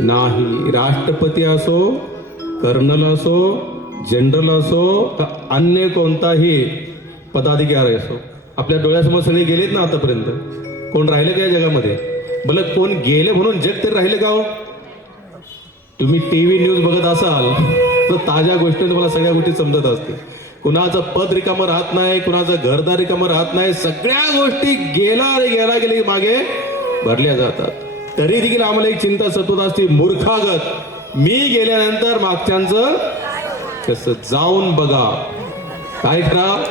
नाही. राष्ट्रपती असो, कर्नल असो, जनरल असो, का अन्य कोणताही पदाधिकारी असो, आपल्या डोळ्यासमोर सगळे गेलेत ना आतापर्यंत. कोण राहिले का या जगामध्ये? भलं कोण गेले म्हणून जग तरी राहिले का हो? तुम्ही टीव्ही न्यूज बघत असाल तर ताज्या गोष्टी तुम्हाला सगळ्या गोष्टी समजत असतील. कुणाचं पद रिकामं राहत नाही, कुणाचं घरदार रिकामं राहत नाही. सगळ्या गोष्टी गेले मागे भरल्या जातात. तरी देखील आम्हाला एक चिंता सतत असते मूर्खागत, मी गेल्यानंतर मागच्यांचं कसं. जाऊन बघा, काय करा,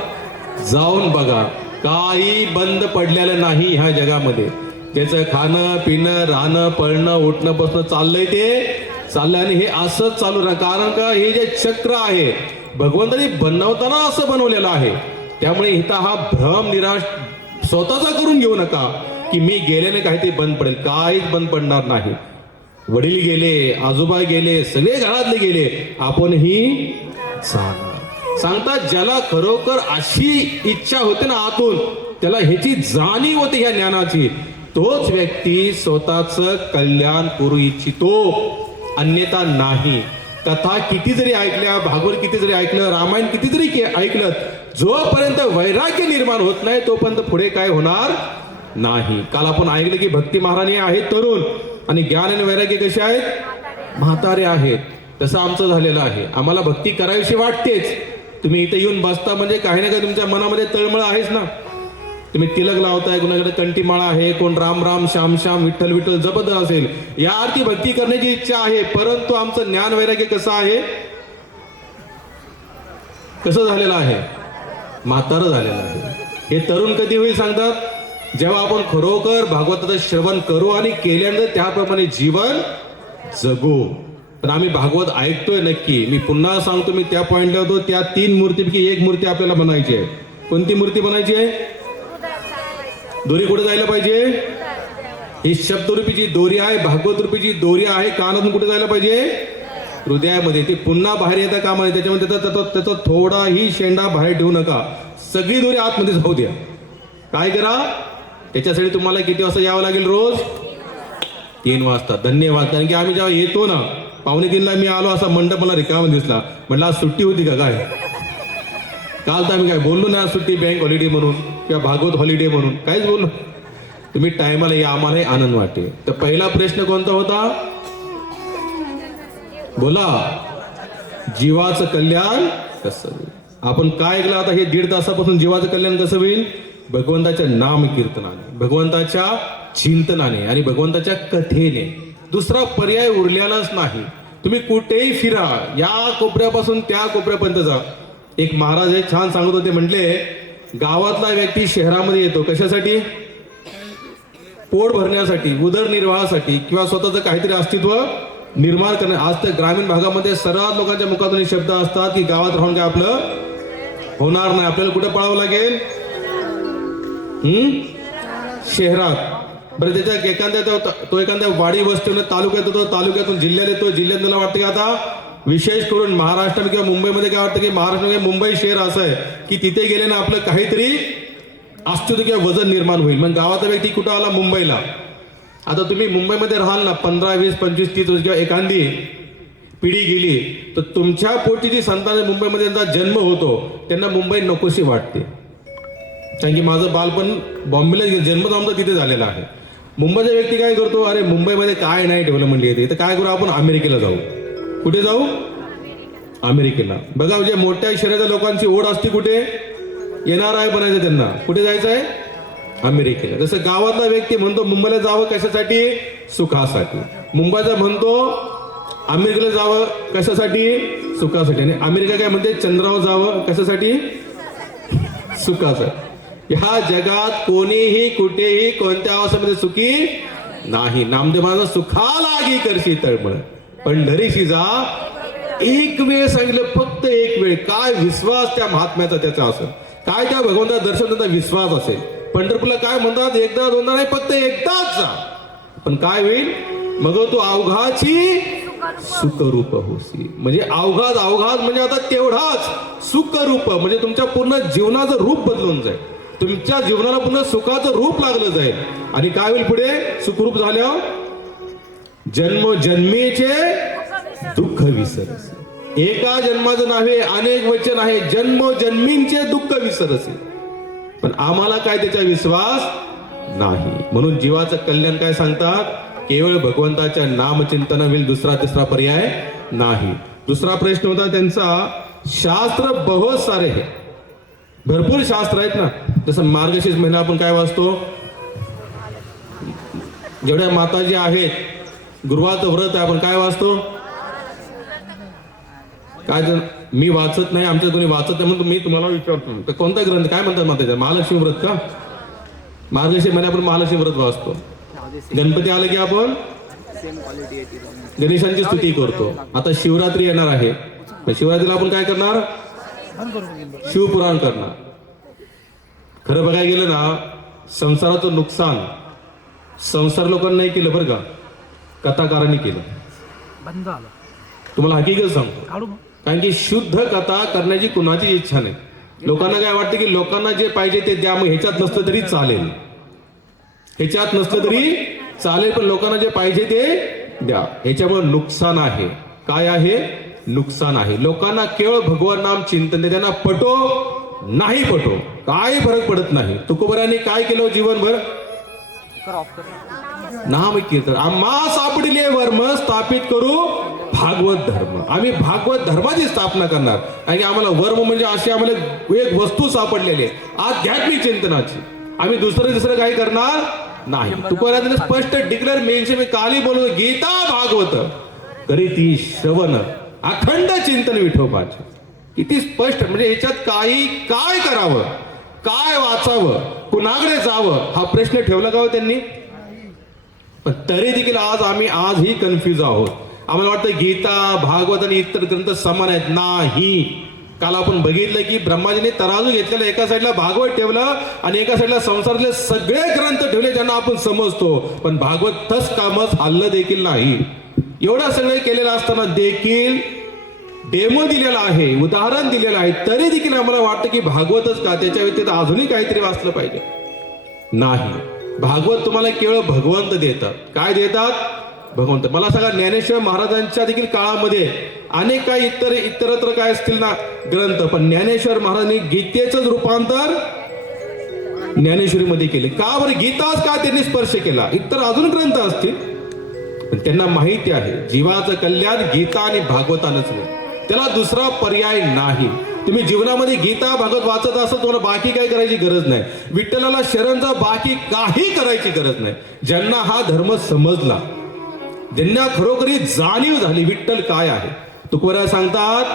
जाऊन बघा. काही बंद पडलेलं नाही ह्या जगामध्ये. ज्याचं खाणं पिणं राहणं पळणं उठणं बसणं चाललंय ते चाललंय, आणि हे असंच चालू राहा. कारण का हे जे चक्र आहे भगवंतानी बनवताना असं बनवलेलं आहे. त्यामुळे इथं हा भ्रम निराश स्वतःचा करून घेऊ नका की मी गेल्याने काही ते बंद पडेल. काहीच बंद पडणार नाही. वडील गेले, आजोबा गेले, सगळे घरातले गेले, आपणही सांगतात. ज्याला खरोखर अशी इच्छा होते ना आतून, त्याला ह्याची जाणीव होते ह्या ज्ञानाची, तोच व्यक्ती स्वतःच कल्याण करू इच्छितो, अन्यथा नाही. कथा किती जरी ऐकल्या, भागवत किती जरी ऐकलं, रामायण किती जरी ऐकलं, जोपर्यंत वैराग्य निर्माण होत नाही तोपर्यंत पुढे काय होणार नाही. काल आपण ऐकलं की भक्ती महाराणी आहेत तरुण, आणि ज्ञान आणि वैराग्य कसे आहेत? म्हातारे आहेत. तसं आमचं झालेलं आहे. आम्हाला भक्ती करावीशी वाटतेच. तुम्ही इथे येऊन बसता म्हणजे काही ना काही तुमच्या मनामध्ये तळमळ आहेच ना. तुम्ही तिलक लावताय, कोणाकडे कंठीमाळा आहे, कोण राम राम श्याम श्याम विठ्ठल विठ्ठल जपत असेल, या अर्थी भक्ती करण्याची इच्छा आहे. परंतु आमचं ज्ञान वैराग्य कसं आहे? कसं झालेलं आहे? म्हातारं झालेलं आहे. हे तरुण कधी होईल सांगतात? जेव्हा आपण खरोखर भागवताचं श्रवण करू आणि केल्यानंतर त्याप्रमाणे जीवन जगू. पण आम्ही भागवत ऐकतोय नक्की. मी पुन्हा सांगतो, मी त्या पॉइंटला होतो. त्या 3 मूर्तीपैकी एक मूर्ती आपल्याला बनायची आहे. कोणती मूर्ती बनायची आहे? दोरी कुठे जायला पाहिजे? ही शब्दरूपीची दोरी आहे, भागवत रूपीची दोरी आहे. कानातून कुठे जायला पाहिजे? हृदयामध्ये. ती पुन्हा बाहेर येता कामा नये. त्याच्यामध्ये त्याचा थोडाही शेंडा बाहेर ठेवू नका. सगळी दोरी आतमध्ये जाऊ द्या. काय करा? त्याच्यासाठी तुम्हाला किती वाजता यावं लागेल? रोज 3 वाजता. धन्यवाद. कारण की आम्ही जेव्हा येतो ना 2:45ला मी आलो, असा मंडप मला रिकामा दिसला. म्हटलं आज सुट्टी होती का काय? काल तर आम्ही काय बोललो ना, सुट्टी बँक हॉलिडे म्हणून किंवा भागवत हॉलिडे म्हणून काहीच बोललो. तुम्ही टायमाला या, आम्हालाही आनंद वाटेल. तर पहिला प्रश्न कोणता होता? बोला. जीवाचं कल्याण कसं होईल? आपण काय ऐकलं आता हे 1.5 तासापासून? जीवाचं कल्याण कसं होईल? भगवंताच्या नाम कीर्तनाने, भगवंताच्या चिंतनाने आणि भगवंताच्या कथेने. दुसरा पर्याय उरलेलाच नाही. तुम्ही कुठेही फिरा, या कोपऱ्यापासून त्या कोपऱ्यापर्यंत जा. एक महाराज एक छान सांगत होते, म्हटले गावातला व्यक्ती शहरामध्ये येतो कशासाठी? पोट भरण्यासाठी, उदरनिर्वाहासाठी, किंवा स्वतःचं काहीतरी अस्तित्व निर्माण करणे. आज तर ग्रामीण भागामध्ये सर्वात लोकांच्या मुखातून हे शब्द असतात की गावात राहून काय आपलं होणार नाही, आपल्याला कुठे पळावं लागेल? शहरात. बरं, त्याच्या तो एखाद्या वाडी वस्तीवर तालुक्यात येतो, तालुक्यातून जिल्ह्यात येतो, जिल्ह्यात मला वाटतं की आता विशेष करून महाराष्ट्रात किंवा मुंबईमध्ये काय वाटतं की महाराष्ट्र मुंबई शहर असं आहे की तिथे गेले ना आपलं काहीतरी अस्तित्व किंवा वजन निर्माण होईल. मग गावाचा व्यक्ती कुठं आला? मुंबईला. आता तुम्ही मुंबईमध्ये राहाल ना 15, 20, 25, 30 वर्ष किंवा एखादी पिढी गेली तर तुमच्या पोटी जी संतान मुंबईमध्ये त्यांचा जन्म होतो त्यांना मुंबई नकोशी वाटते. कारण की माझं बालपण बॉम्बेला जन्म आमचा तिथे झालेला आहे. मुंबईचा व्यक्ती काय करतो? अरे मुंबईमध्ये काय नाही डेव्हलपमेंट येते, तर काय करू आपण? अमेरिकेला जाऊ. कुठे जाऊ? अमेरिकेला. बघा, म्हणजे मोठ्या शहराच्या लोकांची ओढ असते कुठे? NRI बनायचं त्यांना. कुठे जायचं आहे? अमेरिकेला. जसं गावातला व्यक्ती म्हणतो मुंबईला जावं कशासाठी? सुखासाठी. मुंबईचा म्हणतो अमेरिकेला जावं कशासाठी? सुखासाठी. आणि अमेरिका काय म्हणते? चंद्रावर जावं कशासाठी? सुखासाठी. ह्या जगात कोणीही कुठेही कोणत्या अवस्थेमध्ये सुखी नाही. नामदेव महाराज सुखा लागी करशी तळमळ, पंढरीशी जा एक वेळ सांगितलं, फक्त एक वेळ. काय विश्वास त्या महात्म्याचा त्याचा असेल, काय त्या भगवंताचा दर्शन त्यांचा विश्वास असेल. पंढरपूरला काय म्हणतात? एकदा दोनदा नाही, फक्त एकदाच जा. पण काय होईल? मग तू अवघाची सुखरूप होसी. म्हणजे अवघात म्हणजे आता तेवढाच सुखरूप, म्हणजे तुमच्या पूर्ण जीवनाचं रूप बदलून जाईल. तुमच्या जीवनाला पूर्ण सुखाचं रूप लागलं जाईल. आणि काय होईल पुढे? सुखरूप झाल्यावर जन्मोजन्मीचे दुःख विसरसे. एका जन्माचं नावे अनेक वचन आहे, जन्मोजन्मींचे दुःख विसरसे. पण आम्हाला काय त्याचा विश्वास नाही. म्हणून जीवाचं कल्याण काय सांगतात, केवळ भगवंताच्या नामचिंतन होईल, दुसरा तिसरा पर्याय नाही. दुसरा प्रश्न होता त्यांचा, शास्त्र बहुत सारे है, भरपूर शास्त्र आहेत ना. जसं मार्गशीर्ष महिना आपण काय वाचतो, जेवढ्या माताजी आहेत गुरुवारचं व्रत आहे, आपण काय वाचतो, काय मी वाचत नाही, आमच्या कोणी वाचत नाही म्हणून मी तुम्हाला विचारतो कोणता ग्रंथ काय म्हणतात माता, महालक्ष्मी व्रत का. मार्गशीर्ष महिना आपण महालक्ष्मी व्रत वाचतो. गणपती आले की आपण गणेशांची स्तुती करतो. आता शिवरात्री येणार आहे, शिवरात्रीला आपण काय करणार, शिवपुराण करणार. खरं बघायला गेलं ना, संसाराचं नुकसान संसार लोकांना नाही केलं बरं का, कथाकारांनी केलं. तुम्हाला हकीकत सांगतो, कारण की शुद्ध कथा करण्याची कुणाची इच्छा नाही. लोकांना काय वाटतं की लोकांना जे पाहिजे ते द्या, मग ह्याच्यात नसलं तरी चालेल, ह्याच्यात नसलं तरी चालेल, पण लोकांना जे पाहिजे ते द्या. ह्याच्यामुळे नुकसान आहे. काय आहे, नुकसान आहे. लोकांना केवळ भगवान नाम चिंतन दे, त्यांना पटो नाही पटो काय फरक पडत नाही. तुकोबरांनी काय केलं जीवनभर, नाम कीर्तन. आम्हा सापडिले वर्म स्थापित करू भागवत धर्म. आम्ही भागवत धर्माची स्थापना करणार, आणि आम्हाला वर्म म्हणजे अशी आम्हाला एक वस्तू सापडलेली आध्यात्मिक चिंतनाची. आम्ही दुसरं काही करणार नाही. तुकोबरांनी स्पष्ट डिक्लेअर मेन्शन, मी काली बोलतो, गीता भागवत करी ती श्रवण अखंड चिंतन विठोबाचे. किती स्पष्ट, म्हणजे याच्यात काही काय करावं, काय वाचावं, कुणाकडे जावं हा प्रश्न ठेवला का त्यांनी. पण तरी देखील आजही कन्फ्युज आहोत. आम्हाला वाटतं गीता भागवत आणि इतर ग्रंथ समान आहेत. नाही. काल आपण बघितलं की ब्रह्माजीने तराजू घेतलेला, एका साईडला भागवत ठेवलं आणि एका साईडला संसारातले सगळे ग्रंथ ठेवले ज्यांना आपण समजतो. पण भागवत तस कामच हल्लं देखील नाही. एवढं सगळे केलेलं असताना देखील डेमो दिलेला आहे, उदाहरण दिलेलं आहे, तरी देखील आम्हाला वाटतं की भागवतच का, त्याच्या व्यतिरिक्त अजूनही काहीतरी वाचलं पाहिजे. नाही. भागवत तुम्हाला केवळ भगवंत देतात. काय देतात, भगवंत. मला सांगा, ज्ञानेश्वर महाराजांच्या देखील काळामध्ये अनेक काही इतरत्र काय असतील ना ग्रंथ, पण ज्ञानेश्वर महाराजांनी गीतेच रूपांतर ज्ञानेश्वरीमध्ये केले. का बरं, गीताच का त्यांनी स्पर्श केला, इतर अजून ग्रंथ असतील, पण त्यांना माहिती आहे जीवाचं कल्याण गीता आणि भागवतानच नाही, त्याला दुसरा पर्याय नाही. तुम्ही जीवनामध्ये गीता भागवत वाचत असाल, तुम्हाला बाकी काही करायची गरज नाही. विठ्ठलाला शरण जा, बाकी काही करायची गरज नाही. ज्यांना हा धर्म समजला, ज्यांना खरोखरी जाणीव झाली विठ्ठल काय आहे. तुकोबराय सांगतात,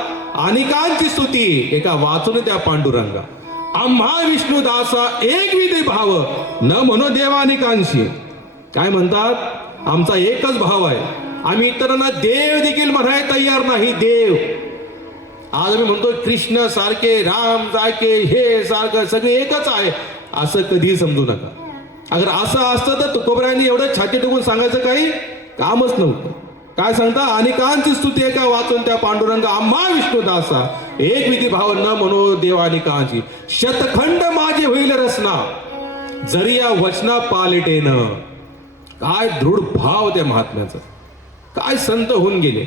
अनेकांची स्तुती एका वाचून त्या पांडुरंगा. आम्हा विष्णुदासा एक विधी भाव न म्हणो देवानिकांशी. काय म्हणतात, आमचा एकच भाव आहे, आम्ही इतरांना देव देखील म्हणायला तयार नाही. देव आज आम्ही म्हणतो कृष्ण सारखे, राम सारखे, हे सारखं सगळे एकच आहे, असं कधी समजू नका. अगर असं असतं तर तुकोबरायांनी एवढं छाती टोकून सांगायचं काही कामच नव्हतं. काय सांगता, अनेकांची स्तुती एका वाचून त्या पांडुरंगा. आम्हा विष्णुदासा एक विधी भाव न म्हणो देवानिकांची. शतखंड माझे होईल रचना जरी या वचना पालिटेन. काय दृढ भाव त्या महात्म्याचा, काय संत होऊन गेले.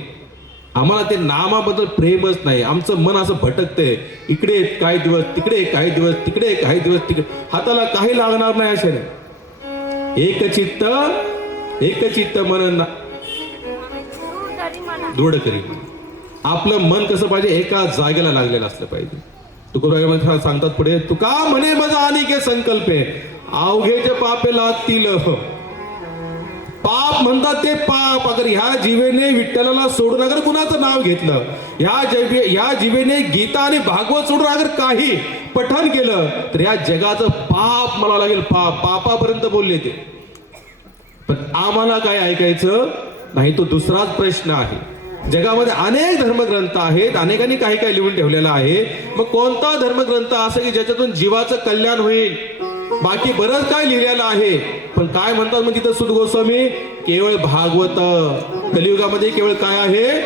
आम्हाला ते नामाबद्दल प्रेमच नाही. आमचं मन असं भटकतंय, इकडे काही दिवस तिकडे, काही दिवस तिकडे, काही दिवस तिकडे. हाताला काही लागणार नाही अशाने. एकचित्त मन दृढ करी. आपलं मन कसं पाहिजे, एका जागेला लागलेलं असलं पाहिजे. तुकोबराय सांगतात पुढे, तुका म्हणे माझा अनेक संकल्पे अवघेचे पापे लागतील. पाप म्हणतात ते पाप. अगर ह्या जीवेने विठ्ठलाला सोडून अगर कुणाचं नाव घेतलं, ह्या जीवेने गीता आणि भागवत सोडून अगर काही पठण केलं, तर या जगाचं पाप मला लागेल. पापापर्यंत बोलले ते. पण आम्हाला काय ऐकायचं नाही, तो दुसराच प्रश्न आहे. जगामध्ये अनेक धर्मग्रंथ आहेत, अनेकांनी काही काही लिहून ठेवलेलं आहे. मग कोणता धर्मग्रंथ असं की ज्याच्यातून जीवाचं कल्याण होईल. बाकी बरंच काय लिहिलेलं आहे, पण काय म्हणतात मग तिथं सुत गोस्वामी, केवळ भागवत. कलियुगामध्ये केवळ काय आहे,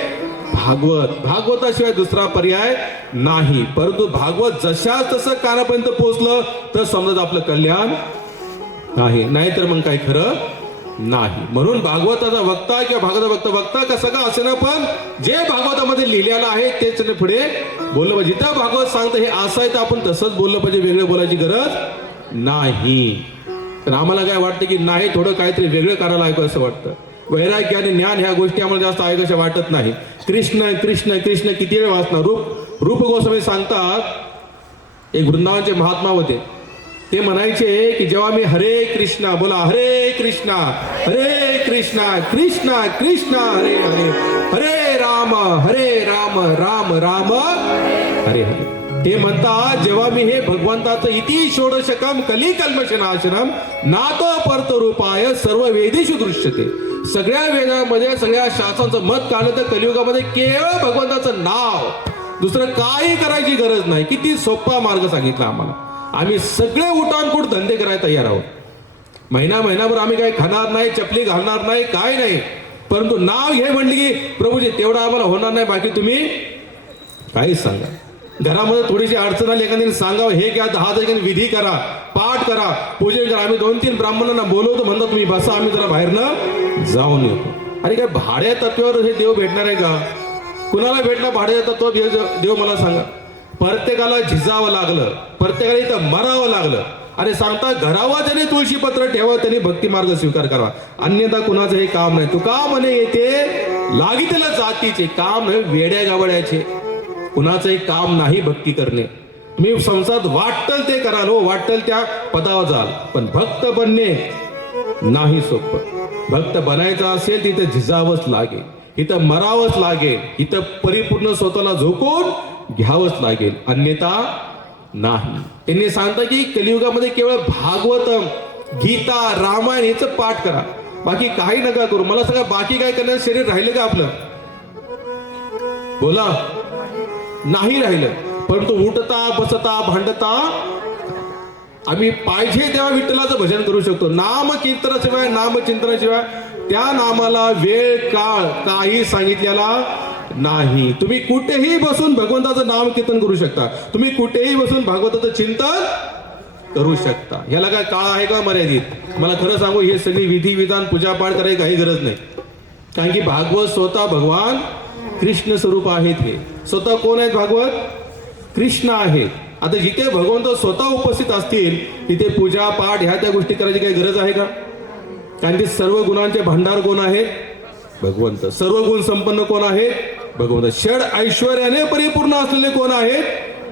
भागवत. भागवताशिवाय दुसरा पर्याय नाही. परंतु भागवत जशाच तसं कानापर्यंत पोहोचलं तर समजा आपलं कल्याण आहे, नाहीतर मग काय खरं नाही. म्हणून भागवताचा वक्ता किंवा भागवत वक्ता कसं का असे ना, पण जे भागवतामध्ये लिहिलेलं आहे तेच त्याने पुढे बोललं पाहिजे. जिथं भागवत सांगतं हे असं आहे तर आपण तसंच बोललं पाहिजे, वेगळं बोलायची गरज नाही. तर आम्हाला काय वाटतं की नाही, थोडं काहीतरी वेगळं करायला ऐकू असं वाटतं. वैराग्य आणि ज्ञान ह्या गोष्टी आम्हाला जास्त ऐकायच्या वाटत नाही. कृष्ण कृष्ण कृष्ण किती वेळ वाचणार. रूप गोस्वामी सांगतात, एक वृंदावनचे महात्मा होते, ते म्हणायचे की जेव्हा मी हरे कृष्णा बोला, हरे कृष्णा कृष्णा कृष्णा हरे हरे, हरे राम राम राम हरे हरे. ते म्हणतात जेव्हा मी हे भगवंताचं इति षोडशकम कली कल्मशनाशनम नातो परत रूपाय सर्व वेदेषु दृश्यते. सगळ्या वेदामध्ये सगळ्या शास्त्रांचं मत काढलं तर कलियुगामध्ये केवळ भगवंताचं नाव, दुसरं काही करायची गरज नाही. किती सोपा मार्ग सांगितला आम्हाला. आम्ही सगळे उठाणपूट धंदे करायला तयार आहोत. महिनाभर आम्ही काही खाणार नाही, चपली घालणार नाही, काय नाही, परंतु नाव हे म्हणले की प्रभूजी तेवढं आम्हाला होणार नाही, बाकी तुम्ही काहीच सांगा. घरामध्ये थोडीशी अडचण आली एखाद्याने सांगावं, हे घ्या 10 ठिकाणी विधी करा, पाठ करा, पूजन करा. आम्ही 2-3 ब्राह्मणांना बोलवतो, म्हणतात तुम्ही बसा, आम्ही जरा बाहेरनं जाऊन येतो. अरे काय भाड्या तत्वावर हे देव भेटणार आहे का? कुणाला भेटणार भाड्या तत्व देव मला सांगा. प्रत्येकाला झिजावं लागलं, प्रत्येकाला इथं मरावं लागलं. अरे सांगता घरावा त्याने तुळशी पत्र ठेवा, त्याने भक्ती मार्ग स्वीकार करावा, अन्यथा कुणाचं हे काम नाही. तुका म्हणे येते लागी त्याला जातीचे काम नाही, वेड्या गावड्याचे कुणाचंही काम नाही भक्ती करणे. तुम्ही संसारात वाटल ते कराल, हो वाटल त्या पदावर जाल, पण भक्त बनणे नाही सोपं. भक्त बनायचं असेल तिथं झिजावंच लागेल, इथं मरावंच लागेल, इथं परिपूर्ण स्वतःला झोकून घ्यावंच लागेल, अन्यथा नाही. त्यांनी सांगता की कलियुगामध्ये केवळ भागवतम, गीता, रामायण याचं पाठ करा, बाकी काही नका करू. मला सांगा बाकी काय करण्याचं शरीर राहिलं का आपलं? बोला, नाही राहिलं. परंतु उठता बसता भांडता आम्ही पाहिजे तेव्हा विठ्ठलाचं भजन करू शकतो. नाम कीर्तनाशिवाय, नाम चिंतनाशिवाय त्या नामाला वेळ काळ काही सांगितलेला नाही. तुम्ही कुठेही बसून भगवंताचं नाम कीर्तन करू शकता, तुम्ही कुठेही बसून भागवताचं चिंतन करू शकता. ह्याला काय काळ आहे का मर्यादित? मला खरं सांगू, हे सगळी विधी विधान पूजापाठ करायची काही गरज नाही. कारण की भागवत स्वतः भगवान कृष्ण स्वरूप आहेत. हे स्वतः कोण आहेत? भागवत कृष्ण आहेत. आता जिथे भगवंत स्वतः उपस्थित असतील तिथे पूजा पाठ ह्या त्या गोष्टी करायची काही गरज आहे का? कारण की सर्व गुणांचे भांडार कोण आहेत? भगवंत. सर्व गुण संपन्न कोण आहेत? भगवंत. षड ऐश्वर्याने परिपूर्ण असलेले कोण आहेत?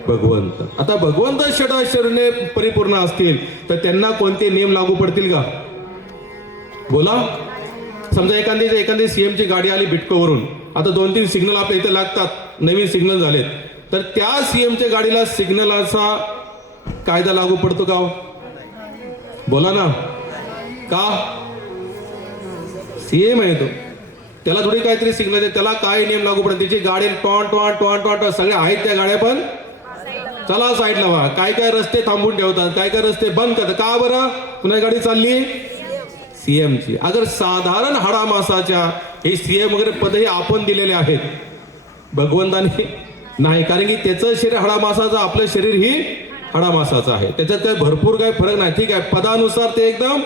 भगवंत. आता भगवंत षड ऐश्वर्याने परिपूर्ण असतील तर त्यांना कोणते नियम लागू पडतील का? बोला. समजा एखादी सीएमची गाडी आली बिटकोवरून, आता 2-3 सिग्नल आपल्या इथे लागतात, नवीन सिग्नल झालेत, तर त्या सीएमच्या गाडीला सिग्नलचा कायदा लागू पडतो का? बोला ना. का? सीएम आहे तो, त्याला थोडी काहीतरी सिग्नल आहे, त्याला काय नियम लागू पडतात? त्याची गाडी टॉन टॉन टॉन टॉन सगळे आहेत त्या गाड्या, पण चला साईडला व्हा. काय रस्ते थांबून ठेवतात, काय रस्ते बंद करतात. का बरं? कुणा गाडी चालली? सीएमची. अगर साधारण हाडामासाच्या हे सीएम वगैरे पदही आपण दिलेले आहेत, भगवंताने नाही. कारण की त्याचं शरीर हाडामासाचं, आपलं शरीर ही हाडामासाचं आहे. त्याच्यात काय भरपूर काही फरक नाही. ठीक आहे, पदानुसार ते एकदम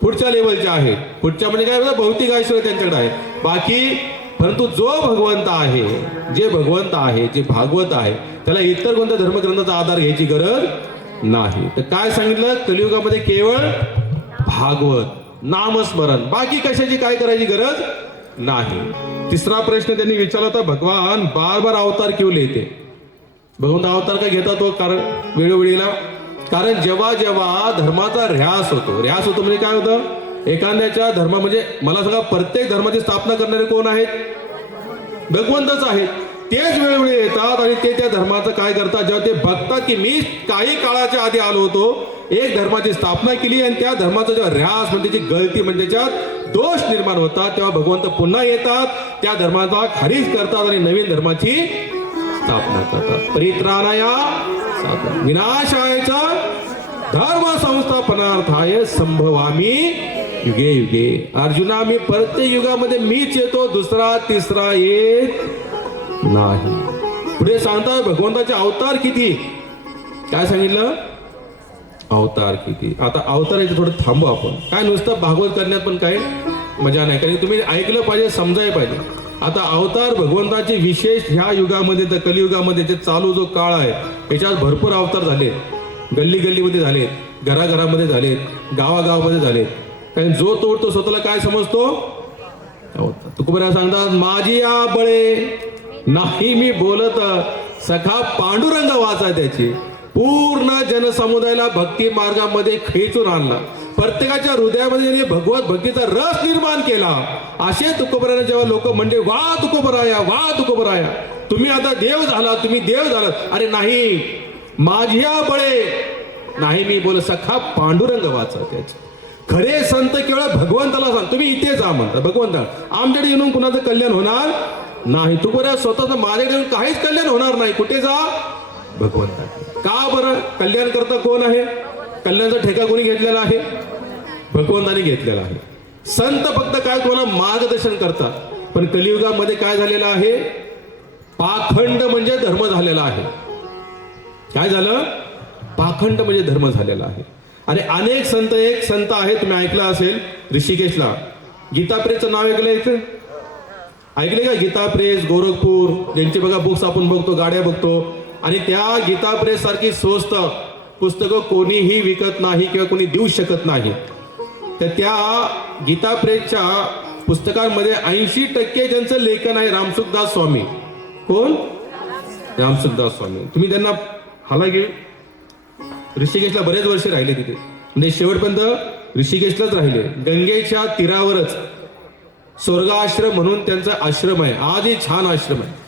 पुढच्या लेवलचे आहेत. पुढच्या म्हणजे काय, भौतिक ऐश्वर्य त्यांच्याकडे आहे बाकी. परंतु जो भगवंत आहे, जे भगवंत आहे, जे भागवत आहे, त्याला इतर कोणत्या धर्मग्रंथाचा आधार घ्यायची गरज नाही. तर काय सांगितलं? कलियुगामध्ये केवळ भागवत, नामस्मरण, बाकी कशाची काय करायची गरज नाही. तिसरा प्रश्न त्यांनी विचारला होता, भगवान बार अवतार क्यों लेते? भगवंत अवतार काय घेतात तो? कारण वेळोवेळीला, कारण जेव्हा जेव्हा धर्माचा ऱ्हास होतो म्हणजे काय होतं? एखाद्याच्या धर्म म्हणजे मला सांगा, प्रत्येक धर्माची स्थापना करणारे कोण आहेत? भगवंतच आहेत. तेच वेळोवेळी येतात आणि ते त्या धर्माचं काय करतात? जेव्हा ते बघतात की मी काही काळाच्या आधी आलो होतो, एक धर्माची स्थापना केली आणि त्या धर्माचा जेव्हा ऱ्हास म्हणजे त्याची गळती म्हणजे त्याच्यात दोष निर्माण होतात, तेव्हा भगवंत पुन्हा येतात, त्या धर्माचा खारीज करतात आणि नवीन धर्माची स्थापना करतात. परित्राणाया विनाशायचा धर्म संस्थापनार्थाय संभवामी युगे युगे. अर्जुना, मी प्रत्येक युगामध्ये मीच येतो, दुसरा तिसरा येत नाही. पुढे सांगतात भगवंताचे अवतार किती? काय सांगितलं? अवतार किती, आता अवतार इथे थोडं थांबू आपण. काय नुसतं भागवत करण्यात पण काय मजा नाही, कारण तुम्ही ऐकलं पाहिजे, समजायला पाहिजे. आता अवतार भगवंताचे विशेष ह्या युगामध्ये, तर कलियुगामध्ये जे चालू जो काळ आहे याच्यात भरपूर अवतार झालेत. गल्ली गल्लीमध्ये झालेत, घराघरामध्ये झालेत, गावागावामध्ये झालेत. कारण जो तोडतो स्वतःला काय समजतो अवतार. तुकोबरा सांगतात, माझी या बळे नाही मी बोलत, सखा पांडुरंग वाचा त्याची. पूर्ण जनसमुदायाला भक्ती मार्गामध्ये खेचून आणला, प्रत्येकाच्या हृदयामध्ये त्यांनी भगवत भक्तीचा रस निर्माण केला. असे तुकोबराने जेव्हा लोक म्हणजे वा तुकोबराया, वा तुकोबराया, तुम्ही आता देव झाला, तुम्ही देव झालात. अरे नाही, माझ्या बळे नाही मी बोल, सखा पांडुरंग वाचा त्याची. खरे संत केवळ भगवंताला सांग, तुम्ही इथे जा म्हणता भगवंता, आमच्याकडे येऊन कुणाचं कल्याण होणार नाही. तुकोबरा स्वतःच माझ्याकडे येऊन काहीच कल्याण होणार नाही. कुठे जा भगवंता. का बरं? कल्याण करता कोण आहे? कल्याणाचा ठेका कोणी घेतलेला आहे? भगवंताने घेतलेला आहे. संत फक्त काय तुम्हाला मार्गदर्शन करतात. पण कलियुगामध्ये काय झालेलं आहे? पाखंड म्हणजे धर्म झालेला आहे. काय झालं? पाखंड म्हणजे धर्म झालेला आहे. आणि अनेक संत, एक संत आहे तुम्ही ऐकला असेल ऋषिकेशला, गीता प्रेसचं नाव ऐकलं इथं? ऐकले का? गीता प्रेस, गोरखपूर, ज्यांचे बघा बुक्स आपण बघतो, गाड्या बघतो. आणि त्या गीता प्रेस सारखी स्वस्त पुस्तकं कोणीही विकत नाही किंवा कोणी देऊ शकत नाही. तर त्या गीता प्रेसच्या पुस्तकांमध्ये 80% ज्यांचं लेखन आहे रामसुखदास स्वामी. कोण? रामसुखदास स्वामी. तुम्ही त्यांना हालाकी ऋषिकेशला बरेच वर्ष राहिले तिथे, म्हणजे शेवटपर्यंत ऋषिकेशलाच राहिले. गंगेच्या तीरावरच स्वर्गाश्रम म्हणून त्यांचा आश्रम आहे. आजही छान आश्रम आहे.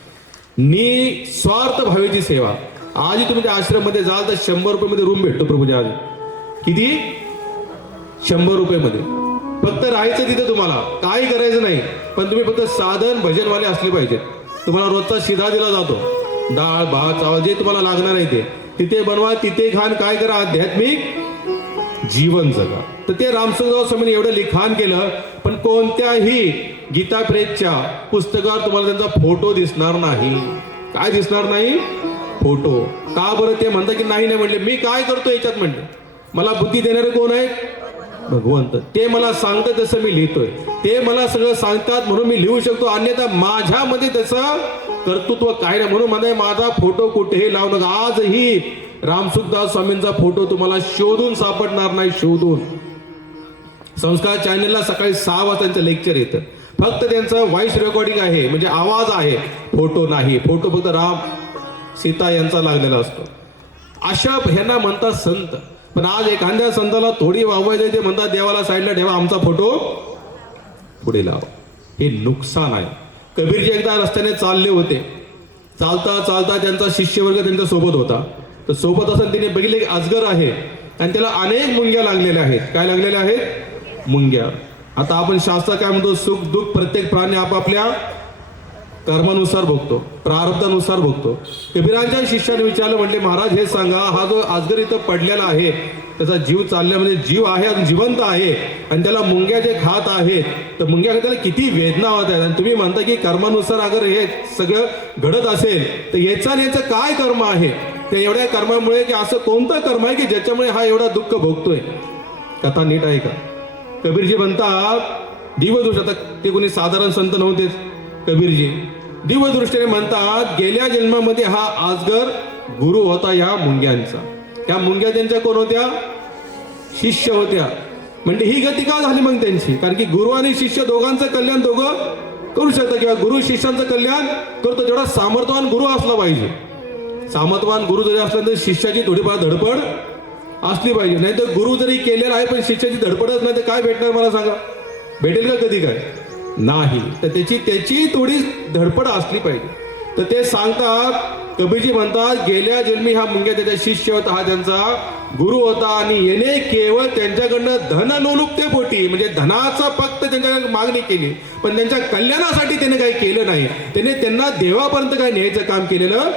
निस्वार्थ भावेची सेवा. आजही तुम्ही त्या आश्रम मध्ये जाल तर 100 रुपये रूम भेटतो प्रभूजी. आज किती? 100 रुपये मध्ये. फक्त राहायचं तिथे, तुम्हाला काही करायचं नाही. पण तुम्ही फक्त साधन भजनवाले असले पाहिजेत. तुम्हाला रोजचा शिधा दिला जातो, डाळ भात चावल जे तुम्हाला लागणार आहे ते तिथे बनवा, तिथे खान, काय करा, आध्यात्मिक जीवन जगा. तर ते रामसुखदास स्वामींनी एवढं लिखाण केलं. पण कोणत्याही गीता प्रेसच्या पुस्तकात तुम्हाला त्यांचा फोटो दिसणार नाही. काय दिसणार नाही? फोटो. का बरं? ते म्हणतात की नाही म्हणले, मी काय करतो याच्यात म्हणले, मला बुद्धी देणारे कोण आहे? भगवंत. ते मला सांगतात तसं मी लिहितोय, ते मला सगळं सांगतात म्हणून मी लिहू शकतो, अन्यथा माझ्यामध्ये त्याचं कर्तृत्व काय नाही. म्हणून म्हणताय माझा फोटो कुठेही लावू नका. आजही रामसुखदास स्वामींचा फोटो तुम्हाला शोधून सापडणार नाही. शोधून. संस्कार चॅनलला सकाळी 6 वाजता त्यांचं लेक्चर येतं. फक्त त्यांचं व्हॉइस रेकॉर्डिंग आहे, म्हणजे आवाज आहे, फोटो नाही. फोटो फक्त राम सीता यांचा लागलेला असतो. अशा ह्यांना म्हणतात संत. पण आज एखाद्या संताला थोडी वाववायचं ते म्हणतात देवाला साईडला ठेवा, आमचा फोटो पुढे लावा. हे नुकसान आहे. कबीरजी एकदा रस्त्याने चालले होते. चालता चालता त्यांचा शिष्यवर्ग त्यांच्या सोबत होता. तर सोबत असताना तिने बघितले की अजगर आहे आणि त्याला अनेक मुंग्या लागलेल्या आहेत. काय लागलेल्या आहेत? मुंग्या. आता आपण शास्त्र काय म्हणतो? सुख दुःख प्रत्येक प्राणी आपापल्या कर्मानुसार भोगतो, प्रारब्धानुसार भोगतो. कबीरांच्या शिष्याने विचारलं, म्हटले महाराज हे सांगा, हा जो अजगर इथं पडलेला आहे त्याचा जीव चालल्या, म्हणजे जीव आहे अजून जिवंत आहे आणि त्याला मुंग्या जे खात आहेत, तर मुंग्या खात त्याला किती वेदना होत आहेत. आणि तुम्ही म्हणता की कर्मानुसार अगर हे सगळं घडत असेल तर याचा आणि याचं काय कर्म आहे? ते एवढ्या कर्मामुळे की असं कोणतं कर्म आहे की ज्याच्यामुळे हा एवढा दुःख भोगतोय? कथा नीट आहे का? कबीरजी म्हणतात दिवदृष्टी. आता ते कोणी साधारण संत नव्हतेच कबीरजी. दिवदृष्टीने म्हणतात गेल्या जन्मामध्ये हा अजगर गुरु होता या मुंग्यांचा. त्या मुंग्या त्यांच्या कोण होत्या? शिष्य होत्या. म्हणजे ही गती का झाली मग त्यांची? कारण की गुरु आणि शिष्य दोघांचं कल्याण दोघं करू शकतात, किंवा गुरु शिष्यांचं कल्याण करतो. तेवढा सामर्थ्यवान गुरु असला पाहिजे. सामर्थ्यवान गुरु जरी असला तर शिष्याची थोडीफार धडपड असली पाहिजे. नाही तर गुरु जरी केलेला आहे पण शिष्याची धडपडच नाही तर काय भेटणार मला सांगा? भेटेल का कधी? काय नाही. तर त्याची थोडी धडपड असली पाहिजे. तर ते सांगतात, कबीरजी म्हणतात गेल्या जन्मी हा मुंग्या त्याचा शिष्य होता, हा त्यांचा गुरु होता आणि याने केवळ त्यांच्याकडनं धन लोलुपते पोटी, म्हणजे धनाचा फक्त त्यांच्याकडे मागणी केली, पण त्यांच्या कल्याणासाठी त्याने काही केलं नाही. त्याने त्यांना देवापर्यंत काय न्यायचं काम केलेलं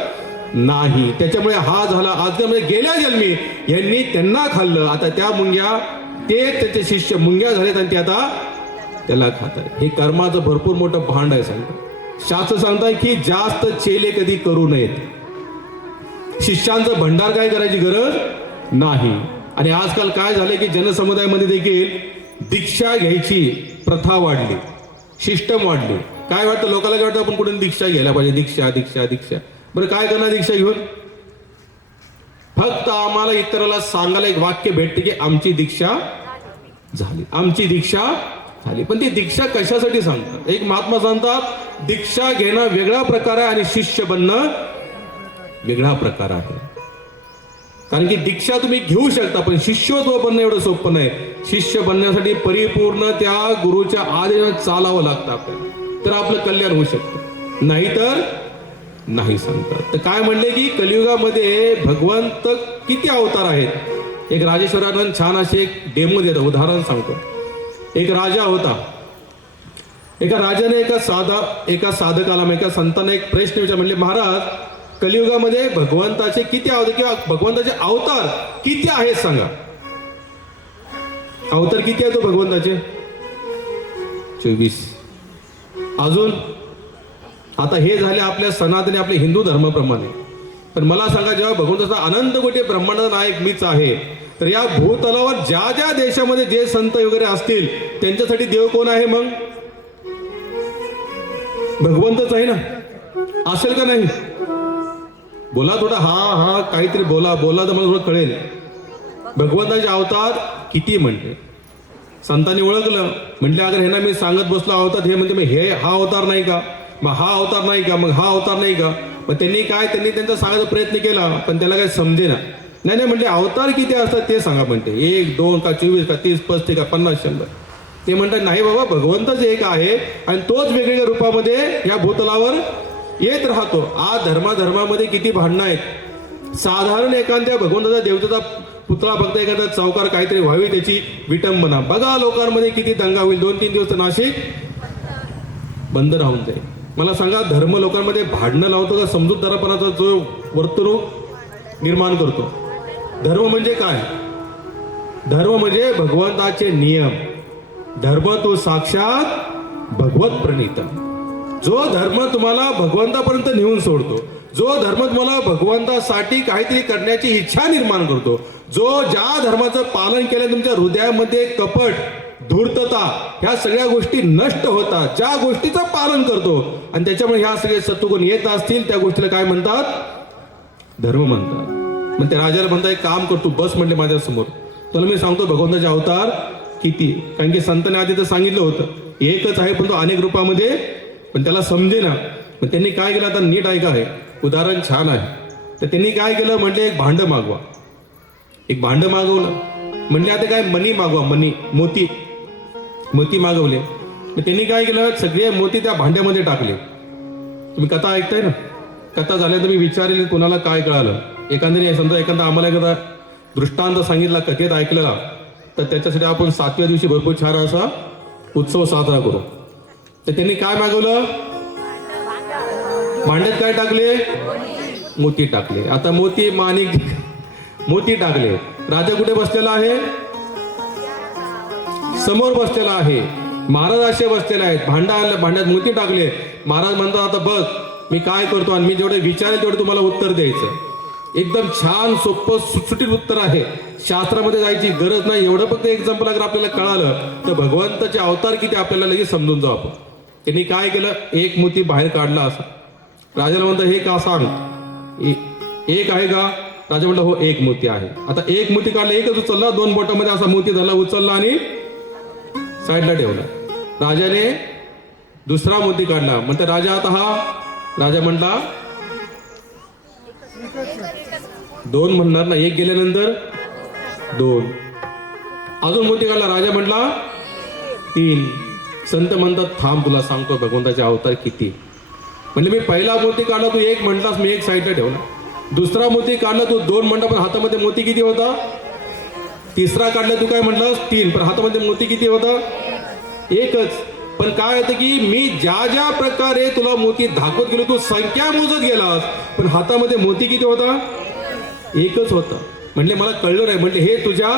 नाही. त्याच्यामुळे हा झाला आज. म्हणजे गेल्या जन्मी यांनी त्यांना खाल्लं, आता त्या मुंग्या ते त्याचे शिष्य मुंग्या झालेत आणि ते आता त्याला खातात. हे कर्माचं भरपूर मोठं भांड आहे. सांगतात शास्त्र सांगताय की जास्त चेले कधी करू नयेत. शिष्यांचं भंडार काय करायची गरज नाही. आणि आजकाल काय झालंय की जनसमुदायामध्ये देखील दीक्षा घ्यायची प्रथा वाढली, सिस्टम वाढली. काय वाटतं लोकांना, काय वाटतं आपण कुठून दीक्षा घ्यायला पाहिजे, दीक्षा दीक्षा दीक्षा. बरं काय करणार दीक्षा घेऊन? फक्त आम्हाला इतराला सांगायला एक वाक्य भेटते की आमची दीक्षा झाली, आमची दीक्षा झाली. पण ती दीक्षा कशासाठी सांगतात? एक महात्मा सांगतात दीक्षा घेणं वेगळा प्रकार आहे आणि शिष्य बनणं वेगळा प्रकार आहे. कारण की दीक्षा तुम्ही घेऊ शकता पण शिष्यत्व बनणं एवढं सोपं नाही. शिष्य बनण्यासाठी परिपूर्ण त्या गुरुच्या आदेशाने चालावं लागतं आपल्याला, तर आपलं कल्याण होऊ शकतं, नाहीतर नाही सांगतात. तर काय म्हणले की कलियुगामध्ये भगवंत किती अवतार आहेत. एक राजेश्वरानंद छान असे एक डेमो देतात, उदाहरण सांगतो. एक राजा होता. एका राजाने एका साधकाला, एका संतांना एक प्रश्न विचारला. म्हणले महाराज, कलियुगामध्ये भगवंताचे किती अवतार किंवा भगवंताचे अवतार किती आहेत सांगा. अवतार किती आहेत भगवंताचे? 24. अजून आता हे झाले आपल्या सनातनी आपल्या हिंदू धर्माप्रमाणे. पण मला सांगा, जेव्हा भगवंताचा अनंत कोटी ब्रह्मांडाचा नायक मीच आहे, तर या भूतलावर ज्या ज्या देशामध्ये जे संत वगैरे असतील त्यांच्यासाठी देव कोण आहे? मग भगवंतच आहे ना. असेल का नाही? बोला थोडा, हा काहीतरी बोला बोला तर मला थोडं कळेल. भगवंताचे अवतार किती म्हणते? संतांनी ओळखलं. म्हटले अगर हे ना मी सांगत बसलो अवतार, हे म्हणते हे हा अवतार नाही का, मग हा अवतार नाही का, मग हा अवतार नाही का. मग त्यांनी त्यांचा सांगायचा प्रयत्न केला पण त्याला काही समजेना. नाही म्हणले अवतार किती असतात ते सांगा. म्हणते 1, 2 का 24 का 30 35 का 50 100. ते म्हणतात नाही बाबा, भगवंतच एक आहे आणि तोच वेगवेगळ्या रूपामध्ये या भूतलावर येत राहतो. आज धर्मामध्ये किती भांडणं आहेत. साधारण एखाद्या भगवंताचा देवतेचा पुतळा बघता एखादा चौकार काहीतरी व्हावी त्याची विटंबना बघा, लोकांमध्ये किती दंगा होईल. 2-3 दिवस नाशिक बंद राहून जाईल. मला सांगा, धर्म लोकांमध्ये भांडणं लावतो का समजूतदारपणाचा जो वर्तणूक निर्माण करतो? धर्म म्हणजे काय? धर्म म्हणजे भगवंताचे नियम. धर्म तो साक्षात भगवत प्रणीत. जो धर्म तुम्हाला भगवंतापर्यंत नेऊन सोडतो, जो धर्म तुम्हाला भगवंतासाठी काहीतरी करण्याची इच्छा निर्माण करतो, जो ज्या धर्माचं पालन केलं तुमच्या हृदयामध्ये कपट, धूर्तता ह्या सगळ्या गोष्टी नष्ट होतात, ज्या गोष्टीचं पालन करतो आणि त्याच्यामुळे ह्या सगळे सत्वगुण येत असतील त्या गोष्टीला काय म्हणतात? धर्म म्हणतात. मग त्या राजाला म्हणता एक काम करतो, बस म्हणले माझ्या समोर, तुला मी सांगतो भगवंताचे अवतार किती. कारण की संतांनी आधी तर सांगितलं होतं एकच आहे पण तो अनेक रूपामध्ये, पण त्याला समजे ना. पण त्यांनी काय केलं, आता नीट ऐका, आहे उदाहरण छान आहे. तर त्यांनी काय केलं, म्हणले एक भांड मागवा. एक भांड मागवलं. म्हणले आता काय मनी मागवा, मनी मोती मागवले. मग त्यांनी काय केलं, सगळे मोती त्या भांड्यामध्ये टाकले. तुम्ही कथा ऐकताय ना, कथा झाल्यानंतर मी विचारेल कोणाला काय कळालं. एखाद्याने समजा एखादा आम्हाला एखादा दृष्टांत सांगितला, कथेत ऐकलेला, तर त्याच्यासाठी आपण 7व्या दिवशी भरपूर छान असा उत्सव साजरा करू. तर त्यांनी काय मागवलं, भांड्यात काय टाकले, मोती टाकले. आता मोती माणिक मोती टाकले. राजा कुठे बसलेला आहे, समोर बसलेला आहे. महाराज असे बसलेले आहेत. भांड्यात मोती टाकले. महाराज म्हणतात आता बघ मी काय करतो आणि मी जेवढे विचारेल तेवढे तुम्हाला उत्तर द्यायचं. एकदम छान सोपं सुटसुटीत उत्तर आहे. शास्त्रामध्ये जायची गरज नाही. एवढं फक्त एक्झाम्पल अगर आपल्याला कळालं तर भगवंताचे अवतार किती आपल्याला लगेच समजून जाऊ आपण. त्यांनी काय केलं, एक मोती बाहेर काढला असा. राजाला म्हणतं हे का सांग, एक आहे का? राजा म्हणलं हो एक मोती आहे. आता एक मोती काढला, एकच उचलला, 2 बोटामध्ये असा मोती झाला, उचलला आणि साईडला ठेवला. राजाने दुसरा मोती काढला. म्हणते राजा आता हा. राजा म्हणला 2 म्हणणार ना, एक गेल्यानंतर 2. अजून मोती काढला. राजा म्हणला 3. संत म्हणतात थांब तुला सांगतो भगवंताचे अवतार किती. म्हणजे मी पहिला मोती काढला, तू 1 म्हटलास, मी 1 साईडला ठेवला. दुसरा मोती काढला, तू 2 म्हणला, पण हातामध्ये मोती किती होता? तिसरा काढला, तू काय म्हटलास 3, पण हातामध्ये मोती किती होता? 1च. पण काय होतं की मी ज्या ज्या प्रकारे तुला मोती दाखवत गेलो, तू संख्या मोजत गेलास, पण हातामध्ये मोती किती होता? 1च होता. म्हणले मला कळलं नाही. म्हणले हे तुझ्या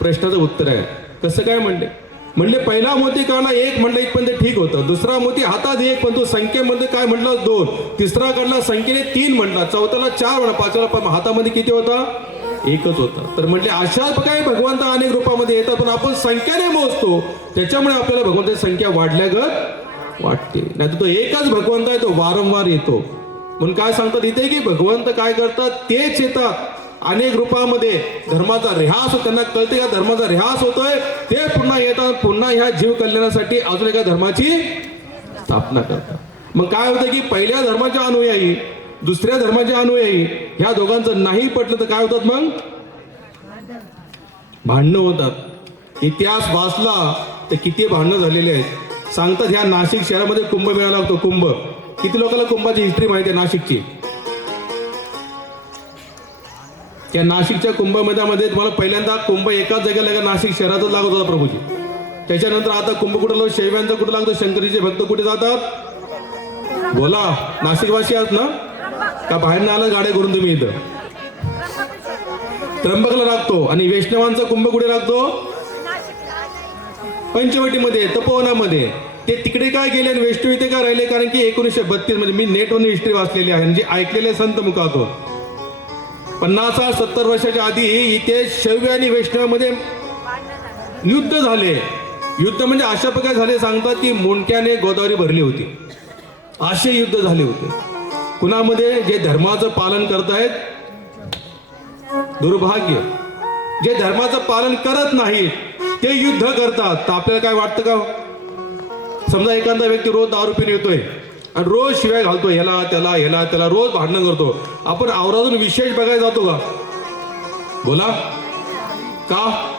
प्रश्नाचं उत्तर आहे. कसं काय? म्हणले पहिला मोती काढला 1 म्हणलं, 1 पण ते ठीक होतं. दुसरा मोती हातात 1, पण तू संख्येमध्ये काय म्हटलं 2. तिसरा काढला संख्येने 3 म्हटला, चौथ्याला 4 म्हणा, 5व्याला हातामध्ये किती होता? एकच होता. तर म्हटले अशा प्रकारे भगवंत अनेक रूपामध्ये येतात, पण आपण संख्याने मोजतो, त्याच्यामुळे आपल्याला भगवंताची संख्या वाढल्यागत वाटते. नाही तर तो एकच भगवंत आहे, तो वारंवार येतो. म्हणून काय सांगतात इथे की भगवंत काय करतात, तेच येतात अनेक रूपामध्ये. धर्माचा ऱ्हास होतो, त्यांना कळते का धर्माचा ऱ्हास होतोय, ते पुन्हा येतात, पुन्हा ह्या जीव कल्याणासाठी अजून एका धर्माची स्थापना करतात. मग काय होतं की पहिल्या धर्माच्या अनुयायी दुसऱ्या धर्माचे अनुयायी ह्या दोघांचं नाही पटलं तर काय होतात, मग भांडणं होतात. इतिहास वाचला तर किती भांडणं झालेली आहेत. सांगतात ह्या नाशिक शहरामध्ये कुंभमेळा लागतो. कुंभ, किती लोकांना कुंभाची हिस्ट्री माहिती आहे नाशिकची? त्या नाशिकच्या कुंभमेळ्यामध्ये तुम्हाला पहिल्यांदा कुंभ एकाच जागेला नाशिक शहरातच लागत होता प्रभूजी. त्याच्यानंतर आता कुंभ कुठं लागतो, शैव्यांचा कुठं लागतो, शंकरीचे भक्त कुठे जातात? बोला, नाशिकवासी आहात ना का बाहेर आलं गाड्या करून तुम्ही? इथं त्र्यंबकला लागतो. आणि वैष्णवांचा कुंभ कुठे लागतो? पंचवटीमध्ये, तपोवनामध्ये. ते तिकडे काय गेले आणि वैष्णव इथे काय राहिले? कारण की 1932 मध्ये, मी नेटवरून हिस्ट्री वाचलेली आहे, म्हणजे ऐकलेले संत मुखातून, 50-70 वर्षाच्या आधी इथे शैव आणि वैष्णवामध्ये युद्ध झाले. युद्ध म्हणजे अशा प्रकारे झाले, सांगतात की मुंडक्याने गोदावरी भरली होती, असे युद्ध झाले होते. कुणामध्ये? जे धर्माचं पालन करतायत. दुर्भाग्य, जे धर्माचं पालन करत नाहीत ते युद्ध करतात. तर आपल्याला काय वाटतं का? समजा एखादा व्यक्ती रोज दारू पिऊन येतोय आणि रोज शिवाय घालतो, ह्याला त्याला रोज भांडणं करतो. आपण आवरातून विशेष बघायला जातो का? बोला, का?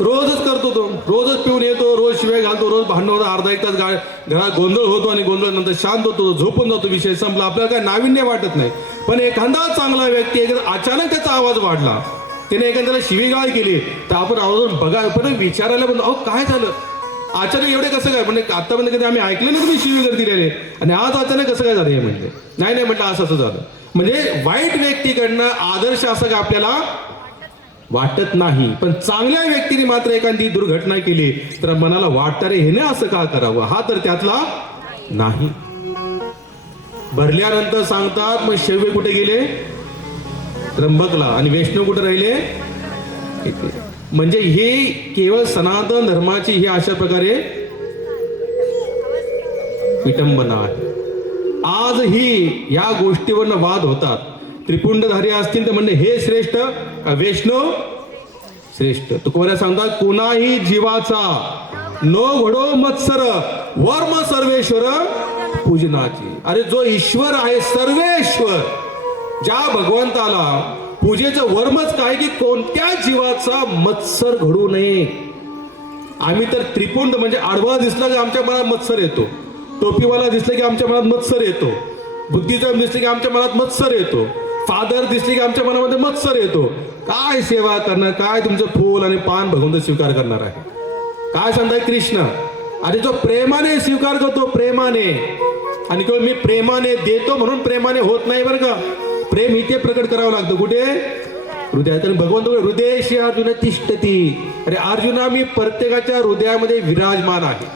रोजच करतो तो, रोजच पिऊन येतो, रोज शिवाय घालतो, रोज भांडण होतं, अर्धा एक तास घरात गोंधळ होतो आणि गोंधळानंतर शांत होतो, झोपून जातो, विषय संपला. आपल्याला काय नाविन्य वाटत नाही. पण एखादा चांगला व्यक्ती अचानक त्याचा आवाज वाढला, त्याने एखाद्याला शिवीगाळ केली, तर आपण आवाजून बघा, पण विचारायला पण अहो काय झालं, अचानक एवढे कसं काय? म्हणजे आतापर्यंत कधी आम्ही ऐकलं नाही तुम्ही शिवीगाळ दिलेले, आणि आज अचानक कसं काय झालं हे? म्हणजे नाही म्हटलं असं झालं. म्हणजे वाईट व्यक्तीकडनं आदर्श असं का आपल्याला वाटत नाही, पण चांगल्या व्यक्तीने मात्र एखादी दुर्घटना केली तर मनाला वाटतं रे हेने असं का करावं, हा तर त्यातला नाही. भरल्यानंतर सांगतात मग शैव कुठे गेले? त्र्यंबकला. आणि वैष्णव कुठे राहिले? इथे. म्हणजे हे केवळ सनातन धर्माची ही अशा प्रकारे विटंबना आहे. आजही या गोष्टीवरनं वाद होतात. त्रिपुंडधारी असतील तर म्हणजे हे श्रेष्ठ का वैष्णव श्रेष्ठ? तुकोबऱ्या सांगतात कुणाही जीवाचा नो घडो मत्सर वर्म सर्वेश्वर पूजनाची. अरे जो ईश्वर आहे सर्वेश्वर, ज्या भगवंताला पूजेचं वर्मच काय की कोणत्या जीवाचा मत्सर घडू नये. आम्ही तर त्रिपुंड म्हणजे आडवा दिसला की आमच्या मनात मत्सर येतो, टोपीवाला दिसला की आमच्या मनात मत्सर येतो, बुद्धिजम दिसले की आमच्या मनात मत्सर येतो, फादर दिसले की आमच्या मनामध्ये मत्सर येतो. काय सेवा करणार, काय तुमचं फूल आणि पान भगवंत स्वीकार करणार आहे? काय सांगताय कृष्ण? अरे जो प्रेमाने स्वीकार करतो, प्रेमाने, आणि केवळ मी प्रेमाने देतो म्हणून प्रेमाने होत नाही बरं का. प्रेम इथे प्रकट करावं लागतं. कुठे? हृदयात. आणि भगवंत हृदयशी अर्जुन तिष्ठती. अरे अर्जुना, मी प्रत्येकाच्या हृदयामध्ये विराजमान आहे.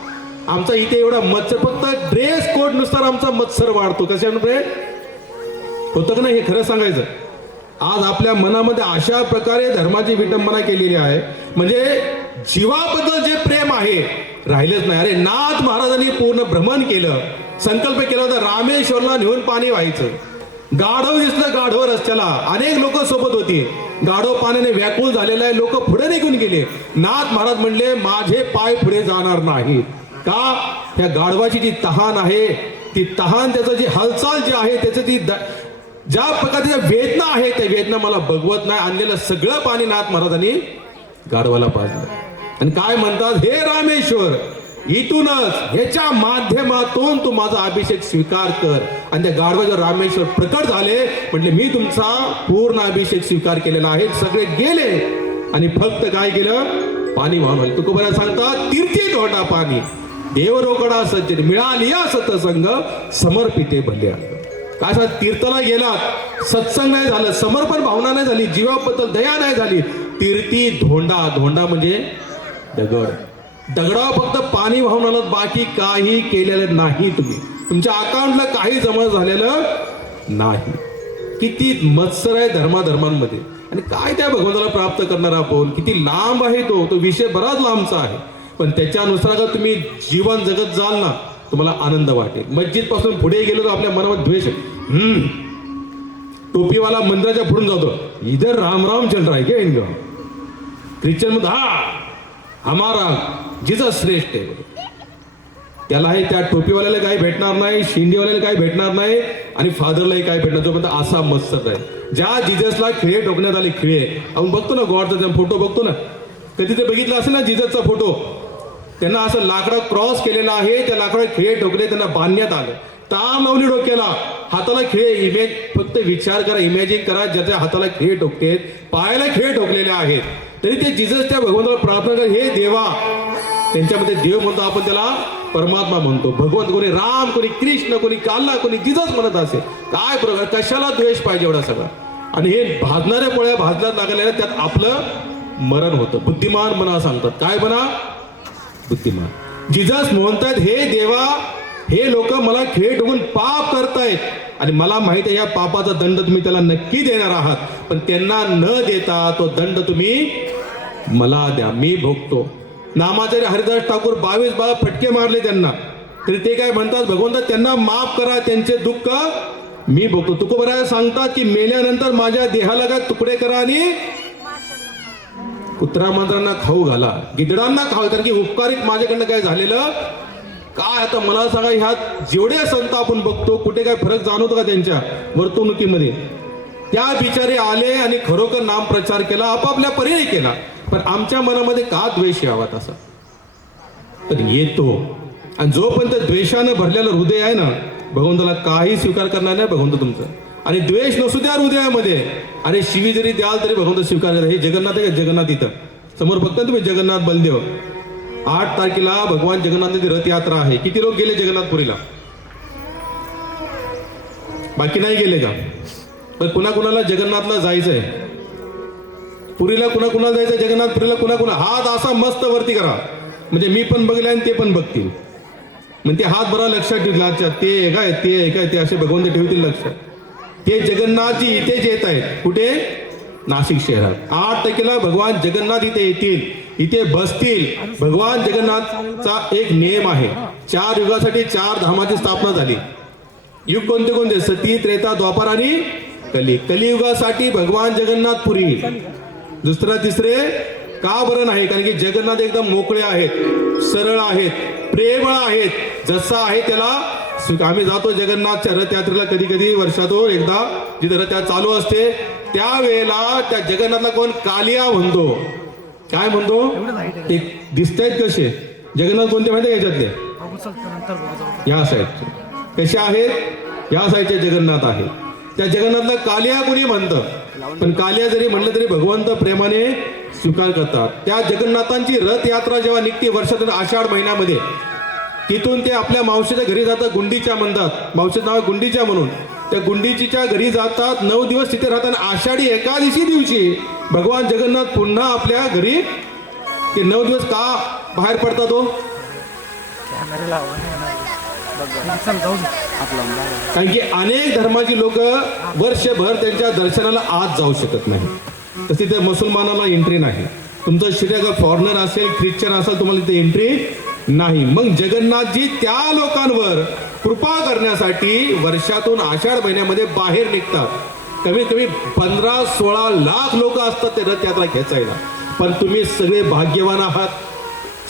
आमचा इथे एवढा मत्सर, फक्त ड्रेस कोड नुसार आमचा मत्सर वाढतो. कशामुळे होतं का नाही हे खरं सांगायचं. आज आपल्या मनामध्ये अशा प्रकारे धर्माची विटंबना केलेली आहे, म्हणजे जीवाबद्दल जे प्रेम आहे राहिलेच नाही. अरे नाथ महाराजांनी पूर्ण भ्रमण केलं, संकल्प केला होता रामेश्वरला नेऊन पाणी व्हायचं. गाढव दिसलं गाढव रस्त्याला, अनेक लोक सोबत होती, गाढव पाण्याने व्याकुळ झालेला आहे, लोक पुढे निघून गेले. नाथ महाराज म्हणले माझे पाय पुढे जाणार नाहीत. का? त्या गाढवाची जी तहान आहे, ती तहान, त्याचं जी हालचाल जी आहे, त्याचं ती ज्या प्रकारची वेदना आहे, त्या वेदना मला बघवत नाही. आणलेलं सगळं पाणी नाथ महाराजांनी गाढवाला पाजलं. आणि काय म्हणतात, हे रामेश्वर, इथूनच ह्याच्या माध्यमातून तू माझा अभिषेक स्वीकार कर. आणि त्या गाढवाचे रामेश्वर प्रकट झाले, म्हटले मी तुमचा पूर्ण अभिषेक स्वीकार केलेला आहे. सगळे गेले आणि फक्त काय केलं? पाणी वाहून आले. तुकोबऱ्या सांगतात तीर्थी धोटा पाणी देव रोकडा सज्जन मिळाली या सतसंग समर्पिते भल्या. काय सांग, तीर्थाला गेलात, सत्संग नाही झालं, समर्पण भावना नाही झाली, जीवाबद्दल दया नाही झाली, तीर्थी धोंडा. धोंडा म्हणजे दगड. दगडावर फक्त पाणी वाहून आलं, बाकी काही केलेलं नाही. तुम्ही तुमच्या अकाउंटला काही जमा झालेलं नाही. किती मत्सर आहे धर्माधर्मांमध्ये. आणि काय त्या भगवंताला प्राप्त करणार आपण, किती लांब आहे तो विषय बराच लांबचा आहे. पण त्याच्यानुसार अगर तुम्ही जीवन जगत जाल ना, तुम्हाला आनंद वाटेल. मस्जिद पासून पुढे गेलो तर आपल्या मनामध्ये द्वेष, टोपीवाला मंदिराच्या पुढून जातो, इधर राम राम चल रहा है क्या इनका. ख्रिश्चन मध्ये हमारा जीसस श्रेष्ठ आहे. त्याला आहे त्या टोपीवाल्याला काही भेटणार नाही, शिंदेवाल्याला काही भेटणार नाही आणि फादरलाही काय भेटणार, जोपर्यंत असा मत्सर आहे. ज्या जिजसला खिळे ठोकण्यात आले, खिळे आपण बघतो ना, गॉडचा फोटो बघतो ना, कधी ते बघितलं असेल ना जिजसचा फोटो, त्यांना असं लाकडा क्रॉस केलेला आहे, त्या लाकडा खिळे ठोकले, त्यांना बांधण्यात आलं, तार लावली डोक्याला, हाताला खिळे. इमेज फक्त विचार करा, इमॅजिन करा, ज्याच्या हाताला खिळे ठोकतेत, पायाला खिळे ठोकलेले आहेत, तरी ते जिजस त्या भगवंताला प्रार्थना कर, हे देवा. त्यांच्यामध्ये देव म्हणतो आपण, त्याला परमात्मा म्हणतो. भगवंत कोणी राम, कोणी कृष्ण, कोणी काल्ला, कोणी जिजस म्हणत असेल. काय प्रकार, कशाला द्वेष पाहिजे एवढा सगळा. आणि हे भाजणाऱ्या पोळ्या भाजण्यात लागलेल्या, त्यात आपलं मरण होतं. बुद्धिमान म्हणा सांगतात, काय म्हणा, बुद्धिमान. जिजस म्हणतात, हे देवा, हे लोक मला खेळ ठोकून पाप करतायत आणि मला माहित आहे या पापाचा दंड तुम्ही त्याला नक्की देणार आहात, पण त्यांना न देता तो दंड तुम्ही मला द्या, मी भोगतो. नामाचार्य हरिदास ठाकूर 22 फटके मारले त्यांना, तरी ते काय म्हणतात, भगवंता त्यांना माफ करा, त्यांचे दुःख मी भोगतो. तुकोबराय सांगतात की मेल्यानंतर माझ्या देहाला काय तुकडे करा आणि कुत्रा मांजरांना खाऊ घाला, गिधडांना खाऊ, कारण की उपकारित माझ्याकडनं काय झालेलं काय. आता मला सांगा, ह्यात जेवढे संत आपण बघतो, कुठे काय फरक जाणवतो का त्यांच्या वर्तणुकीमध्ये. त्या बिचारे आले आणि खरोखर नाम प्रचार केला, आपापल्या पर्यायी केला, पण आमच्या मनामध्ये का द्वेष यावा तसा तर येतो. आणि जोपर्यंत द्वेषानं भरलेलं हृदय आहे ना, भगवंताला काही स्वीकार करणार नाही भगवंत तुमचं. आणि द्वेष नसू द्या हृदयामध्ये, अरे शिवी जरी द्याल तरी भगवंत स्वीकार करणार. हे जगन्नाथ आहे का, जगन्नाथ इथं समोर बघता तुम्ही, जगन्नाथ बलदेव. 8 तारखेला भगवान जगन्नाथाची रथयात्रा आहे. किती लोक गेले जगन्नाथपुरीला, बाकी नाही गेले का. पण कुणाकुणाला जगन्नाथला जायचंय, पुरीला कुणाकुणाला जायचं, जगन्नाथपुरीला कुणाकुणा, हात असा मस्त वरती करा, म्हणजे मी पण बघले आणि ते पण बघतील. म्हणजे ते हात बरा लक्षात ठेवतील, ते काय ते काय ते असे भगवंत ठेवतील लक्षात. ते जगन्नाथजी इथेच येत आहेत, कुठे, नाशिक शहरात. 8 तारखेला भगवान जगन्नाथ इथे येतील, इथे बसतील. भगवान जगन्नाथचा एक नियम आहे, 4 युगासाठी 4 धामाची स्थापना झाली. युग कोणते कोणते, सती, त्रेता, द्वापर आणि कली. कलियुगासाठी भगवान जगन्नाथपुरी, दुसरा तिसरे का बरं नाही, कारण की जगन्नाथ एकदम मोकळे आहेत, सरळ आहेत, प्रेमळ आहेत. जसा आहे त्याला आम्ही जातो जगन्नाथच्या रथयात्रेला, कधी कधी वर्षातून एकदा, जिथे रथयात्रा चालू असते त्यावेळेला त्या जगन्नाथला कोण कालिया म्हणतो. काय म्हणतो, ते दिसतायत कसे जगन्नाथ, कोणते माहिती आहे याच्यातले, या साईडचे कसे आहेत, या साईडचे जगन्नाथ आहे. त्या जगन्नाथला कालिया कोणी म्हणतं, पण कालिया जरी म्हणलं तरी भगवंत प्रेमाने स्वीकार करतात. त्या जगन्नाथांची रथयात्रा जेव्हा निघते वर्षातून आषाढ महिन्यामध्ये, तिथून ते आपल्या मावशीच्या घरी जातात, गुंडीच्या म्हणतात, मावशीचं नाव गुंडीच्या म्हणून. त्या गुंडीचीच्या घरी जातात, 9 दिवस तिथे राहतात. आषाढी एकादशी दिवशी भगवान जगन्नाथ पुन्हा आपल्या घरी, ते 9 दिवस का बाहेर पडतात हो, कारण की अनेक धर्माची लोक वर्षभर त्यांच्या दर्शनाला आत जाऊ शकत नाही. तसे ते मुसलमानाला एंट्री नाही. तुमचं शरीर फॉरेनर असेल, ख्रिश्चन असेल, तुम्हाला तिथे एंट्री नाही. मग जगन्नाथजी त्या लोकांवर कृपा करण्यासाठी वर्षातून आषाढ महिन्यामध्ये बाहेर निघतात. कमीत कमी 15-16 लाख लोक असतात ते रथयात्रा खेचायला. पण तुम्ही सगळे भाग्यवान आहात,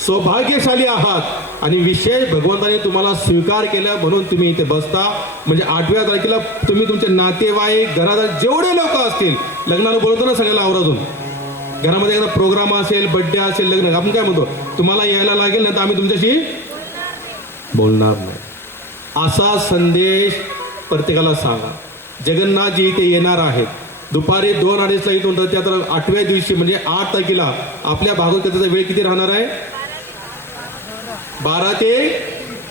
सौभाग्यशाली आहात, आणि विशेष भगवंताने तुम्हाला स्वीकार केला म्हणून तुम्ही इथे बसता. म्हणजे 8व्या तारखेला तुम्ही तुमचे नातेवाईक, घरात जेवढे लोक असतील, लग्नाला बोलवतो ना सगळ्याला आवर्जून, घरामध्ये एखादा प्रोग्राम असेल, बर्थडे असेल, लग्न, आपण काय म्हणतो, तुम्हाला यायला लागेल ना तर आम्ही तुमच्याशी बोलणार नाही. असा संदेश प्रत्येकाला सांगा. जगन्नाथजी इथे येणार आहेत. दुपारी 2-2:30 इथून रथयात्रा 8व्या दिवशी म्हणजे 8 तारखेला आपल्या भागवताचा वेळ किती राहणार आहे, 12 ते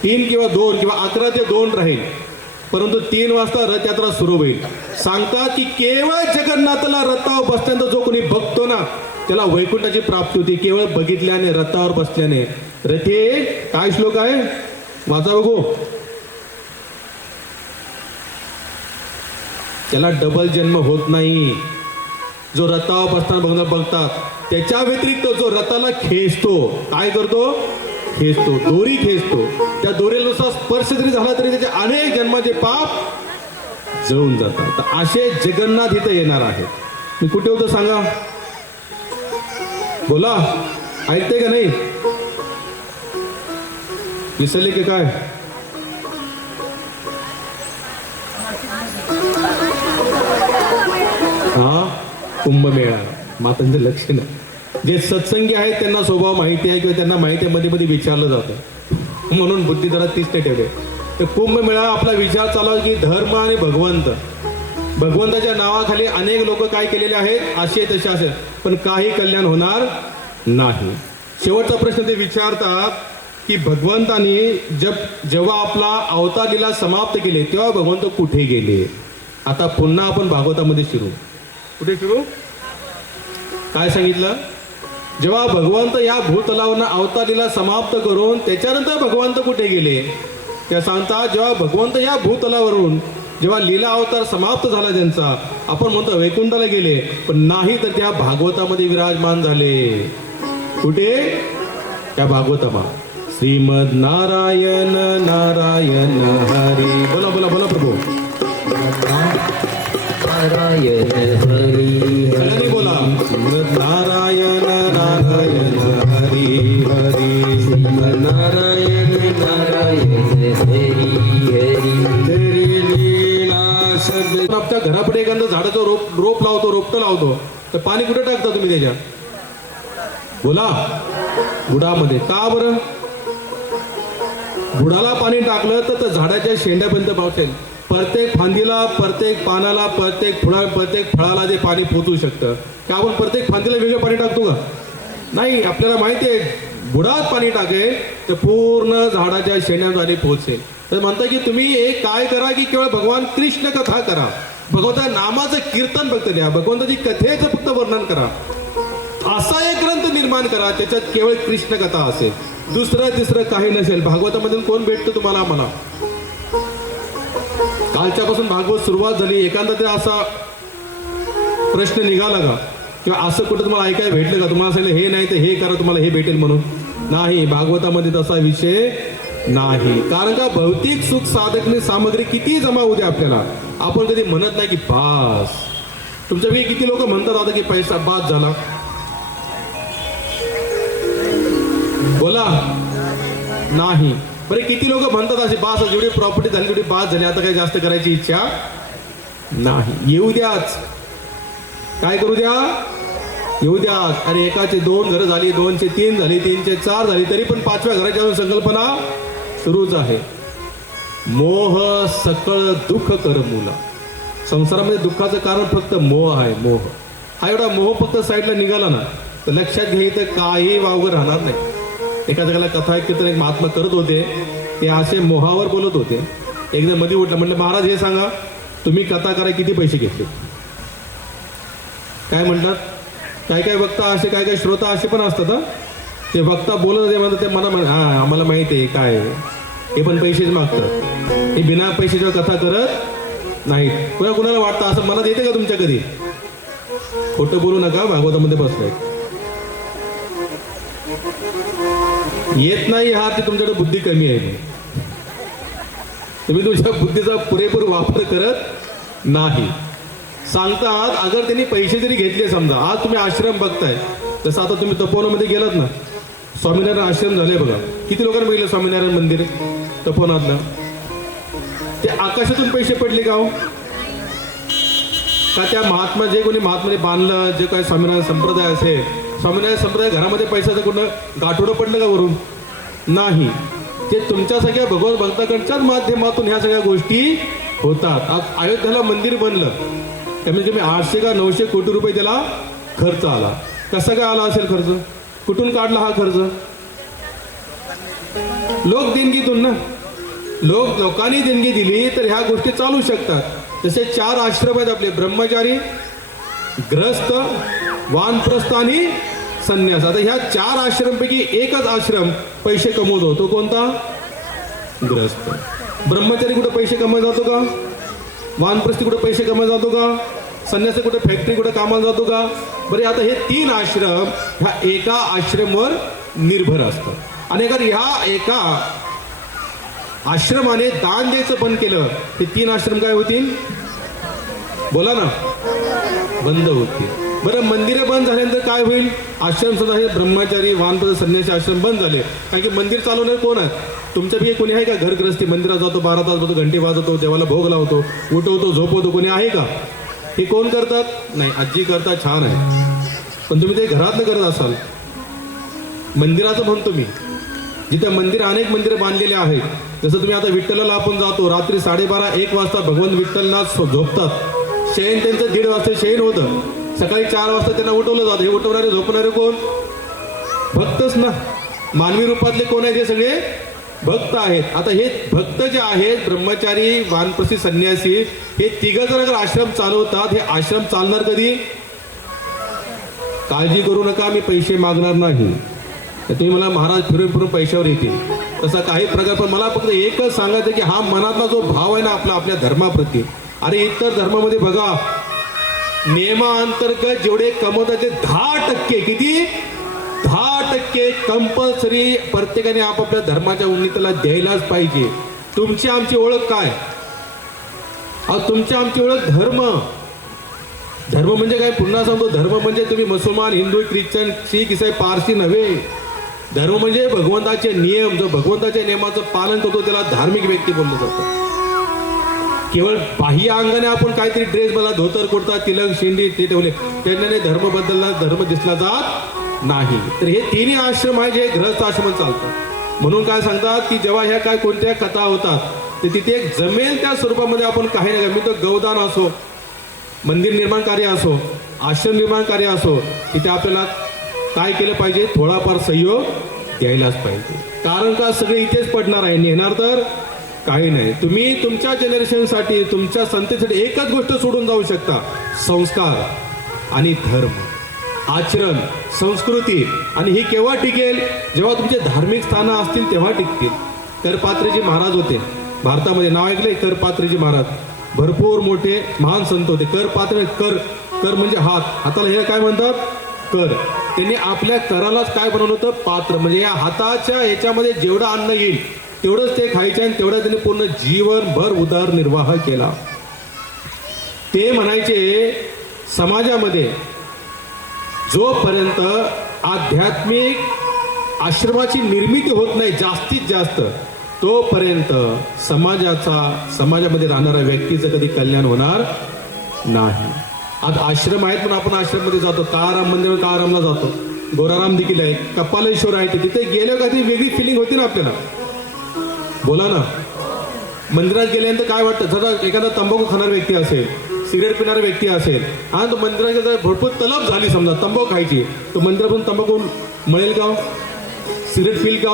3 किंवा 2 किंवा 11 ते 2 राहील. परंतु 3 वाजता रथयात्रा सुरू होईल. सांगतात की केवळ जगन्नाथला रथावर बसल्यानंतर जो कोणी बघतो ना त्याला वैकुंठाची प्राप्ती होती, केवळ बघितल्याने, रथावर बसल्याने. रथे काय श्लोक आहे, वाचा बघू. त्याला डबल जन्म होत नाही. जो रथावर बसताना बघतात, त्याच्या व्यतिरिक्त जो रथाला खेचतो, काय करतो? खेचतो, दोरी खेचतो. त्या दोरीनुसार स्पर्श जरी झाला तरी त्याचे अनेक जन्माचे पाप जळून जातात. तर असे जगन्नाथ इथे येणार आहेत. मी कुठे होतो सांगा? बोला, ऐकते का नाही? विसरले की काय? हा कुंभमेळा, मातांचं लक्ष नाही. जे सत्संगी आहेत त्यांना स्वभाव माहिती आहे किंवा त्यांना माहिती आहे, मध्ये मध्ये विचारलं जातं, म्हणून बुद्धी जरा तीच नाही ठेवले. तर कुंभमेळा आपला विचार चालू की धर्म आणि भगवंताच्या नावाखाली अनेक लोक काय केलेले आहेत, असे तसे असे, पण काही कल्याण होणार नाही. शेवटचा प्रश्न ते विचारतात की भगवंतानी जेव्हा आपला अवतार लीला समाप्त केले तेव्हा भगवंत कुठे गेले? आता पुन्हा आपण भागवतामध्ये शिरू. कुठे शिरू? काय सांगितलं? जेव्हा भगवंत या भूतलावरनं अवतार लीला समाप्त करून त्याच्यानंतर भगवंत कुठे गेले? त्या सांगतात जेव्हा भगवंत या भूतलावरून जेव्हा लीला अवतार समाप्त झाला त्यांचा, आपण म्हणतो वैकुंठाला गेले, पण नाही तर त्या भागवतामध्ये विराजमान झाले. कुठे? त्या भागवतामध्ये. श्रीमद नारायण नारायण हरी. बोला बोला बोला प्रभू. नारायण हरी सगळ्यांनी बोला. श्रीमद नारायण नारायण हरी हरी. श्रीमन नारायण नारायण हरी हरी हरी लीला सब. आपल्या घरापुढे एखादं झाडाचं रोप लावतो, रोपटं लावतो, तर पाणी कुठे टाकता तुम्ही त्याच्या? बोला, बुडामध्ये. का बरं? बुडाला पाणी टाकलं तर झाडाच्या शेंड्यापर्यंत पावसेल. प्रत्येक फांदीला, प्रत्येक पानाला, प्रत्येक फळाला ते पाणी पोचू शकतं. का आपण प्रत्येक फांदीला वेगळं पाणी टाकतो का? नाही. आपल्याला माहिती आहे बुडात पाणी टाकेल तर पूर्ण झाडाच्या शेंड्यात पाणी पोहोचेल. तर म्हणतात की तुम्ही एक काय करा की केवळ भगवान कृष्ण कथा करा, भगवंता नामाचं कीर्तन फक्त द्या, भगवंताची कथेचं फक्त वर्णन करा, असा एक ग्रंथ निर्माण करा त्याच्यात केवळ कृष्ण कथा असेल, दुसरं तिसरं काही नसेल. भागवतामधून कोण भेटतं तुम्हाला? आम्हाला कालच्यापासून भागवत सुरुवात झाली, एखादा ते असा प्रश्न निघाला का किंवा असं कुठं तुम्हाला ऐकायला भेटलं का? तुम्हाला सांगितलं हे नाही तर हे करा, तुम्हाला हे भेटेल म्हणून? नाही, भागवतामध्ये तसा विषय नाही. कारण का भौतिक सुख साधकनी सामग्री किती जमा होऊ दे आपल्याला, आपण कधी म्हणत नाही की बास. तुमच्यापैकी किती लोक म्हणतात आता की पैसा बास झाला? बोला. नाही. बरे किती लोक म्हणतात असे बास, जेवढी प्रॉपर्टी झाली तेवढी बास झाली, आता काही जास्त करायची इच्छा नाही. येऊ द्याच. काय करू द्या? येऊ द्या. अरे एकाचे 2 घरं झाली, 2चे 3 झाली, 3चे 4 झाली, तरी पण 5व्या घराची अजून संकल्पना सुरूच आहे. मोह सकळ दुःख कर मुला. संसारामध्ये दुःखाचं कारण फक्त मोह आहे. मोह हा एवढा मोह फक्त साईडला निघाला ना तर लक्षात घ्या तर काही वावगं राहणार नाही. एका जगाला कथा कीर्तन एक महात्मा करत होते, ते असे मोहावर बोलत होते. एकदा मध्ये उठलं, म्हटलं महाराज हे सांगा तुम्ही कथा कराय किती पैसे घेतले? काय म्हणतात? काय काय वक्ता असे, काय काय श्रोता असे पण असतात. ते वक्ता बोलत होते म्हणतात ते मला हा आम्हाला माहिती आहे काय हे पण पैसेच मागतात, हे बिना पैशाच्या कथा करत नाहीत. कुणाला वाटतं असं मनात येते का तुमच्या कधी? खोटं बोलू नका, भागवतामध्ये बसलाय. येत नाही हा ते तुमच्याकडे बुद्धी कमी आहे. तुम्ही तुमच्या बुद्धीचा पुरेपूर वापर करत नाही. सांगतात अगर त्यांनी पैसे जरी घेतले, समजा आज तुम्ही आश्रम बघताय, जसं आता तुम्ही तपोवनामध्ये गेलात ना, स्वामीनारायण आश्रम झाले बघा, किती लोकांना बघितलं स्वामीनारायण मंदिर तपोवनातलं? ते आकाशातून पैसे पडले का हो? का त्या महात्मा जे कोणी महात्माने बांधलं, जे काय स्वामीनारायण संप्रदाय असेल, स्वामीनारायण संप्रदाय घरामध्ये पैशाचं कुठं गाठोडं पडलं का वरून? नाही. ते तुमच्या सगळ्या भगवत भक्ताकडच्याच माध्यमातून ह्या सगळ्या गोष्टी होतात. आज अयोध्याला मंदिर बनलं, त्यामुळे कमी 800 का 900 कोटी रुपये त्याला खर्च आला. कसा काय आला असेल खर्च? कुठून काढला हा खर्च? लोक देणगीतून ना. लोकांनी देणगी दिली तर ह्या गोष्टी चालू शकतात. जसे 4 आश्रम आहेत आपले, ब्रह्मचारी, ग्रस्त, वानप्रस्थ आणि संन्यास. आता ह्या 4 आश्रमपैकी एकच आश्रम पैसे कमवतो, तो कोणता? ग्रस्त. ब्रह्मचारी कुठे पैसे कमवला जातो का? वानप्रस्थी कुठे पैसे कमवला जातो का? संन्यासी कुठे फॅक्टरी कुठे कामाला जातो का? बरे आता हे 3 आश्रम ह्या एका आश्रमवर निर्भर असतात. आणि अगर ह्या एका आश्रमाने दान द्यायचं बंद केलं ते 3 आश्रम काय होतील? बोला ना, बंद होतील. बरं मंदिरं बंद झाल्यानंतर काय होईल? आश्रम सुद्धा हे ब्रह्मचारी वानप्रस्थ संन्यासी आश्रम बंद झाले. कारण की मंदिर चालवणारे कोण आहेत? तुमच्यापैकी कोणी आहे का घरग्रस्ती? मंदिरात जातो, 12 तास जातो, घंटी वाजवतो, देवाला भोग लावतो, उठवतो, झोपवतो, कोणी आहे का? हे कोण करतात? नाही, आजी करतात, छान आहे. पण तुम्ही ते घरात करत असाल. मंदिराचं म्हणतो मी, जिथे मंदिर अनेक मंदिरं बांधलेली आहेत. जसं तुम्ही आता विठ्ठलाला आपण जातो, रात्री 12:30-1 वाजता भगवान विठ्ठलनाथ झोपतात. शयन त्यांचं 1:30 वाजता शयन होतं. सकाळी 4 वाजता त्यांना उठवलं जातं. हे उठवणारे झोपणारे कोण? भक्तच ना. मानवी रूपातले कोण आहेत? हे सगळे भक्त आहेत. आता हे भक्त जे आहेत, ब्रह्मचारी वानप्रस्थ संन्यासी, हे 3 जण अगर आश्रम चालवतात, हे आश्रम चालणार कधी? काळजी करू नका, मी पैसे मागणार नाही. तुम्ही मला महाराज फिरून फिरून पैशावर येतील तसा काही प्रकार. पण मला फक्त एकच सांगायचं की हा मनातला जो भाव आहे ना आपला आपल्या धर्माप्रती. अरे इतर धर्मामध्ये बघा, नियमांतर्गत जेवढे कमवतात ते 10% किती? 10% कंपल्सरी प्रत्येकाने आपापल्या धर्माच्या उन्नतीला द्यायलाच पाहिजे. तुमची आमची ओळख काय? तुमची आमची ओळख धर्म. धर्म म्हणजे काय? पुन्हा सांगतो, धर्म म्हणजे तुम्ही मुसलमान, हिंदू, ख्रिश्चन, शीख, इसाई, पारसी नव्हे. धर्म म्हणजे भगवंताचे नियम. जो भगवंताच्या नियमाचं पालन करतो त्याला धार्मिक व्यक्ती बोललं जातं. केवळ बाह्य अंगाने आपण काहीतरी ड्रेस बदला, धोतर कुर्ता, तिलक, शेंडी ते ठेवले, त्याने धर्म बदलला, धर्म दिसला जात नाही. तर हे 3 आश्रम आहे जे गृहस्थ आश्रम चालतात. म्हणून काय सांगतात की जेव्हा ह्या काय कोणत्या कथा होतात तर तिथे एक जमेल त्या स्वरूपामध्ये आपण काही नाही. मी तो गौदान असो, मंदिर निर्माण कार्य असो, आश्रम निर्माण कार्य असो, तिथे आपल्याला काय केलं पाहिजे? थोडाफार सहयोग द्यायलाच पाहिजे. कारण का सगळे इथेच पडणार आहे, नेणार तर काही नाही. तुम्ही तुमच्या जनरेशनसाठी, तुमच्या संततीसाठी एकच गोष्ट सोडून जाऊ शकता: संस्कार आणि धर्म, आचरण, संस्कृती. आणि ही केव्हा टिकेल? जेव्हा तुमचे धार्मिक स्थानं असतील तेव्हा टिकतील. करपात्रीजी महाराज होते भारतामध्ये, नाव ऐकले? करपात्रीजी महाराज भरपूर मोठे महान संत होते. करपात्र, कर कर म्हणजे हात, हाताला हे काय म्हणतात? कर. त्यांनी आपल्या करालाच काय बनवलं होतं? पात्र. म्हणजे या हाताच्या याच्यामध्ये जेवढं अन्न येईल तेवढंच ते खायचे आणि तेवढं त्यांनी पूर्ण जीवनभर उदरनिर्वाह केला. ते म्हणायचे समाजामध्ये जोपर्यंत आध्यात्मिक आश्रमाची निर्मिती होत नाही जास्तीत जास्त, तोपर्यंत समाजामध्ये राहणाऱ्या व्यक्तीचं कधी कल्याण होणार नाही. आज आश्रम आहेत पण आपण आश्रममध्ये जातो. काळाराम मंदिर, काळारामला जातो. गोराराम देखील आहे, कपालेश्वर आहे. तिथे गेल्यावर काहीतरी वेगळी फिलिंग होती ना आपल्याला. बोला ना. मंदिरात गेल्यानंतर काय वाटतं? जर एखादा तंबाखू खाणारा व्यक्ती असेल, सिगरेट पिणारा व्यक्ती असेल, आणि तो मंदिराच्या जर भरपूर तलब झाली, समजा तंबाखू खायची, तो मंदिरातून तंबाखू मिळेल का? सिगरेट पिल का?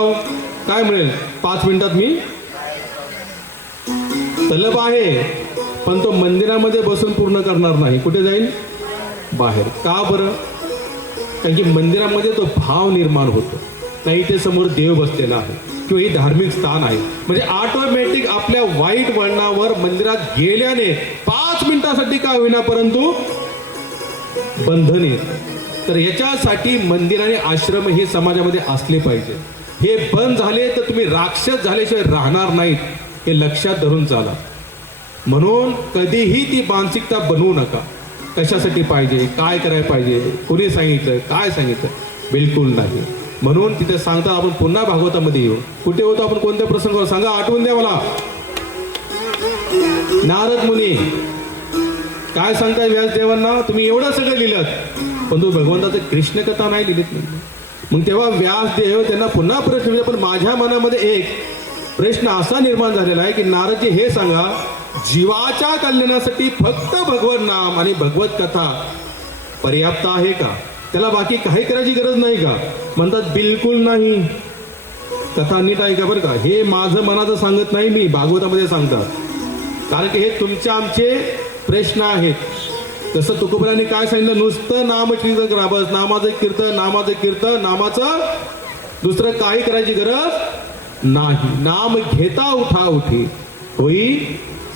काय मिळेल? 5 मिनिटात मी तलब आहे, पण तो मंदिरामध्ये बसून पूर्ण करणार नाही. कुठे जाईल? बाहेर. का बरं? कारण की मंदिरामध्ये तो भाव निर्माण होतो. नाही ते समोर देव बसलेला आहे किंवा ही धार्मिक स्थान आहे. म्हणजे ऑटोमॅटिक आपल्या वाईट वळणावर मंदिरात गेल्याने 5 मिनिटासाठी काय होईना परंतु बंधन येत. तर याच्यासाठी मंदिर आणि आश्रम हे समाजामध्ये असले पाहिजे. हे बंद झाले तर तुम्ही राक्षस झाल्याशिवाय राहणार नाहीत, हे लक्षात धरून चाला. म्हणून कधीही ती मानसिकता बनवू नका. कशासाठी पाहिजे, काय करायला पाहिजे, कोणी सांगितलं, काय सांगितलं, बिलकुल नाही. म्हणून तिथे सांगतात. आपण पुन्हा भागवतामध्ये येऊ. कुठे होतो आपण? कोणत्या प्रसंगावर सांगा, आठवून द्या मला. नारद मुनी काय सांगताय व्यासदेवांना? तुम्ही एवढं सगळं लिहिलं पण तू भगवंताचं कृष्ण कथा नाही लिहिलीत नाही. मग तेव्हा व्यासदेव त्यांना पुन्हा प्रश्न विचारला. पण माझ्या मनामध्ये एक प्रश्न असा निर्माण झालेला आहे की नारदजी हे सांगा, जीवाच्या कल्याणासाठी फक्त भगवत नाम आणि भगवत कथा पर्याप्त आहे का? त्याला बाकी काही करायची गरज नाही का? म्हणतात बिलकुल नाही. कथा नीट आहे का बरं का? हे माझं मनाचं सांगत नाही मी, भागवतामध्ये सांगतात. कारण की हे तुमचे आमचे प्रश्न आहेत. जसं तुकोबरांनी काय सांगितलं? नुसतं नामकीर्तन करा बस. नामाचं कीर्तन, नामाचं कीर्तन, नामाचं दुसरं काही करायची गरज नाही. नाम घेता उठा उठी होई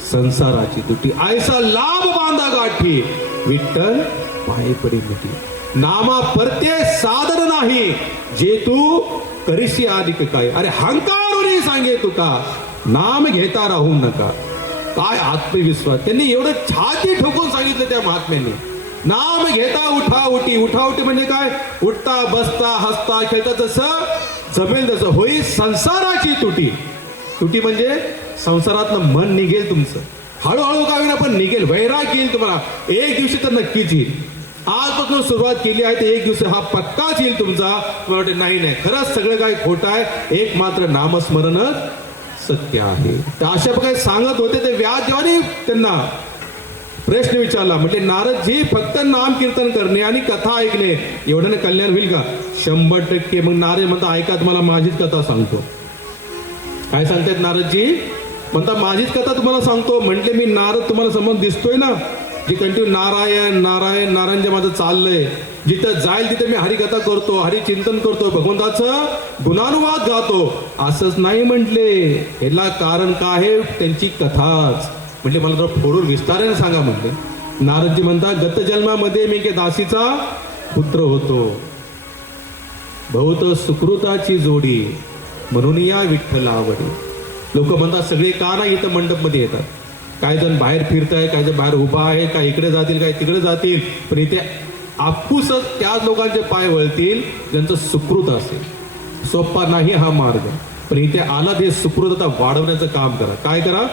संसाराची तुटी, ऐसा लाभ बांधा गाठी विठ्ठल पायी पडी मिटी. नामा परते साधन नाही जे तू करीशी अधिक काय. अरे हंकारुनी सांगे तुका नाम घेता राहू नका. काय आत्मविश्वास, त्यांनी एवढं छाती ठोकून सांगितलं त्या महात्म्यांनी. नाम घेता उठाउटी. उठाउटी म्हणजे काय? उठता बसता हसता खेळता जसं जमेल तसं होई संसाराची तुटी. तुटी म्हणजे संसारातलं मन निघेल तुमचं, हळूहळू का होईना पण निघेल. वैराग येईल तुम्हाला, एक दिवशी तर नक्कीच येईल. आजपासून सुरुवात केली आहे तर एक दिवस हा पक्काच येईल तुमचा. मला वाटते नाही खरंच सगळं काय खोटं आहे, एक मात्र नामस्मरणच सत्य आहे. तर अशा प्रकारे सांगत होते ते व्यास जेव्हा त्यांना प्रश्न विचारला, म्हटले नारदजी फक्त नाम कीर्तन करणे आणि कथा ऐकणे एवढ्याने कल्याण होईल का? 100%. मग नारद म्हणता ऐका तुम्हाला माझीच कथा सांगतो. काय सांगतायत नारदजी? म्हणता माझीच कथा तुम्हाला सांगतो. म्हटले मी नारद तुम्हाला समोर दिसतोय ना, जी कंटिन्यू नारायण नारायण नारायण जे माझं चाललंय, जिथं जाईल तिथे मी हरिकथा करतो, हरिचिंतन करतो, भगवंताचं गुणानुवाद गातो. असंच नाही म्हटले, ह्याला कारण काय आहे? त्यांची कथाच. म्हणजे मला जरा फोडून विस्ताराने सांगा म्हटले. नारदजी म्हणता गत जन्मामध्ये मी एका दासीचा पुत्र होतो, बहुत सुकृताची जोडी म्हणून या विठ्ठल आवडी. लोक म्हणतात सगळे का नाही इथं मंडपमध्ये येतात, काय जण बाहेर फिरताय, काय जण बाहेर उभा आहे, काय इकडे जातील काय तिकडे जातील, पण इथे आपूसच त्याच लोकांचे पाय वळतील ज्यांचं सुकृत असेल. सोपा नाही हा मार्ग, पण इथे आला ते सुकृतता वाढवण्याचं काम करा. काय करा?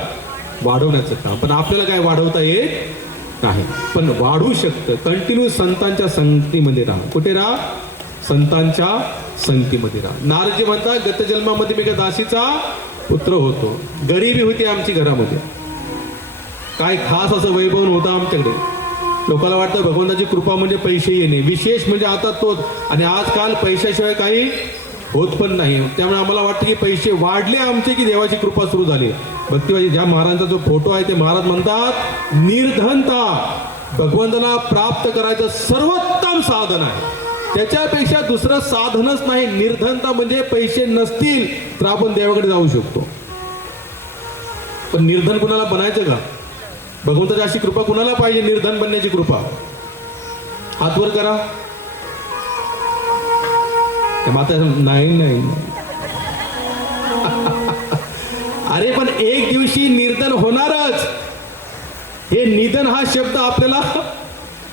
वाढवण्याचं काम. पण आपल्याला काय वाढवता येत नाही, पण वाढू शकतं. कंटिन्यू संतांच्या संगतीमध्ये राहा. कुठे राहा? संतांच्या संगतीमध्ये राहा. नारदजी म्हणतात गत जन्मामध्ये मी एका दासीचा पुत्र होतो, गरिबी होती आमची घरामध्ये, काय खास असं वैभव नव्हतं आमच्याकडे. लोकांना वाटतं भगवंताची कृपा म्हणजे पैसे येणे, विशेष म्हणजे आता तोच. आणि आजकाल पैशाशिवाय काही होत पण नाही. त्यामुळे आम्हाला वाटतं की पैसे वाढले आमचे की देवाची कृपा सुरू झाली. भक्तिवादी ज्या महाराजांचा जो फोटो आहे ते महाराज म्हणतात निर्धनता भगवंताला प्राप्त करायचं सर्वोत्तम साधन आहे. त्याच्यापेक्षा दुसरं साधनच नाही. निर्धनता म्हणजे पैसे नसतील तर आपण देवाकडे जाऊ शकतो, पण निर्धन कुणाला बनायचं का? भगवंताची अशी कृपा कुणाला पाहिजे निर्धन बनण्याची कृपा? हात वर करा. माता नाही अरे पण एक दिवशी निर्धन होणारच. हे निधन हा शब्द आपल्याला,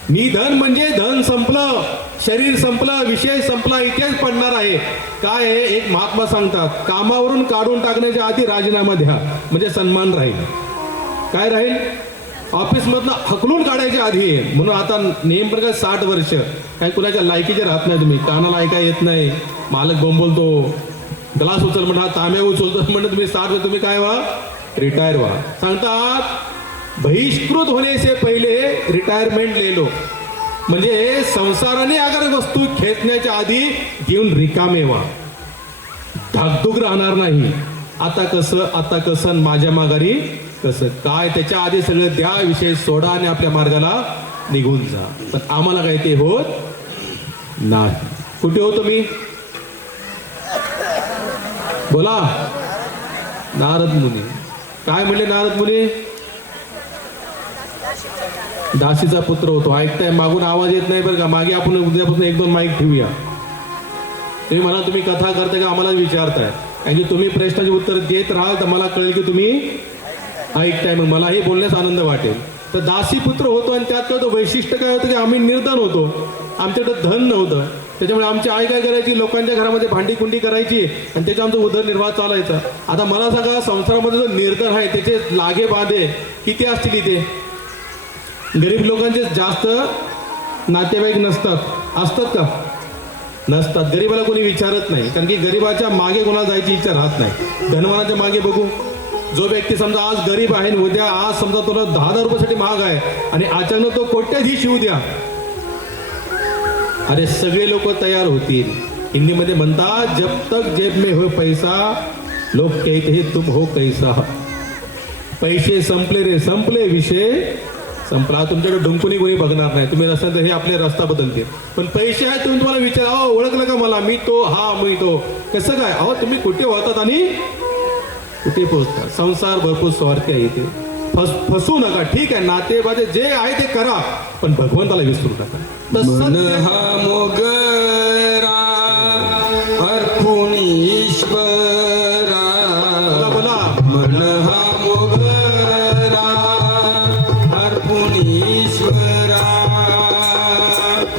निधन म्हणजे धन संपलं, शरीर संपलं, विषय संपला, इथेच पडणार आहे. काय आहे? एक महात्मा सांगतात कामावरून काढून टाकण्याच्या आधी राजीनामा द्या म्हणजे सन्मान राहील. काय राहील? ऑफिसमधनं हकलून काढायच्या आधी. म्हणून आता नेम प्रकार 60 वर्ष काय कुणाच्या लायकीचे राहत नाही. तुम्ही कानाला ऐका येत नाही, मालक बोंबलतो, ग्लास उचल म्हणा, तांब्या उचलतो म्हणत तुम्ही 60 वर्ष तुम्ही काय व्हा? रिटायर व्हा. सांगतात बहिष्कृत होने से पहिले रिटायरमेंट ले लो. म्हणजे संसाराने अगर वस्तू खेचण्याच्या आधी घेऊन रिकामे व्हा, धाकधूक राहणार नाही. आता कसं माझ्या माघारी कसं काय, त्याच्या आधी सगळं द्या, विषय सोडा आणि आपल्या मार्गाला निघून जा. पण आम्हाला काय ते होत नाही. कुठे होतो मी? बोला. नारद मुनी काय म्हणले? नारद मुनी दासीचा पुत्र होतो. ऐकताय? मागून आवाज येत नाही बरं का. मागे आपण उद्यापासून 1-2 माईक ठेवूया. तुम्ही म्हणा तुम्ही कथा करताय का आम्हाला विचारताय, आणि तुम्ही प्रश्नाचे उत्तर देत राहाल तर मला कळेल की तुम्ही ऐकताय. मग मलाही बोलण्यास आनंद वाटेल. तर दासी पुत्र होतो आणि त्यात काय होतं वैशिष्ट्य काय होतं की आम्ही निर्धन होतो, आमच्याकडे धन नव्हतं. त्याच्यामुळे आमची आई काय करायची, लोकांच्या घरामध्ये भांडी कुंडी करायची आणि त्याचा आमचा उदरनिर्वाह चालायचा. आता मला सांगा संसारामध्ये जो निर्धन आहे त्याचे लागे बाधे किती असतील इथे? गरीब लोकांचे जास्त नातेवाईक नसतात, असतात का? नसतात. गरीबाला कोणी विचारत नाही, कारण की गरीबाच्या मागे कोणाला जायची इच्छा राहत नाही. धनवानाच्या मागे बघू. जो व्यक्ती समजा आज गरीब आहे आणि उद्या आज समजा तुला 10,000 रुपयासाठी महाग आहे आणि अचानक तो कोट्याधीश शिवू द्या, अरे सगळे लोक तयार होतील. हिंदीमध्ये म्हणतात जब तक जेब में हो पैसा लोग कहते हैं तुम हो कैसा. पैसे संपले रे संपले, विषय संपला. तुमच्याकडे डुंकुनी कोणी बघणार नाही. तुम्ही रस्ता हे आपले रस्ता बदलते, पण पैसे आहेत तुम्ही तुम्हाला विचार, अहो ओळखलं का मला, मी तो, हा मी तो. कसं काय? अहो तुम्ही कुठे होतात आणि कुठे पोहोचता? संसार भरपूर स्वार्थी आहे इथे. फसू नका. ठीक आहे, नातेबाजे जे आहे ते करा, पण भगवंताला विसरू नका. तर मन सत्य- हा मोगरा अर्पून ईश्वरा. बोला बोला. मन हा मोगरा अर्पून ईश्वरा.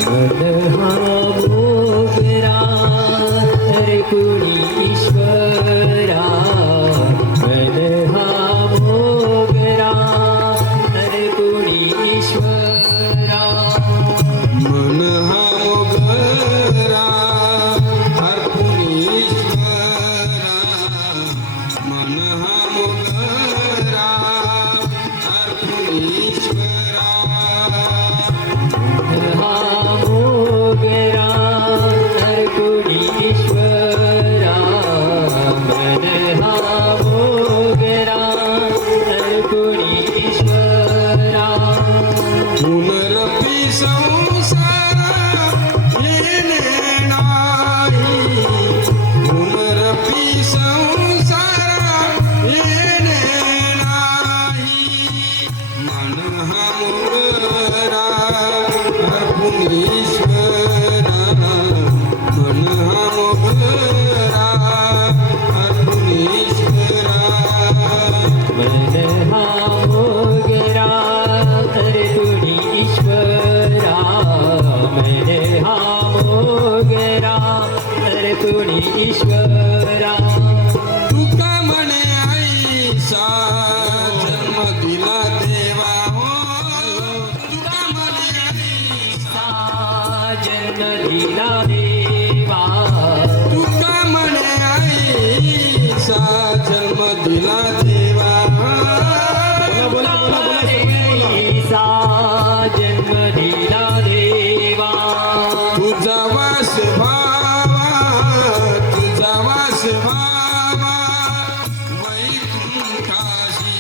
मन हा मोगरा अर्पून ईश्वरा. मन हा मोगरा अर्पून ईश्वरा. मन हा मोगरा अर्पून ईश्वरा. मन हा मोगरा अर्पून ईश्वरा. हा मोगरा अर्पून ईश्वरा. मन हा मोगरा अर्पून ईश्वरा. पुनरपि संसार येणे नाही. पुनरपि संसार येणे नाही. मन हा मोगरा अर्पून ईश्वरा. मन हा मोगरा अर्पून ईश्वरा. मन हा मोगरा अर्पून ईश्वरा. मन हा मोगरा अर्पून ईश्वरा. तुका म्हणे आईसा जन्म दिला देवा हो. तुका म्हणे आईसा. जन्म दिला देवा. तुका म्हणे आईसा जन्म दिला देवा. बोला बोला बोला बोला. ईसा जन्म दिला देवा. तुझा वास भावा. तुझा वास भावा. वैकुंठाशी.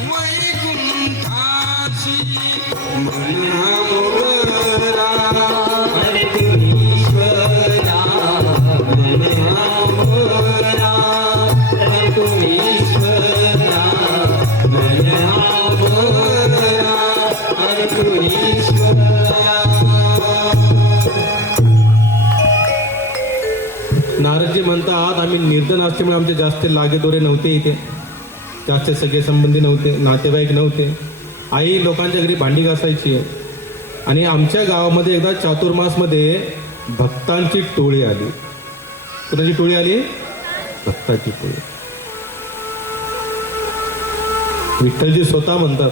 वैकुंठाशी. मन हा मोगरा अर्पून ईश्वरा. मन हा मोगरा अर्पून ईश्वरा. मन हा मोगरा अर्पून ईश्वरा. नारदजी म्हणतात आम्ही निर्धन असल्यामुळे आमचे जास्त लागेदोरे नव्हते, इथे जास्त सगळे संबंधी नव्हते, नातेवाईक नव्हते. आई लोकांच्या घरी भांडी घासायची आणि आमच्या गावामध्ये एकदा चातुर्मासमध्ये भक्तांची टोळी आली. कुणाची टोळी आली? भक्तांची टोळी. विठ्ठलजी स्वतः म्हणतात,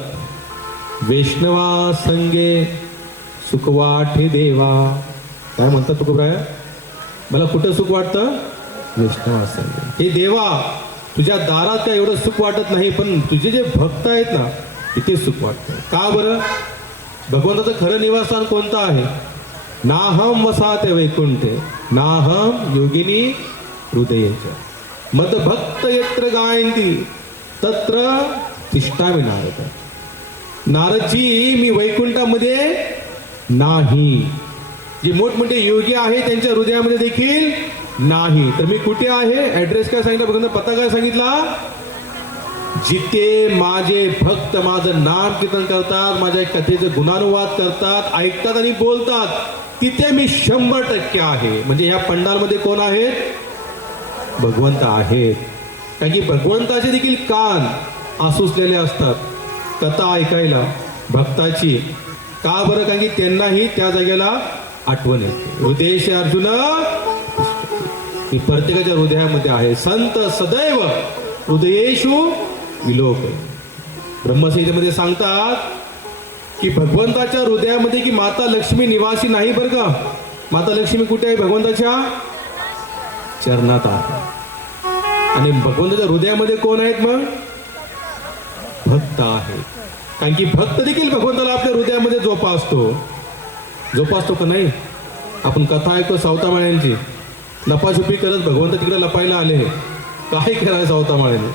वैष्णवा संगे सुखवाठे देवा. काय म्हणतात तुकोबराय? मला कुठं सुख वाटतं? वैष्णवा संगे. हे देवा, तुझ्या दारात काय एवढं सुख वाटत नाही, पण तुझे जे भक्त आहेत ना, इथे सुख वाटतं. का बरं? भगवंताचं खरं निवासस्थान कोणतं आहे? नाहम वसाते वैकुंठे नाहम योगिनी हृदयेच्या. मद भक्त यत्र गायंती तत्र तिष्ठामि नारद. नारदजी, मी वैकुंठामध्ये नाही. जे मोठमोठे योगी आहे त्यांच्या हृदयामध्ये देखील नाही. तर मी कुठे आहे? ऍड्रेस काय सांगितला? बघा, पत्ता काय सांगितला? जिथे माझे भक्त माझं नाम कीर्तन करतात, माझ्या कथेचं गुणानुवाद करतात, ऐकतात आणि बोलतात, तिथे मी 100% आहे. म्हणजे ह्या पंडालमध्ये कोण आहेत? भगवंत आहेत. कारण की भगवंताचे देखील कान आसुसलेले असतात कथा ऐकायला भक्ताची. का बरं? कारण की त्यांनाही त्या जागेला आठवण येते. हृदयेश अर्जुन मी प्रत्येकाच्या हृदयामध्ये आहे. संत सदैव हृदयेषु विलोक. ब्रह्मसंहितेमध्ये सांगतात की भगवंताच्या हृदयामध्ये की माता लक्ष्मी निवासी नाही बरं का. माता लक्ष्मी कुठे आहे? भगवंताच्या चरणात आहे. आणि भगवंताच्या हृदयामध्ये कोण आहेत? मग भक्त आहेत. कारण की भक्त देखील भगवंताला आपल्या हृदयामध्ये जोपासतो का नाही? आपण कथा ऐकतो सावतामाळ्यांची, लपाछुपी करत भगवंत तिकडे लपायला आले. काय करायचं सावतामाळ्याने?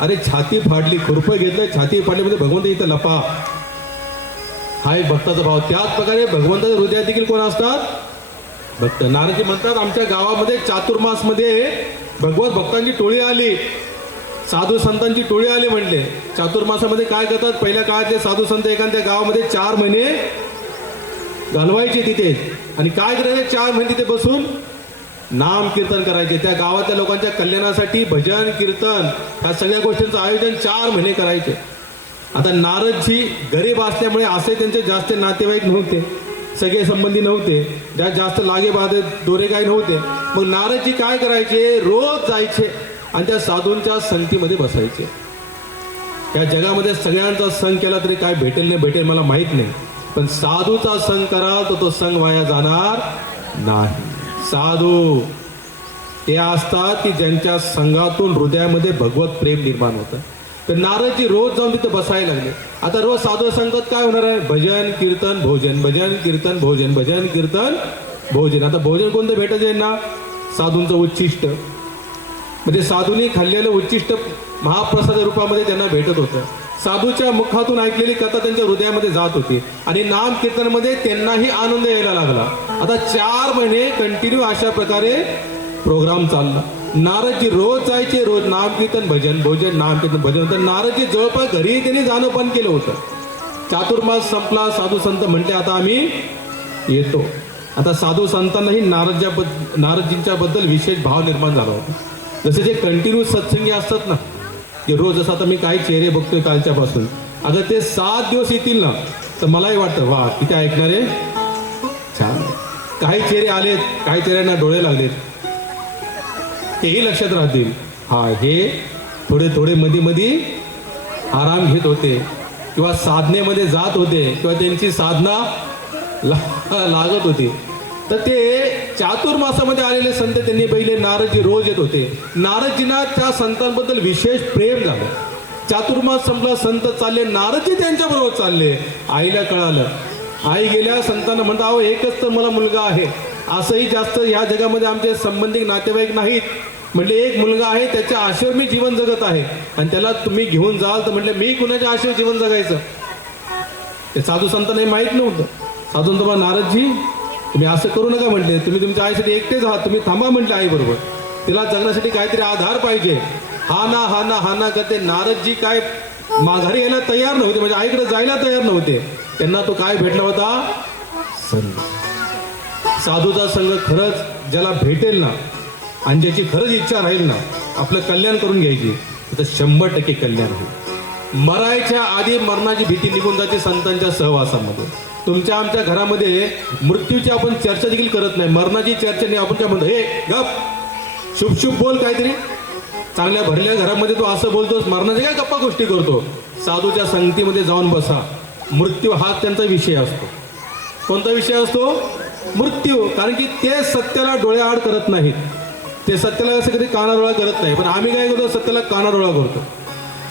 अरे छाती फाडली, खुरपं घेतलं, छाती फाडली म्हणजे भगवंत इथं लपा. हा एक भक्ताचा भाव. त्याच प्रकारे भगवंताच्या हृदयात देखील कोण असतात? भक्त. नारदजी म्हणतात आमच्या गावामध्ये चातुर्मासमध्ये भगवत भक्तांची टोळी आली साधू संतांची टोळी आली म्हणले. चातुर्मासामध्ये काय करतात, पहिल्या काळातले साधू संत एखाद्या गावामध्ये 4 महिने घालवायचे तिथे. आणि काय करायचे, 4 महिने तिथे बसून नाम कीर्तन करायचे. त्या गावातल्या लोकांच्या कल्याणासाठी भजन कीर्तन ह्या सगळ्या गोष्टींचं आयोजन 4 महिने करायचे. आता नारदजी गरीब असल्यामुळे असे त्यांचे जास्त नातेवाईक नव्हते, सगळे संबंधी नव्हते, ज्या जास्त लागे बाधे दोरे काही नव्हते. मग नारदजी काय करायचे, रोज जायचे आणि त्या साधूंच्या संगतीमध्ये बसायचे. या जगामध्ये सगळ्यांचा संग केला तरी काय भेटेल नाही भेटेल मला माहीत नाही, पण साधूचा संग कराल तर तो संग वाया जाणार नाही. साधू ते असतात की ज्यांच्या संघातून हृदयामध्ये भगवत प्रेम निर्माण होतं. तर नारदजी रोज जाऊन तिथे बसायला लागले. आता रोज साधू संगत काय होणार आहे, भजन कीर्तन भोजन, भजन कीर्तन भोजन, भजन कीर्तन भोजन. आता भोजन कोणतं भेटत आहे ना, साधूंचं उच्चिष्ट, म्हणजे साधूंनी खाल्लेलं उच्चिष्ट महाप्रसाद रूपामध्ये त्यांना भेटत होतं. साधूच्या मुखातून ऐकलेली कथा त्यांच्या हृदयामध्ये जात होती आणि नाम कीर्तनामध्ये त्यांनाही आनंद यायला लागला. आता 4 महिने कंटिन्यू अशा प्रकारे प्रोग्राम चालला. नारदजी रोज जायचे, रोज नाम कीर्तन भजन भोजन, नाम कीर्तन भजन. तर नारदजी जवळपास घरी त्यांनी जाणं पण केलं होतं. चातुर्मास संपला, साधू संत म्हटले आता आम्ही येतो. आता साधू संतांनाही नारदजींच्या बद्दल विशेष भाव निर्माण झाला होता. जसे जे कंटिन्यू सत्संगी असतात ना, की रोज जसं आता मी काही चेहरे बघतोय कालच्यापासून, अगर ते 7 दिवस येतील ना तर मलाही वाटतं वा किती ऐकणारे छान. काही चेहरे आलेत, काही चेहऱ्यांना डोळे लागलेत, तेही लक्षात राहतील. हा हे थोडे थोडे मध्ये आराम घेत होते किंवा साधनेमध्ये जात होते किंवा त्यांची साधना लागत होती. तर ते चातुर्मासामध्ये आलेले संत त्यांनी पहिले नारदजी रोज येत होते. नारदजींना त्या संतांबद्दल विशेष प्रेम झालं. चातुर्मास संपला, संत चालले, नारदजी त्यांच्याबरोबर चालले. आईला कळालं, आई गेल्या संतांना म्हणता अहो एकच तर मला मुलगा आहे, असंही जास्त या जगामध्ये आमचे संबंधिक नातेवाईक नाहीत. म्हटले एक मुलगा आहे, त्याच्या आशेवर मी जीवन जगत आहे आणि त्याला तुम्ही घेऊन जाल तर म्हटले मी कुणाच्या आशेवर जीवन जगायचं. ते साधू संतांना माहीत नव्हतं. साधू संत नारदजी तुम्ही असं करू नका म्हटले, तुम्ही तुमच्या आईसाठी एकटेच आहात, तुम्ही थांबा म्हटले आईबरोबर, तिला जगण्यासाठी काहीतरी आधार पाहिजे. हा ना हा ना हा ना करते. नारदजी काय माघारी यायला तयार नव्हते, म्हणजे आईकडे जायला तयार नव्हते. त्यांना तो काय भेटला होता, संग. साधूचा संग खरंच ज्याला भेटेल ना आणि ज्याची खरंच इच्छा राहील ना आपलं कल्याण करून घ्यायची तर 100% कल्याण होईल. मरायच्या आधी मरणाची भीती निघून जाते संतांच्या सहवासामध्ये. तुमच्या आमच्या घरामध्ये मृत्यूची आपण चर्चा देखील करत नाही, मरणाची चर्चा नाही. आपण काय म्हणतो, हे गप शुभ शुभ बोल काहीतरी. चांगल्या भरल्या घरामध्ये तो असं बोलतोस, मरणाच्या काय गप्पा गोष्टी करतो. साधूच्या संगतीमध्ये जाऊन बसा. मृत्यू हा त्यांचा विषय असतो. कोणता विषय असतो, मृत्यू. कारण की ते सत्याला डोळ्याआड करत नाहीत, ते सत्याला असं कधी कानाडोळा करत नाही. पण आम्ही काय करतो, सत्याला कानाडोळा करतो,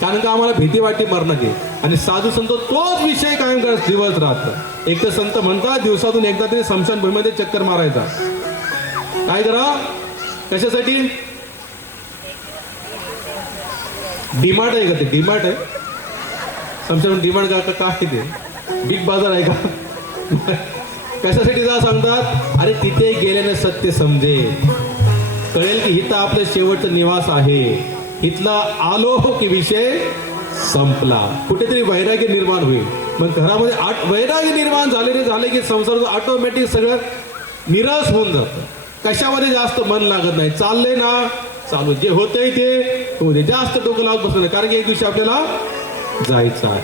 कारण का आम्हाला भीती वाटते मरणाची. आणि साधू संत तोच विषय कायम करत दिवस राहत. एक तर संत म्हणतात दिवसातून एकदा तरी स्मशानभूमीमध्ये चक्कर मारायचा. काय करा, कशासाठी, डीमार्ट आहे का ते, डीमार्ट आहे स्मशान, डीमार्ट का काय ते बिग बाजार आहे का, कशासाठी जा सांगतात, अरे तिथे गेल्याने सत्य समजेल, कळेल की इथं आपलं शेवटचं निवास आहे, इथला आलो की विषय संपला. कुठेतरी वैराग्य निर्माण होईल. मग घरामध्ये वैराग्य निर्माण झाले की संसाराचं ऑटोमॅटिक सगळं निराश होऊन जातं. कशामध्ये जास्त मन लागत नाही. चाललंय ना चालू, जे होतंय ते होऊ दे, जास्त डोकं लावत बसलं नाही, कारण की एक दिवशी आपल्याला जायचं आहे.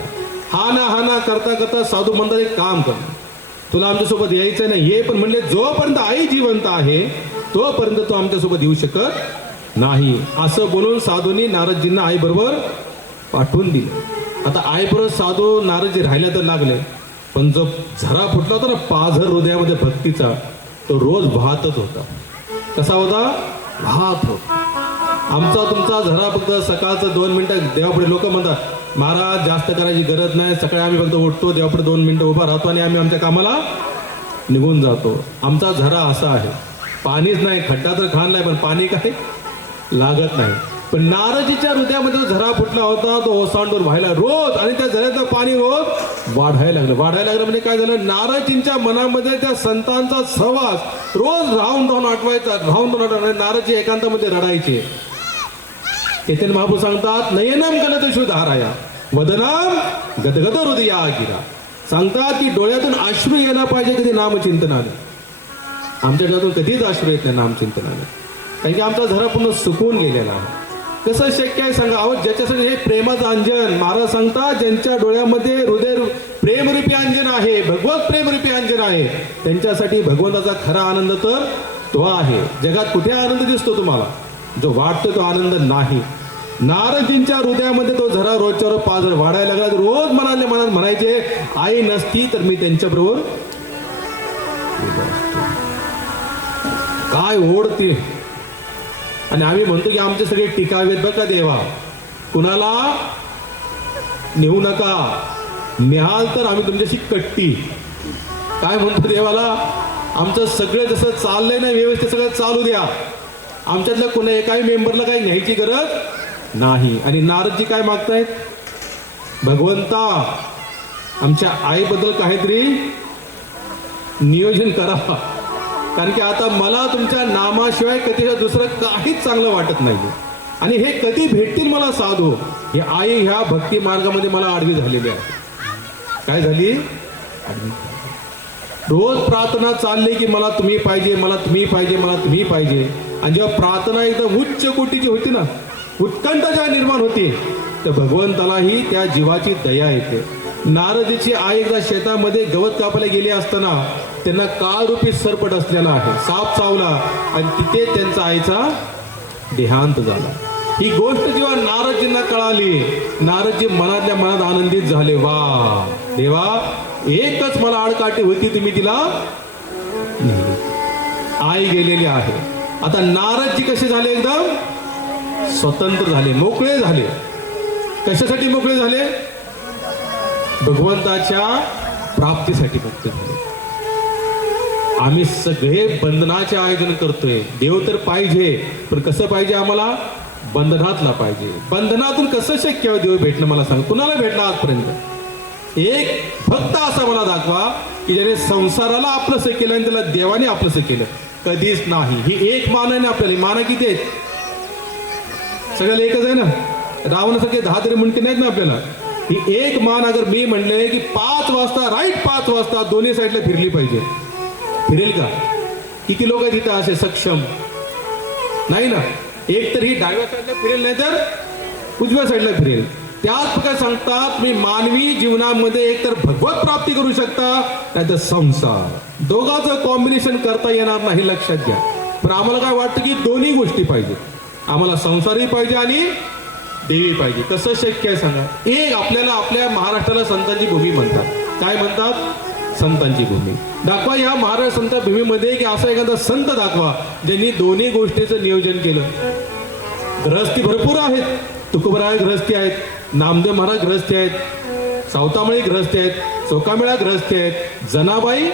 हा ना करता करता साधू म्हणतात एक काम कर, तुला आमच्यासोबत यायचं नाही ये, पण म्हणले जोपर्यंत आई जिवंत आहे तोपर्यंत तो आमच्यासोबत येऊ शकत नाही. असं बोलून साधूंनी नारदजींना आई बरोबर पाठवून दिलं. आता आई बरोबर साधू नारदजी राहायला तर लागले, पण जो झरा फुटला होता ना पाझर हृदयामध्ये भक्तीचा, तो रोज वाहतच होता. कसा होता, वाहत होता. आमचा तुमचा झरा फक्त सकाळचं 2 मिनिटं देवापुढे. लोक म्हणतात महाराज जास्त करायची गरज नाही, सकाळी आम्ही फक्त उठतो, देवापुढे 2 मिनिटं उभा राहतो आणि आम्ही आमच्या कामाला निघून जातो. आमचा झरा असा आहे, पाणीच नाही, खड्डा तर खाणलाय पण पाणी काय लागत नाही. पण नारदजीच्या हृदयामध्ये झरा फुटला होता, तो ओसांडून व्हायला रोज, आणि त्या झऱ्याचं पाणी रोज वाढायला लागलं म्हणजे काय झालं, नारदजींच्या मनामध्ये त्या संतांचा सहवास रोज राहून आठवायचा, राहून नारदजी एकांतामध्ये रडायचे. चैतन्य महाप्रभू सांगतात नयनम गलदशु धाराया वदनाम गदगद हृदया गिरा. सांगतात की डोळ्यातून अश्रू यायला पाहिजे कधी नामचिंतनाने. आमच्या डोळ्यातून कधीच अश्रू येत नाही नामचिंतनाने, कारण की आमचा झरा पूर्ण सुकून गेलेला आहे. कसं शक्य आहे सांगा? अहो ज्याच्यासाठी हे प्रेमाचं अंजन, महाराज सांगतात ज्यांच्या डोळ्यामध्ये हृदय प्रेमरूपी अंजन आहे, भगवत प्रेमरूपी अंजन आहे, त्यांच्यासाठी भगवंताचा खरा आनंद तर तो आहे. जगात कुठे आनंद दिसतो तुम्हाला? जो वाटतो तो आनंद नाही. नारदजींच्या हृदयामध्ये तो झरा रोजच्या रोज पाजर वाढायला लागला. रोज मनातल्या मनात म्हणायचे आई नसती तर मी त्यांच्याबरोबर काय ओढते. आणि आम्ही म्हणतो की आमचे सगळे टिकावेत बघा देवा, कुणाला नेऊ नका, न्याल तर आम्ही तुमच्याशी कट्टी. काय म्हणतो देवाला? आमचं सगळं जसं चाललंय ना व्यवस्थित सगळं चालू द्या, आमच्यातल्या कोणा एकाही मेंबरला काही न्यायची गरज नाही. आणि नारदजी काय मागतायत? भगवंता आमच्या आईबद्दल काहीतरी नियोजन करा, कारण की आता मला तुमच्या नामाशिवाय कधी दुसरं काहीच चांगलं वाटत नाही. आणि हे कधी भेटतील मला साधू? ही आई ह्या भक्ती मार्गामध्ये मला आडवी झालेली आहे. काय झाली? आडवी. रोज प्रार्थना चालली की मला तुम्ही पाहिजे, मला तुम्ही पाहिजे, मला तुम्ही पाहिजे. आणि जेव्हा प्रार्थना एकदम उच्च कोटीची होती ना, उत्कंठा जेव्हा निर्माण होती, तर भगवंतालाही त्या जीवाची दया येते. नारदीची आई एकदा शेतामध्ये गवत कापायला गेली असताना त्यांना काळरूपी सरपट असलेला आहे, साप चावला आणि तिथे त्यांचा आईचा देहांत झाला. ही गोष्ट जेव्हा नारदजींना कळाली, नारदजी मनातल्या मनात आनंदित झाले. वा देवा, एकच मला आडकाठी होती, तुम्ही तिला नेली. आई गेलेली आहे. आता नारदजी कसे झाले? एकदम स्वतंत्र झाले, मोकळे झाले. कशासाठी मोकळे झाले? भगवंताच्या प्राप्तीसाठी मुक्त झाले. आम्ही सगळे बंधनाचे आयोजन करतोय. देव तर पाहिजे, पण कसं पाहिजे? आम्हाला बंधनातला पाहिजे. बंधनातून कसं शक्य देव भेटणं मला सांग. कुणाला भेटणं आजपर्यंत? एक फक्त असा मला दाखवा की ज्याने संसाराला आपलंसं केलं आणि त्याला देवाने आपलंसं केलं. कधीच नाही. ही एक मान आहे ना आपल्याला. माना किती आहेत? सगळ्याला एकच आहे ना. रावणासारखे 10 तरी मुंडके नाहीत ना आपल्याला. ही एक मान अगर मी म्हणले की 5 वाजता राईट 5 वाजता दोन्ही साईडला फिरली पाहिजे, फिरेल का? किती लोक आहेत तिथं असे सक्षम? नाही ना. एक तर ही डाव्या साईडला फिरेल, नाही तर उजव्या साईडला फिरेल. त्याच प्रकारे सांगतात मी मानवी जीवनामध्ये एक तर भगवत प्राप्ती करू शकता, नाही तर संसार. दोघांचं कॉम्बिनेशन करता येणार नाही, लक्षात घ्या. पण आम्हाला काय वाटतं की दोन्ही गोष्टी पाहिजे. आम्हाला संसारही पाहिजे आणि देवी पाहिजे. कसं शक्य आहे सांगा? एक आपल्याला आपल्या महाराष्ट्राला संतांची भूमी म्हणतात. काय म्हणतात? संतांची भूमी. दाखवा या महाराष्ट्र संत भूमीमध्ये की असा एखादा संत दाखवा ज्यांनी दोन्ही गोष्टीचं नियोजन केलं. ग्रहस्थी भरपूर आहेत. तुकोबराय ग्रहस्थी आहेत, नामदेव महाराज ग्रहस्थी आहेत, सावतामळी ग्रहस्थी आहेत, चोकामेळा ग्रहस्थी आहेत, जनाबाई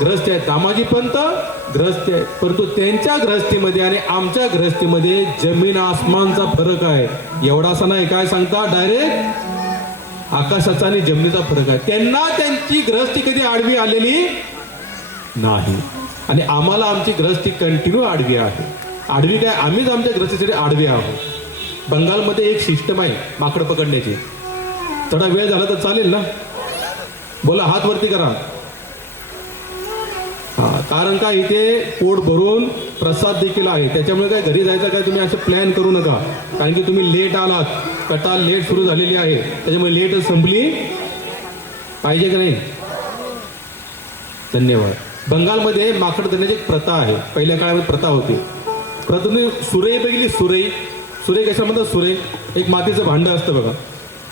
ग्रहस्थी आहेत, दामाजी पंत ग्रहस्थी आहेत. परंतु त्यांच्या ग्रहस्थीमध्ये आणि आमच्या ग्रहस्थीमध्ये जमीन आसमानचा फरक आहे. एवढासा नाही. काय सांगता? डायरेक्ट आकाशाचा आणि जमिनीचा फरक आहे. त्यांना त्यांची ग्रहस्थी कधी आडवी आलेली नाही आणि आम्हाला आमची ग्रहस्थी कंटिन्यू आडवी आहे. आडवी काय? आम्हीच आमच्या ग्रहस्थीसाठी आडवी आहोत. बंगालमध्ये एक सिस्टम आहे माकड पकडण्याची. थोडा वेळ झाला तर चालेल ना? बोला, हात वरती करा. हा, कारण काय इथे पोट भरून प्रसाद देखील आहे. त्याच्यामुळे काय घरी जायचं काय तुम्ही असं प्लॅन करू नका, कारण की तुम्ही लेट आलात. कटाल लेट सुरू झालेली आहे, त्याच्यामुळे लेटच संपली पाहिजे की नाही? धन्यवाद. बंगालमध्ये माकड धरण्याची एक प्रथा आहे. पहिल्या काळामध्ये प्रथा होती. तुम्ही सुरई बघितली? सुरई. सुरई कशा म्हणतात? सुरई एक मातीचं भांडं असतं बघा.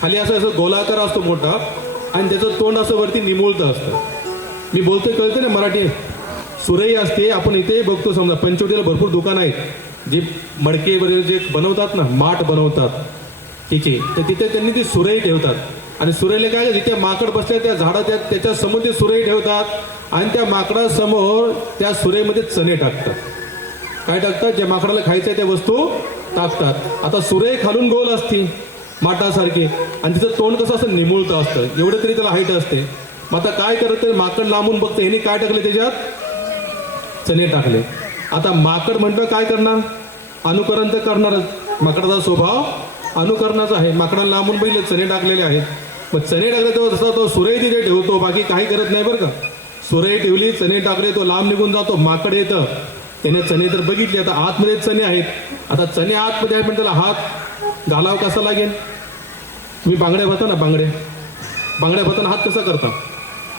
खाली असं असं गोलाकार असतो मोठा आणि त्याचं तोंड असं वरती निमुळतं असतं. मी बोलतोय कळतं ना मराठी? सुरई असते. आपण इथे बघतो समजा पंचवटीला भरपूर दुकान आहेत जे मडके वगैरे जे बनवतात ना, माठ बनवतात तिचे, तर तिथे त्यांनी ती सुरई ठेवतात. आणि सुरईला काय, जिथे माकड बसले त्या झाडात त्याच्या समोर ते सुरई ठेवतात आणि त्या माकडासमोर त्या सुरईमध्ये चणे टाकतात. काय टाकतात? ज्या माकडाला खायचं आहे त्या वस्तू टाकतात. आता सुरई खालून गोल असते माठासारखी आणि तिचं तोंड कसं असं निमुळतं असतं, एवढं तरी त्याला हाईट असते. मग आता काय करतं? माकड लांबून बघतं, ह्याने काय टाकले? त्याच्यात चणे टाकले. आता माकड म्हणतं काय करणार? अनुकरण तर करणारच. माकडाचा स्वभाव अनुकरणाचा आहे. माकडाला लांबून पहिले चणे टाकलेले आहेत. मग चणे टाकले तेव्हा तसा तो सुरई तिथे ठेवतो, बाकी काही करत नाही बरं का. सुरई ठेवली, चणे टाकले, तो लांब निघून जातो. माकड येतं, त्याने चणे तर बघितले, आता आतमध्ये चणे आहेत. आता चणे आतमध्ये आहे पण त्याला हात घालाव कसा लागेल. तुम्ही बांगड्या भरता ना, बांगड्या भरताना हात कसा करता,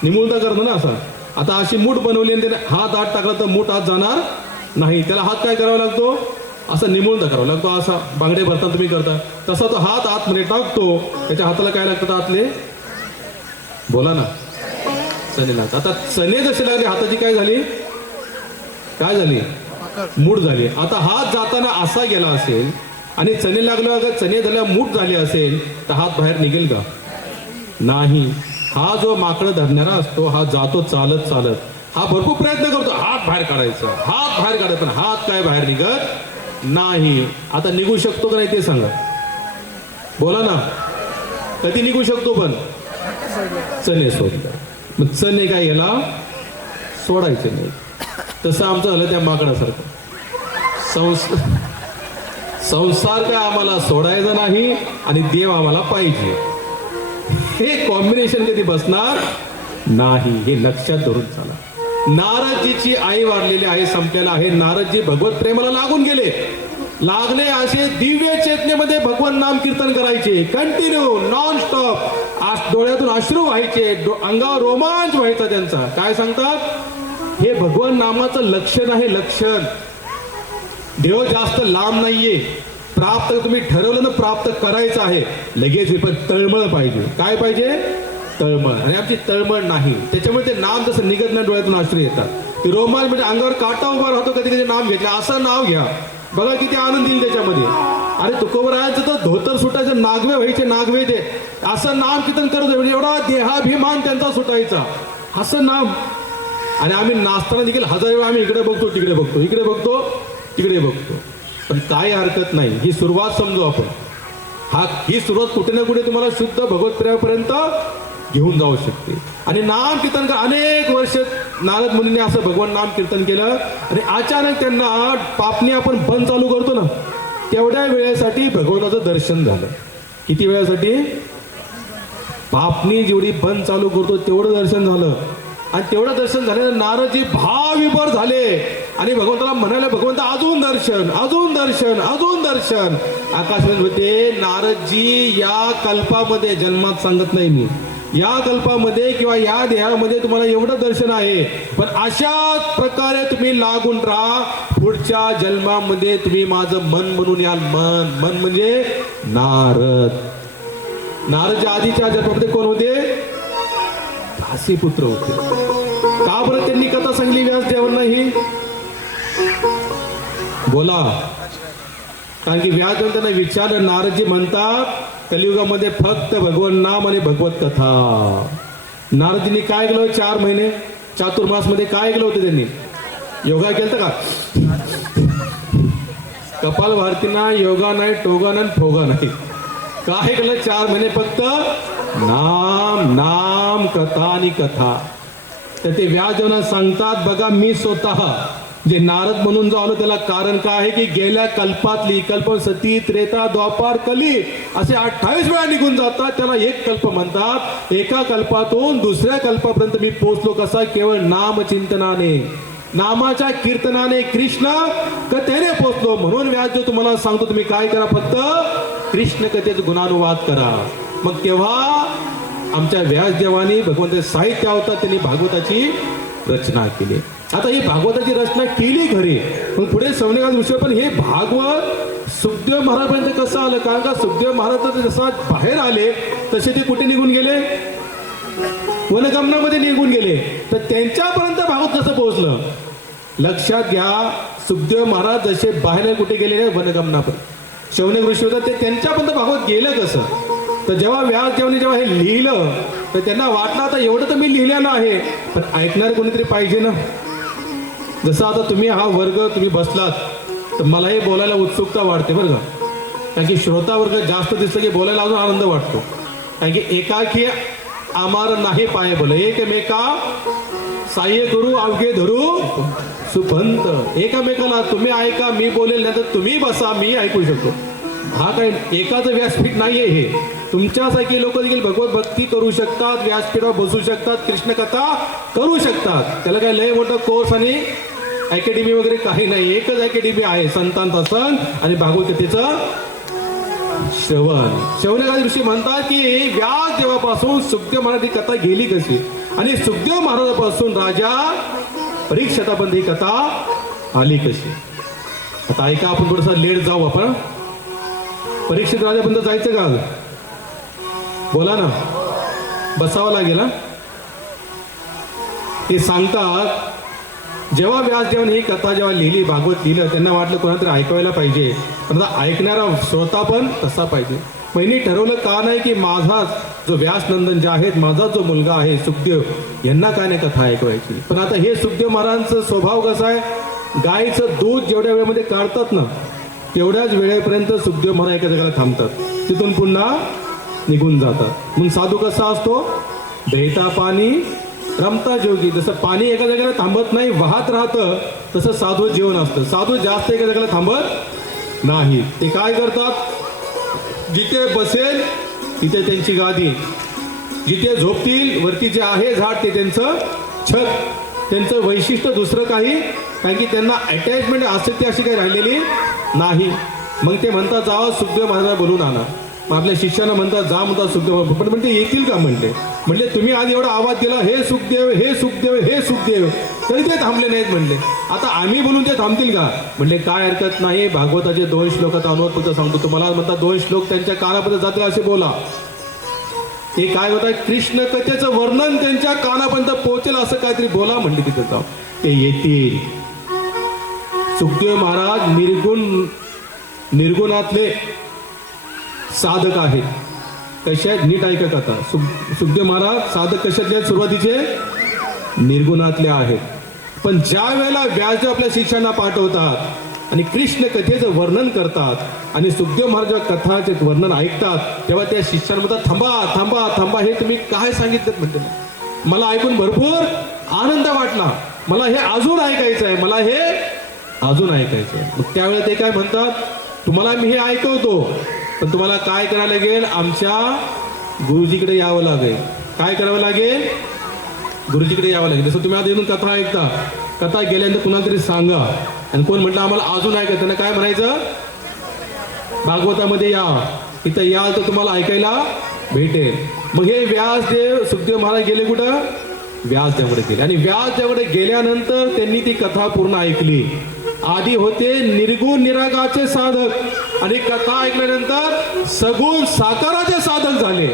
निमुळता करतो ना असा. आता अशी मूठ बनवली आणि त्याने हात आत टाकला तर मूठ आत जाणार नाही. त्याला हात काय करावा लागतो, असं निमुळता करावा लागतो. असा बांगडे भरताना तुम्ही करता तसा तो हात आतमध्ये टाकतो. त्याच्या हाताला काय लागतं आतले, बोला ना, चणे लागतात. आता चणे जसे लागले हाताची काय झाली, मूठ झाली. आता हात जाताना असा गेला असेल आणि चणे लागले, अगर चणे झाल्या मूठ झाली असेल तर हात बाहेर निघेल का, नाही. हा जो माकड धरणारा असतो हा जातो चालत चालत, हा भरपूर प्रयत्न करतो हात बाहेर काढायचा, पण हात काय बाहेर निघत नाही. आता निघू शकतो का नाही ते सांगा, बोला ना. कधी निघू शकतो, पण चणे सोडलं. मग चणे काय याला सोडायचे नाही. तसं आमचं झालं त्या माकडासारखं. संसार काय आम्हाला सोडायचा नाही आणि देव आम्हाला पाहिजे, हे कॉम्बिनेशन कधी बसणार नाही, हे लक्षात धरून चला. नारदजीची आई वाढलेली आहे, संपलेला आहे. नारदजी भगवत प्रेमाला लागून गेले, लागले असे दिव्य चेतनेमध्ये भगवान नाम कीर्तन करायचे, कंटिन्यू नॉन स्टॉप. डोळ्यातून अश्रू व्हायचे, अंगावर रोमांच व्हायचा त्यांचा. काय सांगतात, हे भगवान नामाचं लक्षण आहे, लक्षण. देव जास्त लांब नाहीये, प्राप्त तुम्ही ठरवलं ना प्राप्त करायचं आहे लगेच, पण तळमळ पाहिजे. काय पाहिजे, तळमळ. आणि आमची तळमळ नाही, त्याच्यामुळे ते नाम जसं निघत नाही, डोळ्यातून अश्रू येतात. ते रोमांच म्हणजे अंगावर काटा उभा राहतो कधी कधी नाम घेतलं. असं नाव घ्या, बघा किती आनंद येईल त्याच्यामध्ये. अरे तुकोबरायांचं तर धोतर सुटायचं, नागवे व्हायचे, नागवे ते असं नाम कीर्तन करत म्हणजे एवढा देहाभिमान त्यांचा सुटायचा, असं नाम. आणि आम्ही नाचताना देखील हजार वेळा आम्ही इकडे बघतो, तिकडे बघतो, इकडे बघतो, तिकडे बघतो. पण काय हरकत नाही, ही सुरुवात समजू आपण. ही सुरुवात कुठे ना कुठे तुम्हाला शुद्ध भगवत प्रेमापर्यंत घेऊन जाऊ शकते. आणि नाम कीर्तन अनेक वर्ष नारद मुनीने असं भगवान नाम कीर्तन केलं आणि अचानक त्यांना पापणी आपण बंद चालू करतो ना, तेवढ्या वेळेसाठी भगवानाचं दर्शन झालं. किती वेळासाठी, पापणी जेवढी बंद चालू करतो तेवढं दर्शन झालं. आणि तेवढं दर्शन झाल्यानंतर नारदजी भावविभोर झाले आणि भगवंताला म्हणाले, भगवंता अजून दर्शन, अजून दर्शन, अजून दर्शन. आकाशवाणीमध्ये नारदजी या कल्पामध्ये, जन्मात सांगत नाही मी, या कल्पामध्ये किंवा या देहामध्ये तुम्हाला एवढं दर्शन आहे, पण अशाच प्रकारे तुम्ही लागून राहा, पुढच्या जन्मामध्ये तुम्ही माझं मन म्हणून याल. मन म्हणजे नारद. नारदच्या आधीच्या जन्मामध्ये कोण होते, दासी पुत्र होते. का बरं त्यांनी कथा सांगली व्यासदेवांना ही, बोला. कारण की व्यासदेव त्यांना विचारलं, नारदजी म्हणतात कलियुगामध्ये फक्त भगवान नाम आणि भगवत कथा. नारदजींनी काय केलं, 4 महिने चातुर्मास मध्ये काय केलं होतं त्यांनी, योगा केलं का, कपाल भारतीना योगा नाही, टोगा नाही, फोगा नाही. काय केलं, 4 महिने फक्त नाम, नाम, कथा आणि कथा. तर ते व्यासदेवांना सांगतात, बघा मी स्वतः जे नारद म्हणून जो आलो त्याला कारण काय आहे की गेल्या कल्पातली, कल्प सती, त्रेता, द्वापार, कली असे 28 वेळा निघून जातात, त्याला एक कल्प म्हणतात. एका कल्पातून दुसऱ्या कल्पापर्यंत मी पोहोचलो कसा, केवळ नामचिंतनाने, नामाच्या कीर्तनाने, कृष्ण कथेने पोहोचलो. म्हणून व्यासदेव तुम्हाला सांगतो, तुम्ही काय करा, फक्त कृष्ण कथेचा गुणानुवाद करा. मग तेव्हा आमच्या व्यासदेवानी भगवंत साहित्य होता, त्यांनी भागवताची रचना केली. आता ही भागवताची रचना केली खरी, पण पुढे सवनेगाचा विषय, पण हे भागवत सुखदेव महाराजांपर्यंत कसं आलं, कारण का सुखदेव महाराज जसा बाहेर आले तसे ते कुठे निघून गेले, वनगमनामध्ये निघून गेले. तर त्यांच्यापर्यंत भागवत कसं पोहोचलं, लक्षात घ्या. सुखदेव महाराज जसे बाहेर कुठे गेले, वनगमनापर्यंत. शौनक ऋषी होता ते त्यांच्यापर्यंत भागवत गेलं कसं, तर जेव्हा व्यासदेवांनी जेव्हा हे लिहिलं तर त्यांना वाटलं आता एवढं तर मी लिहिलेलं आहे, पण ऐकणार कोणीतरी पाहिजे ना. जसं आता तुम्ही हा वर्ग तुम्ही बसलात तर मलाही बोलायला उत्सुकता वाढते बरं का, कारण की श्रोता वर्ग जास्त दिसलं की बोलायला अजून आनंद वाटतो. कारण की एकाकी आमार नाही पाय बोल, एकमेका साह्य करू अवघे धरू सुबंत एकमेकाला तुम्ही ऐका मी बोलेल नाही तर तुम्ही बसा मी ऐकू शकतो. हा काय एकाच व्यासपीठ नाहीये हे. तुमच्यासारखी लोक देखील भगवत भक्ती करू शकतात, व्यासपीठावर बसू शकतात, कृष्ण कथा करू शकतात. त्याला काय लय मोठा कोर्स आणि अकॅडमी वगैरे काही नाही. एकच अकॅडमी आहे, संतांचा संत आणि भागवत कथेचं श्रवण. श्रवणाच्या दिवशी म्हणतात की व्यास देवापासून सुखदेव महाराज ही कथा गेली कशी आणि सुखदेव महाराजापासून राजा परीक्षितापर्यंत ही कथा आली कशी. आता ऐका, आपण थोडंसं लेट जाऊ. आपण परीक्षित राजापर्यंत जायचं का? बोला ना, बसावं लागेल हा. ते सांगतात जेव्हा व्यासदेवाने ही कथा जेव्हा लिहिली, भागवत लिहिलं, त्यांना वाटलं कोणातरी ऐकवायला पाहिजे, पण आता ऐकणारा श्रोता पण तसा पाहिजे. महिनी ठरवलं का नाही की माझाच जो व्यासनंदन जे आहेत, माझा जो मुलगा आहे सुखदेव, यांना काय नाही कथा ऐकवायची. पण आता हे सुखदेव महाराजांचा स्वभाव कसा आहे, गायीचं दूध जेवढ्या वेळेमध्ये काढतात ना तेवढ्याच वेळेपर्यंत सुखदेव महाराज एका जागेला थांबतात, तिथून पुन्हा निघून जातात. म्हणून साधू कसा असतो, बेता पाणी रमता जोगी. जसं पाणी एका जागेला थांबत नाही, वाहत राहतं, तसं साधू जीवन असतं. साधू जास्त एका जागेला थांबत नाही. ते काय करतात, जिथे बसेल तिथे त्यांची गादी, जिथे झोपतील वरती जे आहे झाड ते त्यांचं छत, त्यांचं वैशिष्ट्य दुसरं काही, कारण की त्यांना अटॅचमेंट आसक्ती अशी काही राहिलेली नाही. मग ते म्हणतात जावं सुखदेव महाराजांना बोलून आणा. मग आपल्या शिष्यानं म्हणतात जा म्हणतात सुखदेव, पण म्हणते येतील का म्हणले तुम्ही आज एवढा आवाज दिला हे सुखदेव हे सुखदेव हे सुखदेव, तरी ते थांबले नाहीत. म्हणले आता आम्ही बोलून ते थांबतील का? म्हणले काय हरकत नाही, भागवताचे 2 श्लोक आता अनुवाद सांगतो तुम्हाला. म्हणतात 2 श्लोक त्यांच्या कानापर्यंत जातील असे बोला. ते काय होतात, कृष्ण कथेचं वर्णन त्यांच्या कानापर्यंत पोहोचेल असं काहीतरी बोला. म्हणले तिथे जाऊ, ते येतील. सुखदेव महाराज निर्गुणातले साधक आहेत. कशा नीट ऐका कथा. सुखदेव महाराज साधक कशातले आहेत, सुरुवातीचे निर्गुणातले आहेत. पण ज्या वेळेला व्यासदेव आपल्या शिष्यांना पाठवतात आणि कृष्ण कथेचं वर्णन करतात आणि सुखदेव महाराज कथाचे वर्णन ऐकतात, तेव्हा त्या शिष्यांना म्हणतात थांबा थांबा थांबा, हे तुम्ही काय सांगितलं? म्हणते मला ऐकून भरपूर आनंद वाटला, मला हे अजून ऐकायचं आहे, मला हे अजून ऐकायचं आहे. मग त्यावेळेला ते काय म्हणतात, तुम्हाला मी हे ऐकवतो, पण तुम्हाला काय करायला लागेल, आमच्या गुरुजीकडे यावं लागेल. काय करावं लागेल? गुरुजीकडे यावं लागेल. जसं तुम्ही आता येऊन कथा ऐकता, कथा गेल्यानंतर कुणाला तरी सांगा, आणि कोण म्हटलं आम्हाला अजून ऐकायचं, त्यांना काय म्हणायचं, भागवतामध्ये या, तिथं याल तर तुम्हाला ऐकायला भेटेल. मग हे व्यासदेव सुखदेव महाराज गेले कुठं? व्यासदेवाकडे गेले. आणि व्यासदेवाकडे गेल्यानंतर त्यांनी ती कथा पूर्ण ऐकली. आधी होते निर्गुण निरागाचे साधक आणि कथा ऐकल्यानंतर सगुण साकाराचे साधक झाले.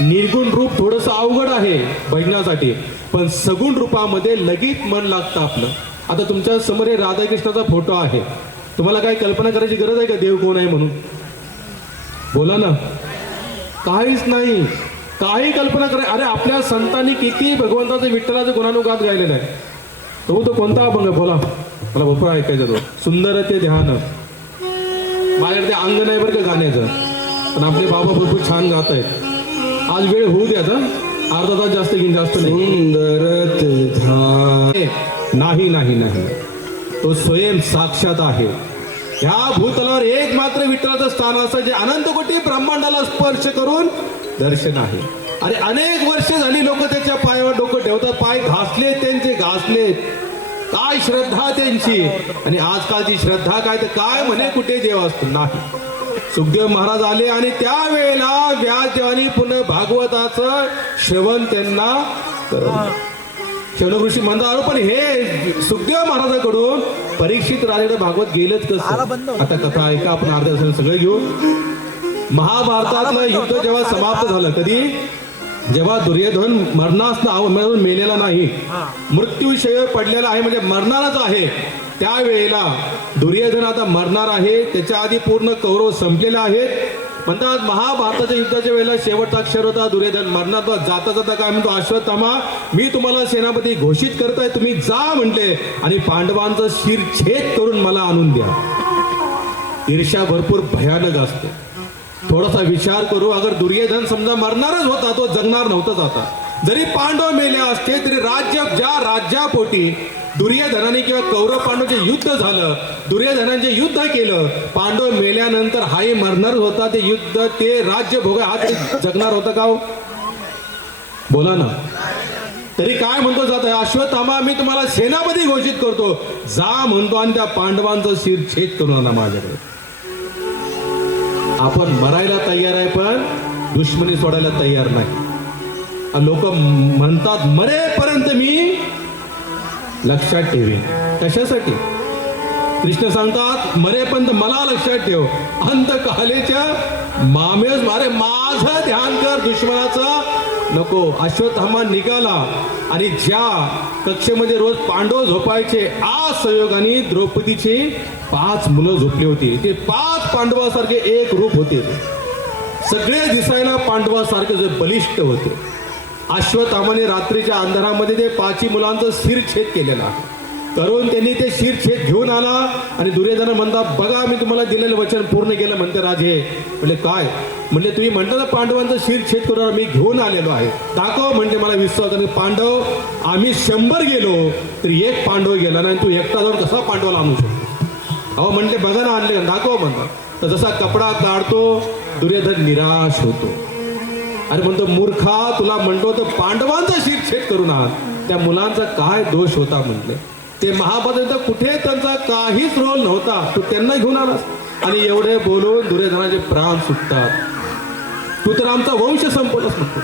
निर्गुण रूप थोडंसं अवघड आहे भजनासाठी, पण सगुण रूपामध्ये लगेच मन लागतं आपलं. आता तुमच्या समोर हे राधाकृष्णाचा फोटो आहे, तुम्हाला काय कल्पना करायची गरज आहे का देव कोण आहे म्हणून? बोला ना. काहीच नाही, काही कल्पना करा. अरे आपल्या संतांनी किती भगवंताचं विठ्ठलाचं गुणानुगात गायलेलं आहे. तो कोणता अभंग बोला, मला भरपूर ऐकायचं. तो सुंदर ते ध्यान. माझ्याकडे ते अंग नाही बरं का गाण्याचं, पण आपले बाबा भरपूर छान गात आहेत. आज वेळ होऊ द्या, अर्धा तास जास्त घेईन, जास्त नाही. सुंदर ते ध्यान. नाही नाही नाही, तो स्वयं साक्षात आहे. ह्या भूतलावर एक मात्र विठ्ठलाचं स्थान असं जे अनंत कोटी ब्रह्मांडाला स्पर्श करून दर्शन आहे. अरे अनेक वर्ष झाली लोक त्याच्या पायावर डोकं ठेवतात, पाय घासलेत त्यांचे, घासलेत. काय श्रद्धा त्यांची, आणि आजकालची श्रद्धा काय, तर काय म्हणे कुठे देव असतो. नाही, सुखदेव महाराज आले आणि त्यावेळेला व्यासदेवानी पुन्हा भागवताचं श्रवण त्यांना करवलं. शौनक ऋषी म्हणतात पण हे सुखदेव महाराजाकडून परीक्षित राजाकडे भागवत गेलंच कसं? आता कथा ऐका, आपण अर्ध्या तासाने सगळं घेऊ. महाभारतातलं युद्ध जेव्हा समाप्त झालं, कधी, जेव्हा दुर्योधन मरणास मेलेला नाही, मृत्यूशय्येवर पडलेला आहे, म्हणजे मरणारच आहे, त्यावेळेला दुर्योधन आता मरणार आहे. त्याच्या आधी पूर्ण कौरव संपलेले आहेत. म्हणतात महाभारताच्या युद्धाच्या वेळेला शेवटचा अक्षर होता, दुर्योधन मरणार. जाता जाता काय म्हणतो, अश्वत्थामा मी तुम्हाला सेनापती घोषित करताय, तुम्ही जा म्हटले, आणि पांडवांचं शिरछेद करून मला आणून द्या. ईर्ष्या भरपूर भयानक असते. थोडासा विचार करू, अगर दुर्योधन समजा मरणारच होता, तो जगणार नव्हताच. आता जरी पांडव मेले असते तरी राज्य, ज्या राज्यापोटी दुर्योधनाने किंवा कौरव पांडवचे युद्ध झालं, दुर्योधनाने युद्ध केलं, पांडव मेल्यानंतर हाही मरणार होता, ते युद्ध ते राज्य भोगा हा तरी जगणार होता का हो? बोला ना. तरी काय म्हणतो जात अश्वत्थामा मी तुम्हाला सेनापती घोषित करतो, जा म्हणतो आणि त्या पांडवांचं शिरछेद करून आणा माझ्याकडे. आपण मरायला तयार आहे पण दुश्मनी सोडायला तयार नाही. लोक म्हणतात मरेपर्यंत मी लक्षात ठेवीन. कशासाठी? कृष्ण सांगतात मरेपर्यंत मला लक्षात ठेव, अंतकालेच्या मामेस मारे माझं ध्यान कर, दुश्मनाचा नको. अश्वत्थामा निघाला आणि ज्या कक्षेमध्ये रोज पांडव झोपायचे, आज संयोगाने द्रौपदीचे 5 मुलं झोपली होती. ते 5 पांडवासारखे एक रूप होते, सगळे दिसायला पांडवासारखे जे बलिष्ठ होते. अश्वत्थामाने रात्रीच्या अंधारामध्ये ते 5 मुलांचं शिरछेद केलेला करून त्यांनी ते शिरछेद घेऊन आला. आणि दुर्योधन म्हणतात बघा मी तुम्हाला दिलेलं वचन पूर्ण केलं म्हणते राजे. म्हणजे काय? म्हणजे तुम्ही म्हणता ना पांडवांचं शिरछेद करून मी घेऊन आलेलो आहे, दाखव. म्हणजे मला विश्वास नाही. पांडव आम्ही 100 गेलो तरी एक पांडव गेला नाही, तू एकटा जाऊन कसा पांडवाला आणू शकतो? अहो म्हणले बघा ना आणले, दाखव म्हणतात. तर जसा कपडा काढतो दुर्योधन निराश होतो. अरे म्हणतो मूर्खा, तुला म्हणतो तर पांडवांचा शिरछेद करून आण, त्या मुलांचा काय दोष होता म्हटले. ते महाभारतात कुठे त्यांचा काहीच रोल नव्हता, तू त्यांना घेऊन आलास. आणि एवढे बोलून दुर्योधनाचे प्राण सुटतात. तू तर आमचा वंश संपवलास म्हणतो.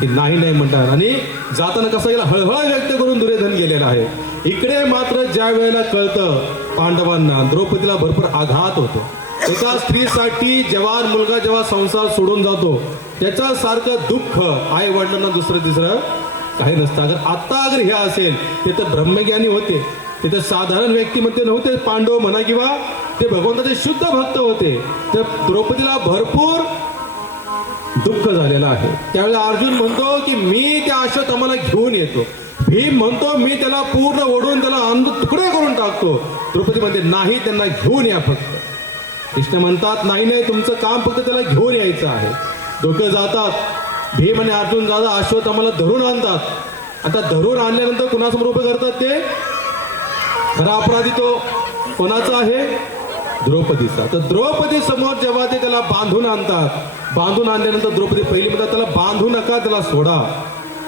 ते नाही म्हणतात. आणि जाताना कसं गेला हळहळ व्यक्त करून दुर्योधन गेलेला आहे. इकडे मात्र ज्या वेळेला कळतं पांडवांना द्रौपदीला भरपूर आघात होतो. एका स्त्रीसाठी जवान मुलगा जेव्हा संसार सोडून जातो त्याच्यासारखं दुःख आई वडिलांना दुसरं तिसरं काही नसतं. अगर हे असेल ते तर ब्रह्मज्ञानी होते, ते तर साधारण व्यक्तिमत्व नव्हते. पांडव म्हणा किंवा ते भगवंताचे शुद्ध भक्त होते. तर द्रौपदीला भरपूर दुःख झालेलं आहे. त्यावेळेला अर्जुन म्हणतो की मी त्या अश्वत्थामाला घेऊन येतो. भीम म्हणतो मी त्याला पूर्ण ओढून त्याला तुकडे करून टाकतो. द्रौपदी म्हणते नाही, त्यांना घेऊन या फक्त. कृष्ण म्हणतात नाही, तुमचं काम फक्त त्याला घेऊन यायचं आहे. डोकं जातात. भीम आणि अर्जुन जातात, अश्वत्थामाला धरून आणतात. आता धरून आणल्यानंतर कुणासमोर उभं करतात? ते खरा अपराधी तो कोणाचा आहे? द्रौपदीचा. तर द्रौपदी समोर जेव्हा ते त्याला बांधून आणतात, बांधून आणल्यानंतर द्रौपदी पहिली म्हणतात त्याला बांधू नका, त्याला सोडा.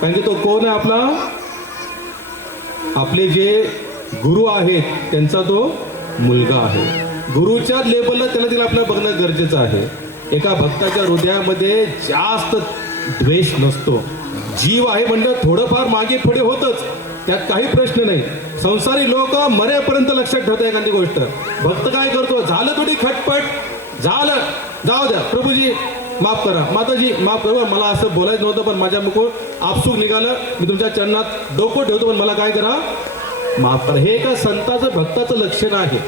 कारण की तो कोण आहे? आपला आपले जे गुरु आहेत त्यांचा तो मुलगा आहे. गुरुच्या लेवलला त्याला आपल्याला बघणं गरजेचं आहे. एका भक्ताच्या हृदयामध्ये जास्त द्वेष नसतो. जीव आहे म्हणजे थोडंफार मागे पुढे होतच, त्यात काही प्रश्न नाही. संसारी लोक मरेपर्यंत लक्षात ठेवतात एखादी गोष्ट. भक्त काय करतो? झालं थोडी खटपट, झालं जाऊ द्या, प्रभूजी माफ करा, माताजी माफ करा, मला असं बोलायचं नव्हतं पण माझ्या मुखून आपसूक निघालं, मी तुमच्या चरणात डोकं ठेवतो पण मला काय करा, माफ करा. हे एका संताचं भक्ताचं लक्षण आहे.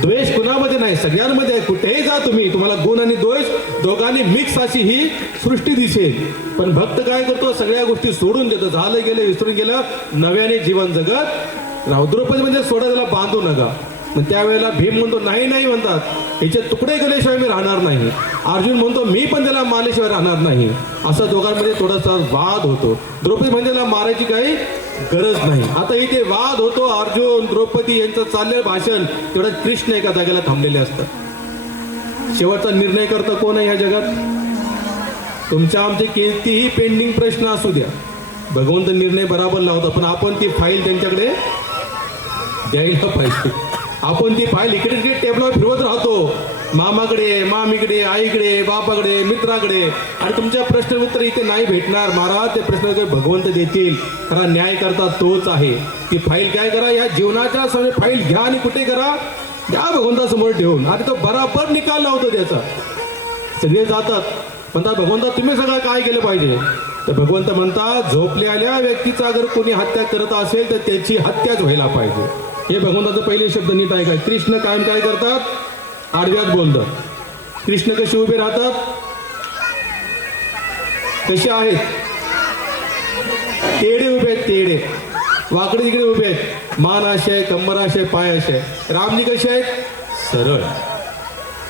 द्वेष कुणामध्ये नाही, सगळ्यांमध्ये आहे. कुठेही जा तुम्ही, तुम्हाला गुण आणि दोष दोघांनी मिक्स अशी ही सृष्टी दिसेल. पण भक्त काय करतो? सगळ्या गोष्टी सोडून देतो. झालं गेलं, विसरून गेलं, नव्याने जीवन जगत राहू. द्रौपदी म्हणजे सोडा, त्याला बांधू नका. मग त्यावेळेला भीम म्हणतो नाही म्हणतात, याचे तुकडे केल्याशिवाय मी राहणार नाही. अर्जुन म्हणतो मी पण त्याला मारल्याशिवाय राहणार नाही. असं दोघांमध्ये थोडासा वाद होतो. द्रौपदी म्हणजे त्याला मारायची काही गरज नाही. आता इथे वाद होतो. अर्जुन द्रौपदी यांचं चाललेलं भाषण, तेवढं कृष्ण एका जागेला थांबलेले असतात. शेवटचा निर्णय करता कोण आहे ह्या जगात? तुमच्या आमचे कितीही पेंडिंग प्रश्न असू द्या, भगवंत निर्णय बराबर लावतो. पण आपण ती फाईल त्यांच्याकडे द्यायला पाहिजे. आपण ती फाईल इकडे तिकडे टेबलावर फिरवत राहतो, मामाकडे, मामीकडे, आईकडे, बापाकडे, मित्राकडे, आणि तुमच्या प्रश्न उत्तर इथे नाही भेटणार. महाराज ते प्रश्न भगवंत देतील. खरा न्याय करता तोच आहे. ती फाईल काय करा, या जीवनाच्या समोर फाईल घ्या आणि कुठे करा, द्या भगवंतासमोर ठेवून. आणि तो बराबर निकाल लावतो त्याचा. सगळे जातात, म्हणतात भगवंता तुम्ही सगळं काय केलं पाहिजे? तर भगवंत म्हणतात झोपलेल्या व्यक्तीचा अगर कोणी हत्या करत असेल तर त्याची हत्याच व्हायला पाहिजे. हे भगवंताचं पहिले शब्द नीट आहे. काय कृष्ण कायम काय करतात? आडव्यात बोलतात. कृष्ण कसे उभे राहतात? कसे आहेत? तेडे उभे आहेत, तेडे वाकडे तिकडे उभे आहेत. मान असे आहे, कंबर असे आहे, पाय असे आहे. रामजी कसे आहेत? सरळ.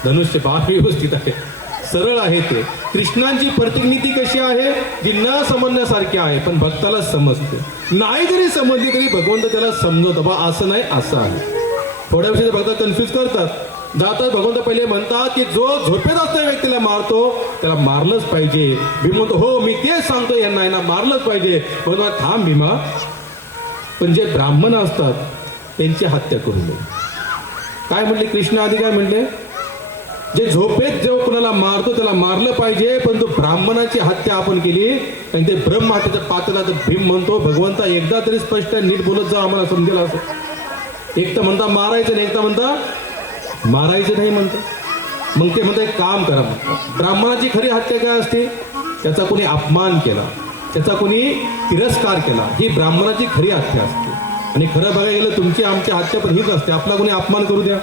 धनुष्य बाण व्यवस्थित आहे, सरळ आहे ते. कृष्णांची प्रतिनिधी कशी आहे, जी न समजण्यासारखी आहे, पण भक्ताला समजते. नाही जरी समजली तरी भगवंत त्याला समजवतो, बा असं नाही असं आहे. थोड्या वेळी भक्त कन्फ्युज करतात. जातात भगवंत पहिले म्हणतात की जो झोपेत असणाऱ्या व्यक्तीला मारतो त्याला मारलंच पाहिजे. भीम म्हणतो हो मी तेच सांगतो यांना मारलंच पाहिजे. म्हणून थांब भीमा, पण जे ब्राह्मण असतात त्यांची हत्या करू नये. काय म्हणले कृष्ण आधी, काय म्हणले, जे झोपेत जो कुणाला मारतो त्याला मारलं पाहिजे, पण तो ब्राह्मणाची हत्या आपण केली आणि ते ब्रह्म हत्येचं पात्र. तर भीम म्हणतो भगवंता एकदा तरी स्पष्ट नीट बोलत जा, आम्हाला समजेल असं. एक तर म्हणता मारायचं नाही, एक तर म्हणता मारायचं नाही म्हणतं. मग ते म्हणतं एक काम करा म्हणतात, ब्राह्मणाची खरी हत्या काय असते, त्याचा कोणी अपमान केला, त्याचा कोणी तिरस्कार केला, ही ब्राह्मणाची खरी हत्या असते. आणि खरं बघायला गेलं तुमची आमची हत्या पण हीच असते. आपला कोणी अपमान करू द्या,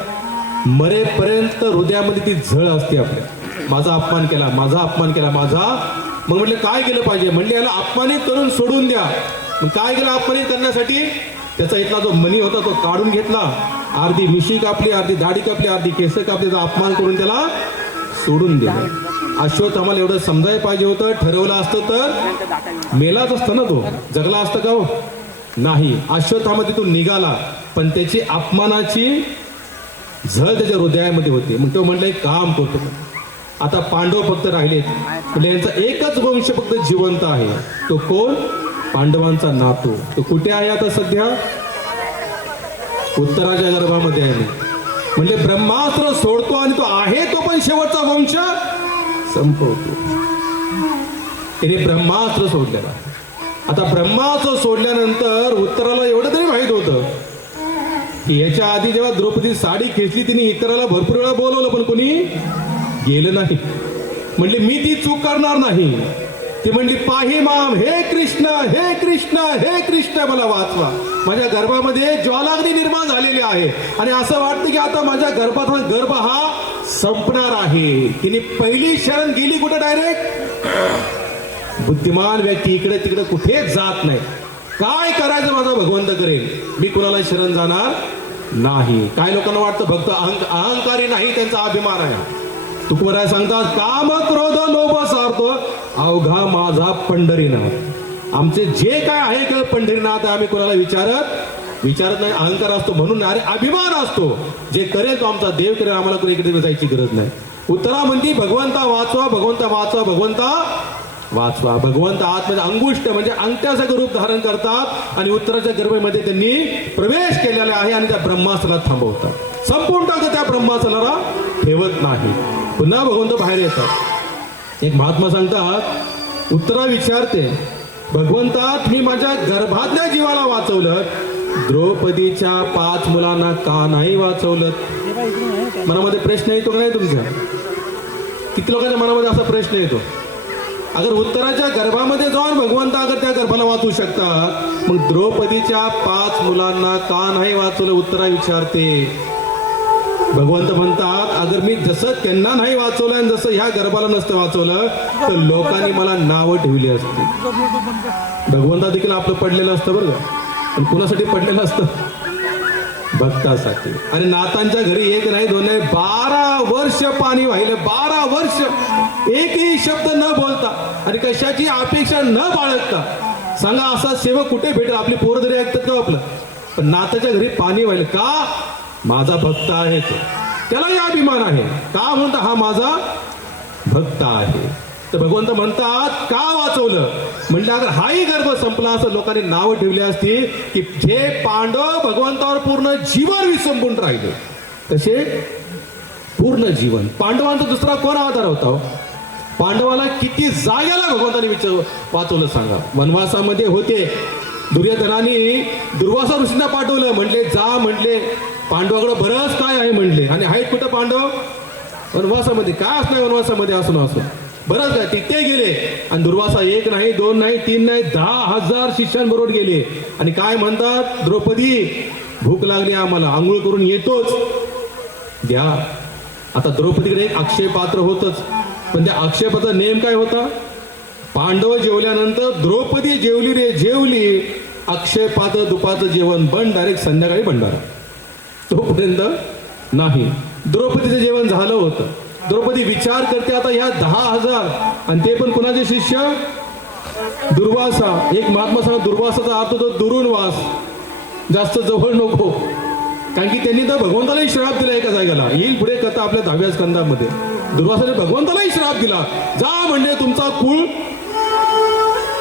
मरेपर्यंत हृदयामध्ये ती झळ असते आपल्या, माझा अपमान केला, माझा अपमान केला, माझा. मग म्हटलं काय केलं पाहिजे, म्हणले याला अपमानित करून सोडून द्या. मग काय केलं अपमानित करण्यासाठी, त्याचा इथला जो मणी होता तो काढून घेतला, अर्धी मिशी कापली, अर्धी दाढी कापली, अर्धी केस कापली, त्याचा अपमान करून त्याला सोडून दिलं. अश्वत्थामाला एवढं समजायला पाहिजे होतं, ठरवलं असतं तर मेलाच असतं ना, तो जगला असतं का हो, नाही. अश्वत्थामा तिथून निघाला, पण त्याची अपमानाची झळ त्याच्या हृदयामध्ये होती. मग तो म्हटलं एक काम करतो, आता पांडव फक्त राहिलेत, म्हणजे यांचा एकच वंश फक्त जिवंत आहे. तो कोण, पांडवांचा नातू. तो कुठे आहे आता सध्या, उत्तराच्या गर्भामध्ये आहे. म्हणजे ब्रह्मास्त्र सोडतो आणि तो आहे तो पण शेवटचा वंश संपवतो. त्याने ब्रह्मास्त्र सोडलेला. आता ब्रह्मास्त्र सोडल्यानंतर उत्तराला एवढं तरी माहित होतं की याच्या आधी जेव्हा द्रौपदी साडी खेचली तिने इतराला भरपूर वेळा बोलवलं, पण कोणी गेलं नाही. म्हणले मी ती चूक करणार नाही. ती म्हणली पाही माम, हे कृष्ण हे कृष्ण हे कृष्ण, मला वाचवा. माझ्या गर्भामध्ये ज्वालाग्नी निर्माण झालेली आहे आणि असं वाटतं की आता माझ्या गर्भात गर्भ हा संपणार आहे. तिने पहिली शरण गेली कुठे, डायरेक्ट. बुद्धिमान व्यक्ती इकडे तिकडे कुठेच जात नाही. काय करायचं माझा भगवंत करेल, मी कुणाला शरण जाणार नाही. काय लोकांना वाटतं भक्त अहंकारी नाही, त्यांचा अभिमान आहे. तुकोबराय सांगतात काम क्रोध लोभ सारतो अवघा माझा पंढरीनाथ. आमचे जे काय आहे का पंढरीनाथ, आम्ही कोणाला विचारत नाही. अहंकार असतो म्हणून, अरे अभिमान असतो. जे करेल तो आमचा देव करेल, आम्हाला कोणी इकडे जायची गरज नाही. उत्तरा म्हणती भगवंता वाचवा, भगवंता वाचवा, भगवंता वाचवा. भगवंत आतमध्ये अंगुष्ट म्हणजे अंगठ्यासारखं रूप धारण करतात आणि उत्तराच्या गर्भेमध्ये त्यांनी प्रवेश केलेला आहे आणि त्या ब्रह्मास्त्राला थांबवतात. संपूर्ण टाकत त्या ब्रह्मास्त्राला ठेवत नाही. पुन्हा भगवंत बाहेर येतात. एक महात्मा सांगतात, उत्तरा विचारते भगवंता तुम्ही माझ्या गर्भातल्या जीवाला वाचवलं, द्रौपदीच्या 5 मुलांना का नाही वाचवलं. मनामध्ये प्रश्न येतो का नाही तुमच्या, किती लोकांच्या मनामध्ये असा प्रश्न येतो. अगर उत्तराच्या गर्भामध्ये जाऊन भगवंत अगर त्या गर्भाला वाचवू शकतात, मग द्रौपदीच्या 5 मुलांना का नाही वाचवलं. उत्तरा विचारते. भगवंत म्हणतात अगर मी जसं त्यांना नाही वाचवलं आणि जसं ह्या गर्भाला नसतं वाचवलं तर लोकांनी मला नावं ठेवली असती. भगवंता देखील आपलं पडलेलं असतं बरं का, पण कुणासाठी पडलेलं असतं, भक्तासाठी. आणि नातांच्या घरी एक नाही दोन नाही 12 वर्ष पाणी वाहिलं. 12 वर्ष एकही शब्द न बोलता आणि कशाची अपेक्षा न बाळगता. सांगा असा सेवक कुठे भेटेल. आपली पोरं तरी ऐकतात का आपलं, पण नाताच्या घरी पाणी वाहिलं का, माझा भक्त आहे तो, त्यालाही अभिमान आहे. का म्हणता हा माझा भक्त आहे. तर भगवंत म्हणतात का वाचवलं, म्हटलं अगर हाही गर्भ संपला असं लोकांनी नावं ठेवली असती की जे पांडव भगवंतावर पूर्ण जीवन विसंबून राहिले. कसे पूर्ण जीवन. पांडवांचा दुसरा कोण आधार होता. पांडवाला किती जाग्याला भगवंताने वाचवलं सांगा. वनवासामध्ये होते, दुर्योधनाने दुर्वासा ऋषींना पाठवलं, म्हटले जा, म्हटले पांडवाकडे बरंच काय आहे म्हटले, आणि आहेत कुठं पांडव वनवासामध्ये. काय असणार वनवासामध्ये असून बरंच काय. तिथे गेले आणि दुर्वासा 1 नाही 2 नाही 3 नाही 10,000 शिष्यांबरोबर गेले आणि काय म्हणतात, द्रौपदी भूक लागली आम्हाला, आंघोळ करून येतोच, द्या. आता द्रौपदीकडे एक अक्षय पात्र होतच, पण त्या अक्षय पात्र नेम काय होता. पांडव जेवल्यानंतर द्रौपदी जेवली रे जेवली, अक्षय पात्र दुपारचं जेवण बंद, डायरेक्ट संध्याकाळी भंडारा. तोपर्यंत नाही. द्रौपदीचं जेवण झालं होतं. द्रौपदी विचार करते आता ह्या 10,000 आणि ते पण कुणाचे शिष्य? दुर्वासा. एक महात्मा सांगा दुर्वासाचा अर्थ होतो दुरून वास, जास्त जवळ नको. कारण की त्यांनी तर भगवंतालाही श्राप दिला एका जागेला. येईल पुढे कथा आपल्या 10व्या स्कंदामध्ये. दुर्वासाने भगवंतालाही श्राप दिला, जा म्हणजे तुमचा कुळ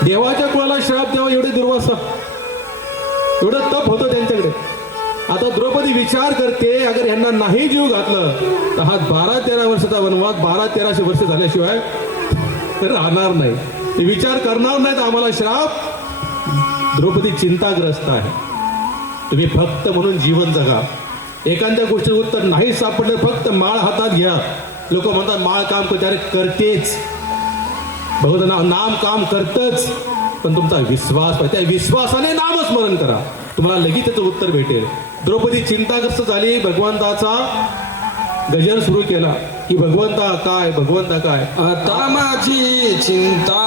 देवाच्या कुळाला श्राप द्यावा. एवढे दुर्वासा, एवढं तप होतं त्यांच्याकडे. आता द्रौपदी विचार करते अगर यांना नाही जीव घातलं तर हा 12-13 वर्षाचा वनवास 1200-1300 वर्ष झाल्याशिवाय राहणार नाही. ते विचार करणार नाहीत आम्हाला श्राप. द्रौपदी चिंताग्रस्त आहे. तुम्ही फक्त म्हणून जीवन जगा. एखाद्या गोष्टीचं उत्तर नाही सापडलं फक्त माळ हातात घ्या. लोक म्हणतात माळ काम करते, अरे करतेच. भगवंत नाम काम करतच, पण तुमचा विश्वास पाहिजे. त्या विश्वासाने नामस्मरण करा, तुम्हाला लगेच त्याचं उत्तर भेटेल. द्रौपदी चिंताग्रस्त झाली. भगवंताचा गजर सुरू केला की भगवंता काय, भगवंता काय. आता माझी चिंता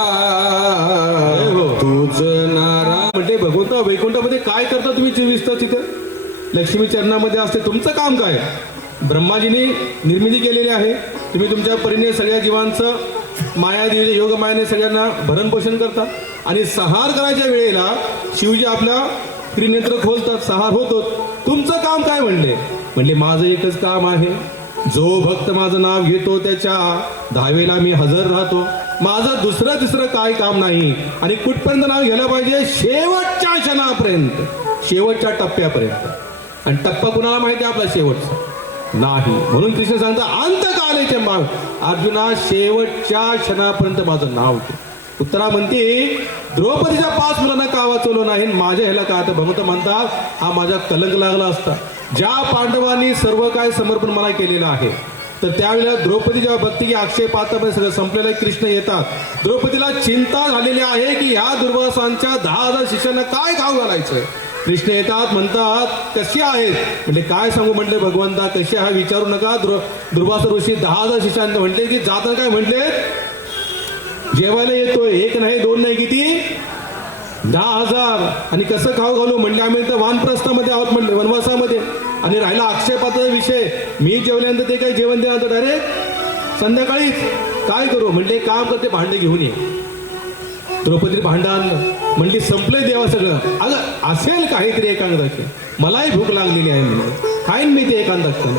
हो. तुझ नारायण. म्हणजे भगवंता वैकुंठामध्ये काय करता तुम्ही 24 तास तिथे? लक्ष्मी चरणामध्ये असते. तुमचं काम काय? ब्रह्माजीने निर्मिती केलेली आहे. तुम्ही तुमच्या परीने सगळ्या जीवांचं मायादेवी योग मायाने सगळ्यांना भरण पोषण करता. आणि संहार करायच्या वेळेला शिवजी आपला त्रिनेत्र खोलतात, संहार होतो. तुमचं काम काय म्हणले माझं एकच काम आहे, जो भक्त माझं नाव घेतो त्याच्या धावेला मी हजर राहतो. माझं दुसरं तिसरं काय काम नाही. आणि कुठपर्यंत नाव घ्यायला पाहिजे? शेवटच्या क्षणापर्यंत, शेवटच्या टप्प्यापर्यंत. आणि टप्पा कुणाला माहिती आहे आपला शेवटचा? नाही. म्हणून कृष्ण सांगता अंतकालेचे माग अर्जुना शेवटच्या क्षणापर्यंत माझं नाव घे. उत्तरा म्हणते द्रौपदीच्या 5 मुलांना का वाचवलं नाही, माझ्या ह्याला का? तर भगवंत म्हणतात हा माझा कलंक लागला असता. ज्या पांडवांनी सर्व काय समर्पण मला केलेलं आहे, तर त्यावेळेला द्रौपदी जेव्हा भक्ती की अक्षय पात्रमध्ये सगळं संपलेलं आहे, कृष्ण येतात. द्रौपदीला चिंता झालेली आहे की ह्या दुर्वासांच्या 10,000 शिष्यांना काय खाऊ घालायचं. कृष्ण येतात, म्हणतात कशी आहेत? म्हणजे काय सांगू म्हटले भगवंता, कशी हा विचारू नका. दुर्वासा ऋषी 10,000 शिष्यांना म्हटले की जाताना काय म्हटले? जेवायला येतोय, 1 नाही 2 नाही, किती? 10,000. आणि कसं खाऊ घालू म्हणले? आम्ही तर वानप्रस्थामध्ये आहोत म्हणले, वनवासामध्ये. आणि राहिला अक्षय पात्राचा विषय, मी जेवल्यानंतर ते काही जेवण देणार डायरेक्ट संध्याकाळीच. काय करू म्हणले? काम करते, भांडे घेऊन ये. द्रौपदी भांडं आणलं, म्हणली संपलंय देवा सगळं. अगं असेल काहीतरी एकांताक्षरी, मलाही भूक लागलेली आहे म्हणजे खाईन मी ते एकांताक्षरी.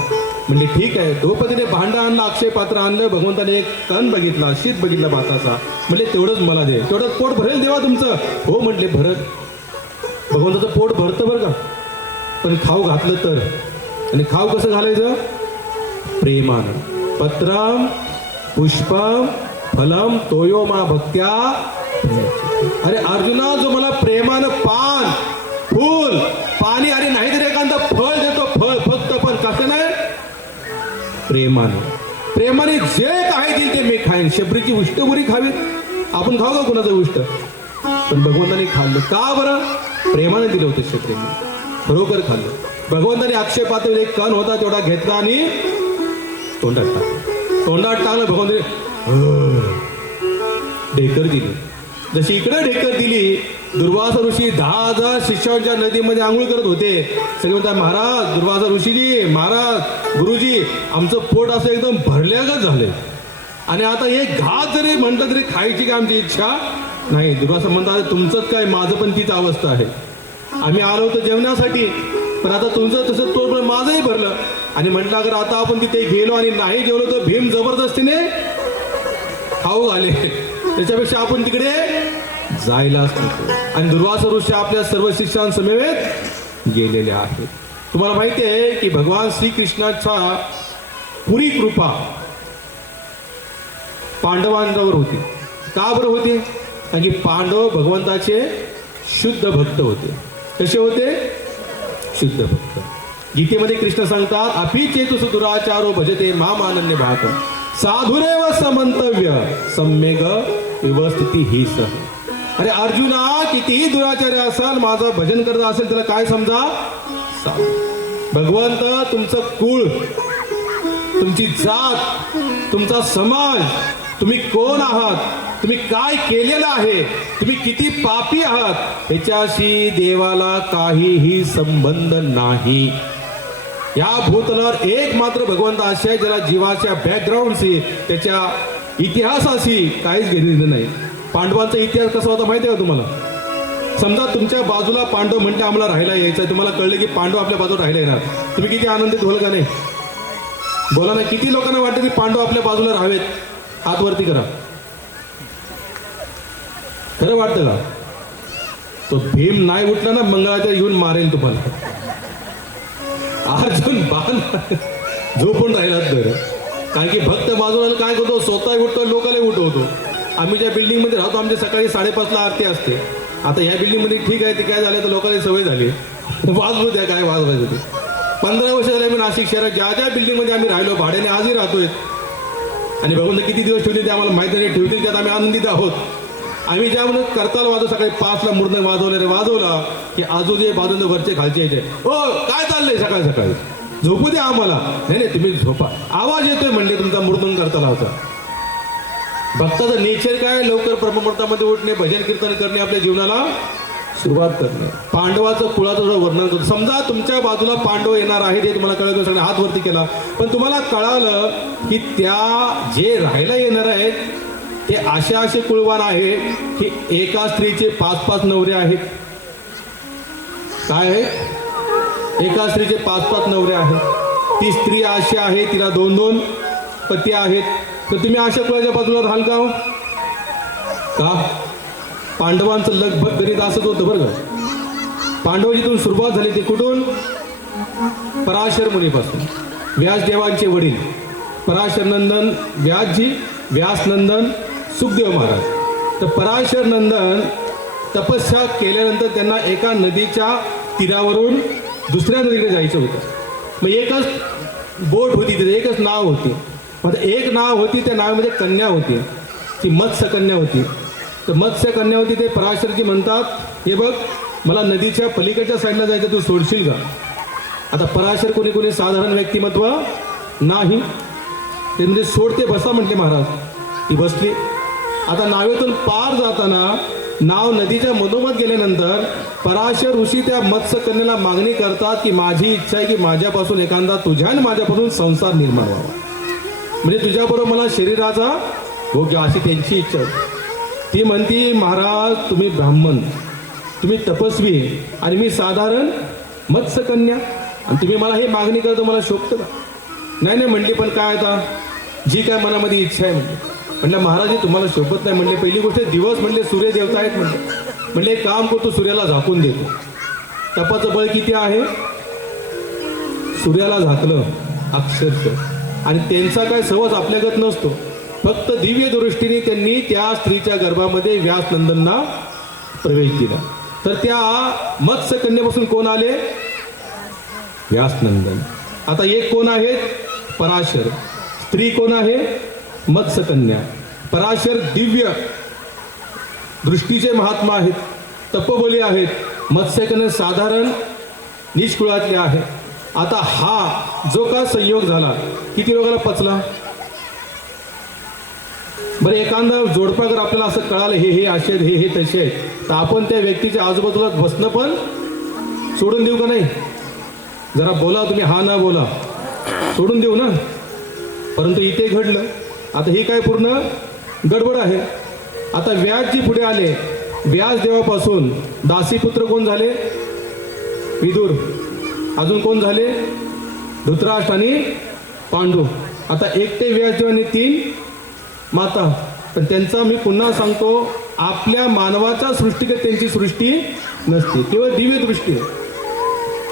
म्हणले ठीक आहे. द्रौपदीने भांडं आणलं, अक्षय पात्र आणलं. भगवंताने एक कण बघितला, शीत बघितला भाताचा. म्हणले तेवढंच मला दे, तेवढं पोट भरेल देवा तुमचं? हो म्हटले भरत. भगवंताचं पोट भरतं बरं का, पण खाऊ घातलं तर. आणि खाऊ कसं घालायचं? प्रेमानं. पत्रम पुष्पम फलम तोयो मा भक्त्या. अरे अर्जुना, जो मला प्रेमानं पान फूल पाणी आणि नाहीतरी एखादं फळ देतो, फळ फक्त, पण कसं नाही? प्रेमाने. प्रेमाने जे काही दिल ते मी खाईन. शबरीची उष्टपुरी खावी, आपण खाऊ का कुणाचं उष्ट? पण भगवंताने खाल्लं. का बरं? प्रेमाने दिलं होतं शबरीने, खरोखर खाल्लं. भगवंताने अक्षय पात्र एक कण होता तेवढा घेतला आणि तोंडात टाकला. तोंडात टाकलं. भगवंताने ढेकर दिली. जशी इकडे ढेकर दिली, दुर्वासा ऋषी 10,000 शिष्यांच्या नदीमध्ये आंघोळ करत होते. सगळे म्हणतात महाराज, दुर्वासा ऋषीजी, महाराज, गुरुजी, आमचं पोट असं एकदम भरल्यागत झालंय. आणि आता एक घास जरी म्हटलं तरी खायची का आमची इच्छा नाही. दुर्वासा म्हणतात तुमचंच काय, माझं पण तीच अवस्था आहे. आम्ही आलो होतो जेवणासाठी, पण आता तुमचं तसं तो माझंही भरलं. आणि म्हटलं अगर आता आपण तिथे गेलो आणि नाही जेवलो तर भीम जबरदस्तीने खाऊ घाले, त्याच्यापेक्षा आपण तिकडे जायलाच नको. आणि दुर्वासा ऋषी आपल्या सर्व शिष्यांसमवेत गेलेले आहेत. तुम्हाला माहिती आहे की भगवान श्रीकृष्णाचा पुरी कृपा पांडवांवर होती. का बरं होती? कारण की पांडव भगवंताचे शुद्ध भक्त होते. कसे होते? शुद्ध भक्त. गीतेमध्ये कृष्ण सांगतात अपि चेतुस दुराचारो भजते माम अनन्य भाग साधुरेव समंतव्य सम्यक व्यवस्थिती ही सह. अरे अर्जुना, कितीही दुराचार्य असाल, माझं भजन करत असेल त्याला काय समजा? साधू. भगवंत तुमचं कुळ, तुमची जात, तुमचा समाज, तुम्ही कोण आहात, तुम्ही काय केलेलं आहे, तुम्ही किती पापी आहात, ह्याच्याशी देवाला काहीही संबंध नाही. या भूतलावर एक मात्र भगवंत असे आहे ज्याला जीवाच्या बॅकग्राऊंडशी त्याच्या इतिहासाशी काहीच घेणं नाही. पांडवांचा इतिहास कसा होता माहिती आहे का तुम्हाला? समजा तुमच्या बाजूला पांडव म्हणते आम्हाला राहायला यायचं, तुम्हाला कळलं की पांडव आपल्या बाजूला राहायला येणार, तुम्ही किती आनंदित होल का नाही? बोला ना, किती लोकांना वाटतं की पांडव आपल्या बाजूला राहावेत? हात वरती करा. खरं वाटतं का? तो भीम नाही उठला ना मंगळाच्या येऊन मारेल तुम्हाला. अर्जुन बाण झोपून राहिला तर, कारण की भक्त बाजूला काय करतो, स्वतः उठतो, लोकांना उठवतो. आम्ही ज्या बिल्डिंग मध्ये राहतो आमची सकाळी 5:30 आरती असते. आता ह्या बिल्डिंग मध्ये ठीक आहे, ते काय झालं तर लोकांना सवय झाली, वाजवू द्या काय वाजवायचं ते. 15 वर्ष झाले मी नाशिक शहरात ज्या ज्या बिल्डिंग मध्ये आम्ही राहिलो भाड्याने आजही राहतोय. आणि बघून किती दिवस ठेवले ते आम्हाला माहिती नाही, ठेवतील त्यात आम्ही आनंदित आहोत. आम्ही ज्या म्हणून करताल वाजव सकाळी 5ला मृदंग वाजवला की आजूजे बाजून वरचे खालचे यायचे, हो काय चाललंय सकाळी सकाळी, झोपू द्या आम्हाला. नाही नाही तुम्ही झोपा, आवाज येतोय म्हणले तुमचा मृदंग करताल होता. भक्ताचं नेचर काय, लवकर ब्रह्ममुहूर्तामध्ये उठणे, भजन कीर्तन करणे, आपल्या जीवनाला सुरुवात करणे. पांडवाचं कुळाचं वर्णन करतो. समजा तुमच्या बाजूला पांडव येणार आहे, ते तुम्हाला कळलं, सगळे हात वरती केला, पण तुम्हाला कळालं की त्या जे राहायला येणार आहेत ते असे कुळवान आहे की एका स्त्रीचे 5-5 नवरे आहेत. काय आहे? एका स्त्रीचे 5-5 नवरे आहेत. ती स्त्री अशी आहे तिला 2-2 पती आहेत. तर तुम्ही अशा कुळाच्या बाजूला राहाल का हो? का? पांडवांचं लगभग गणित असंच होतं बरं का. पांडव जिथून सुरुवात झाली ती कुठून? पराशर मुनीपासून. व्यासदेवांचे वडील पराशर नंदन व्यासजी, व्यासनंदन सुखदेव महाराज. तर पराशर नंदन तपस्या केल्यानंतर त्यांना एका नदीच्या तीरावरून दुसऱ्या नदीकडे जायचं होतं. मग एकच बोट होती, तिथे एकच नाव होती. मग एक नाव होती, त्या नावामध्ये कन्या होती, ती मत्स्य कन्या होती. तर मत्स्य कन्या होती, ते पराशरजी म्हणतात, हे बघ मला नदीच्या पलीकडच्या साईडला जायचं, तू सोडशील का? आता पराशर कोणी कोणी साधारण व्यक्तिमत्व नाही, ते म्हणजे सोडते बसा म्हटले महाराज. ती बसली. आता नावेतून पार जाताना नाव नदीच्या मधोमध गेल्यानंतर पराशर ऋषी त्या मत्स्य कन्याला मागणी करतात की माझी इच्छा आहे की माझ्यापासून एखादा तुझ्या आणि माझ्यापासून संसार निर्माण व्हावा, म्हणजे तुझ्याबरोबर मला शरीराचा भोग्य, अशी त्यांची इच्छा होती. ती म्हणती महाराज तुम्ही ब्राह्मण, तुम्ही तपस्वी आणि मी साधारण मत्स्यकन्या, आणि तुम्ही मला हे मागणी करतो, मला शोभतं का? नाही नाही म्हणली, पण काय आता जी काय मनामध्ये इच्छा आहे म्हणले. म्हटलं महाराज तुम्हाला शोभत नाही म्हणले. पहिली गोष्ट दिवस म्हणले सूर्य देवता आहेत म्हणले एक काम करतो, सूर्याला झाकून देतो. तपाचं बळ किती आहे? सूर्याला झाकलं अक्षरशः. आणि त्यांचा काय सहवास आपल्यागत नसतो, फक्त दिव्य दृष्टीने त्यांनी त्या स्त्रीच्या गर्भामध्ये व्यासनंदनना प्रवेश दिला. तर त्या मत्स्य कन्यापासून कोण आले? व्यासनंदन. आता एक कोण आहेत? पराशर. स्त्री कोण आहे? मत्स्य कन्या. पराशर दिव्य दृष्टीचे महात्मा आहेत, तपोबली आहेत. मत्स्यकन्या साधारण निष्कुळातले आहे. आता हा जो का संयोग झाला किती लोकांना पचला? बरं एखादा जोडपागर आपल्याला असं कळालं हे असे आहेत, हे तसे आहेत, तर आपण त्या व्यक्तीच्या आजूबाजूला बसणं पण सोडून देऊ का नाही? जरा बोला तुम्ही, हा ना बोला, सोडून देऊ ना. परंतु इथे घडलं. आता ही काय पूर्ण गडबड आहे. आता व्यासजी पुढे आले. व्यास देवापासून दासीपुत्र कोण झाले? विदुर. अजून कोण झाले? धृतराष्ट्र आणि पांडू. आता एकटे व्यासदेव आणि 3 माता. पण त्यांचा मी पुन्हा सांगतो, आपल्या मानवाच्या सृष्टीकडे त्यांची सृष्टी नसते, केवळ दिव्य दृष्टी.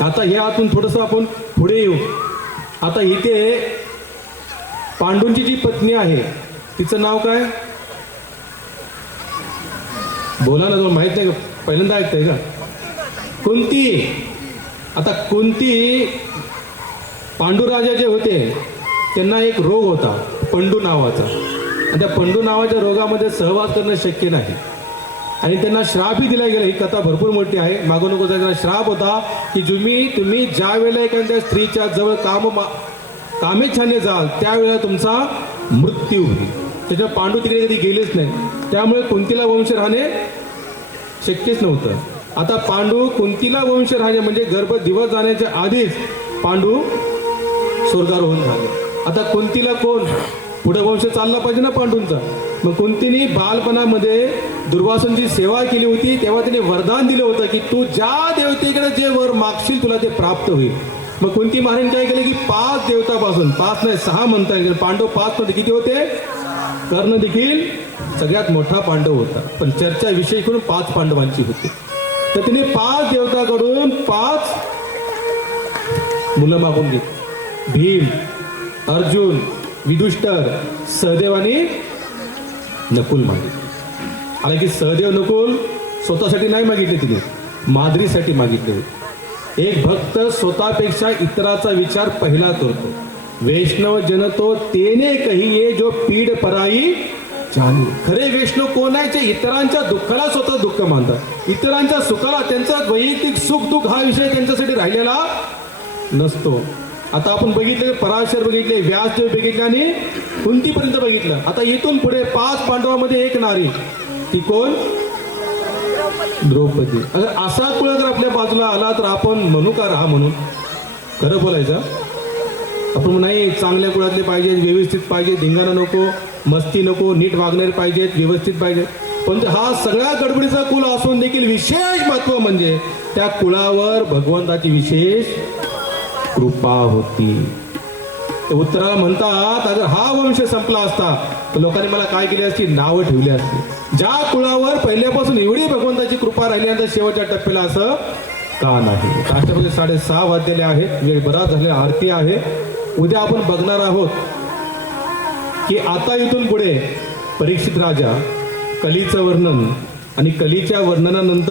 आता हे आतून थोडंसं आपण पुढे येऊ. आता इथे पांडूंची जी पत्नी आहे तिचं नाव काय? बोला ना, तुम्हाला माहित नाही का? पहिल्यांदा ऐकताय का? कुंती. आता कुंती पांडुराजा जे होते त्यांना एक रोग होता पंडू नावाचा, आणि त्या पंडू नावाच्या रोगामध्ये सहवास करणं शक्य नाही, आणि त्यांना श्रापही दिला गेला. ही कथा भरपूर मोठी आहे, मागू नको. त्यांना श्राप होता की तुम्ही ज्या वेळेला एखाद्या स्त्रीच्या जवळ कामेच्छाने जाल त्यावेळेला तुमचा मृत्यू होईल. त्याच्या पांडू तिकडे कधी गेलेच नाही, त्यामुळे कुंतीला वंश राहणे शक्यच नव्हतं. आता पांडू कुंतीला वंश राहणे म्हणजे गर्भ दिवस जाण्याच्या आधीच पांडू स्वर्गारोहण झाले. आता कुंतीला कोण पुढे वंश चालला पाहिजे ना पांडूंचा. मग कुंतीने बालपणामध्ये दुर्वासांची सेवा केली होती, तेव्हा तिने वरदान दिलं होतं की तू ज्या देवतेकडे जे वर मागशील तुला ते प्राप्त होईल. मग कुंती महाराज काय केलं की 5 देवतापासून, 5 नाही 6 म्हणता येईल, पांडव 5 मध्ये किती होते. कर्ण देखील सगळ्यात मोठा पांडव होता, पण चर्चा विशेष करून 5 पांडवांची होती. तर तिने 5 देवताकडून 5 मुलं मागून घेतली. भीम, अर्जुन, विदुष्टर, सहदेव आणि नकुल मागितले. आणि की सहदेव नकुल स्वतःसाठी नाही मागितले, तिने माद्रीसाठी मागितले. एक भक्त स्वतःपेक्षा इतराचा विचार पहिला करतो. वैष्णव जन तो तेने कहिये जो पीड पराई जाणे. खरे वैष्णव कोण आहे, जे इतरांच्या दुःखाला स्वतः दुःख मानतात, इतरांच्या सुखाला, त्यांचा वैयक्तिक सुख दुःख हा विषय त्यांच्यासाठी राहिलेला नसतो. आता आपण बघितलं पराशर बघितले, व्यासदेव बघितले आणि कुंतीपर्यंत बघितलं. आता इथून पुढे 5 पांडवांमध्ये एक नारी, ती कोण. द्रौपदी. असा कुळ जर आपल्या बाजूला आला तर आपण म्हणू का राहा म्हणून. खरं बोलायचं आपण नाही, चांगल्या कुळातले पाहिजे, व्यवस्थित पाहिजे, धिंगाणा नको, मस्ती नको, नीट वागणारे पाहिजेत, व्यवस्थित पाहिजे. पण हा सगळ्या गडबडीचा कुल असून देखील विशेष महत्व म्हणजे त्या कुळावर भगवंताची विशेष कृपा होती. ते उत्तराला म्हणतात, अगर हा वंश संपला असता तर लोकांनी मला काय केली असती, नावं ठेवली असती. ज्या कुळावर पहिल्यापासून एवढी भगवंताची कृपा राहिल्यानंतर शेवटच्या टप्प्याला असं का नाही. राष्ट्रपती 6:30 वाजलेले आहेत, वेळ बराच झाले, आरती आहे. उद्या आपण बघणार आहोत की आता इथून पुढे परीक्षित राजा, कलीचं वर्णन आणि कलीच्या वर्णनानंतर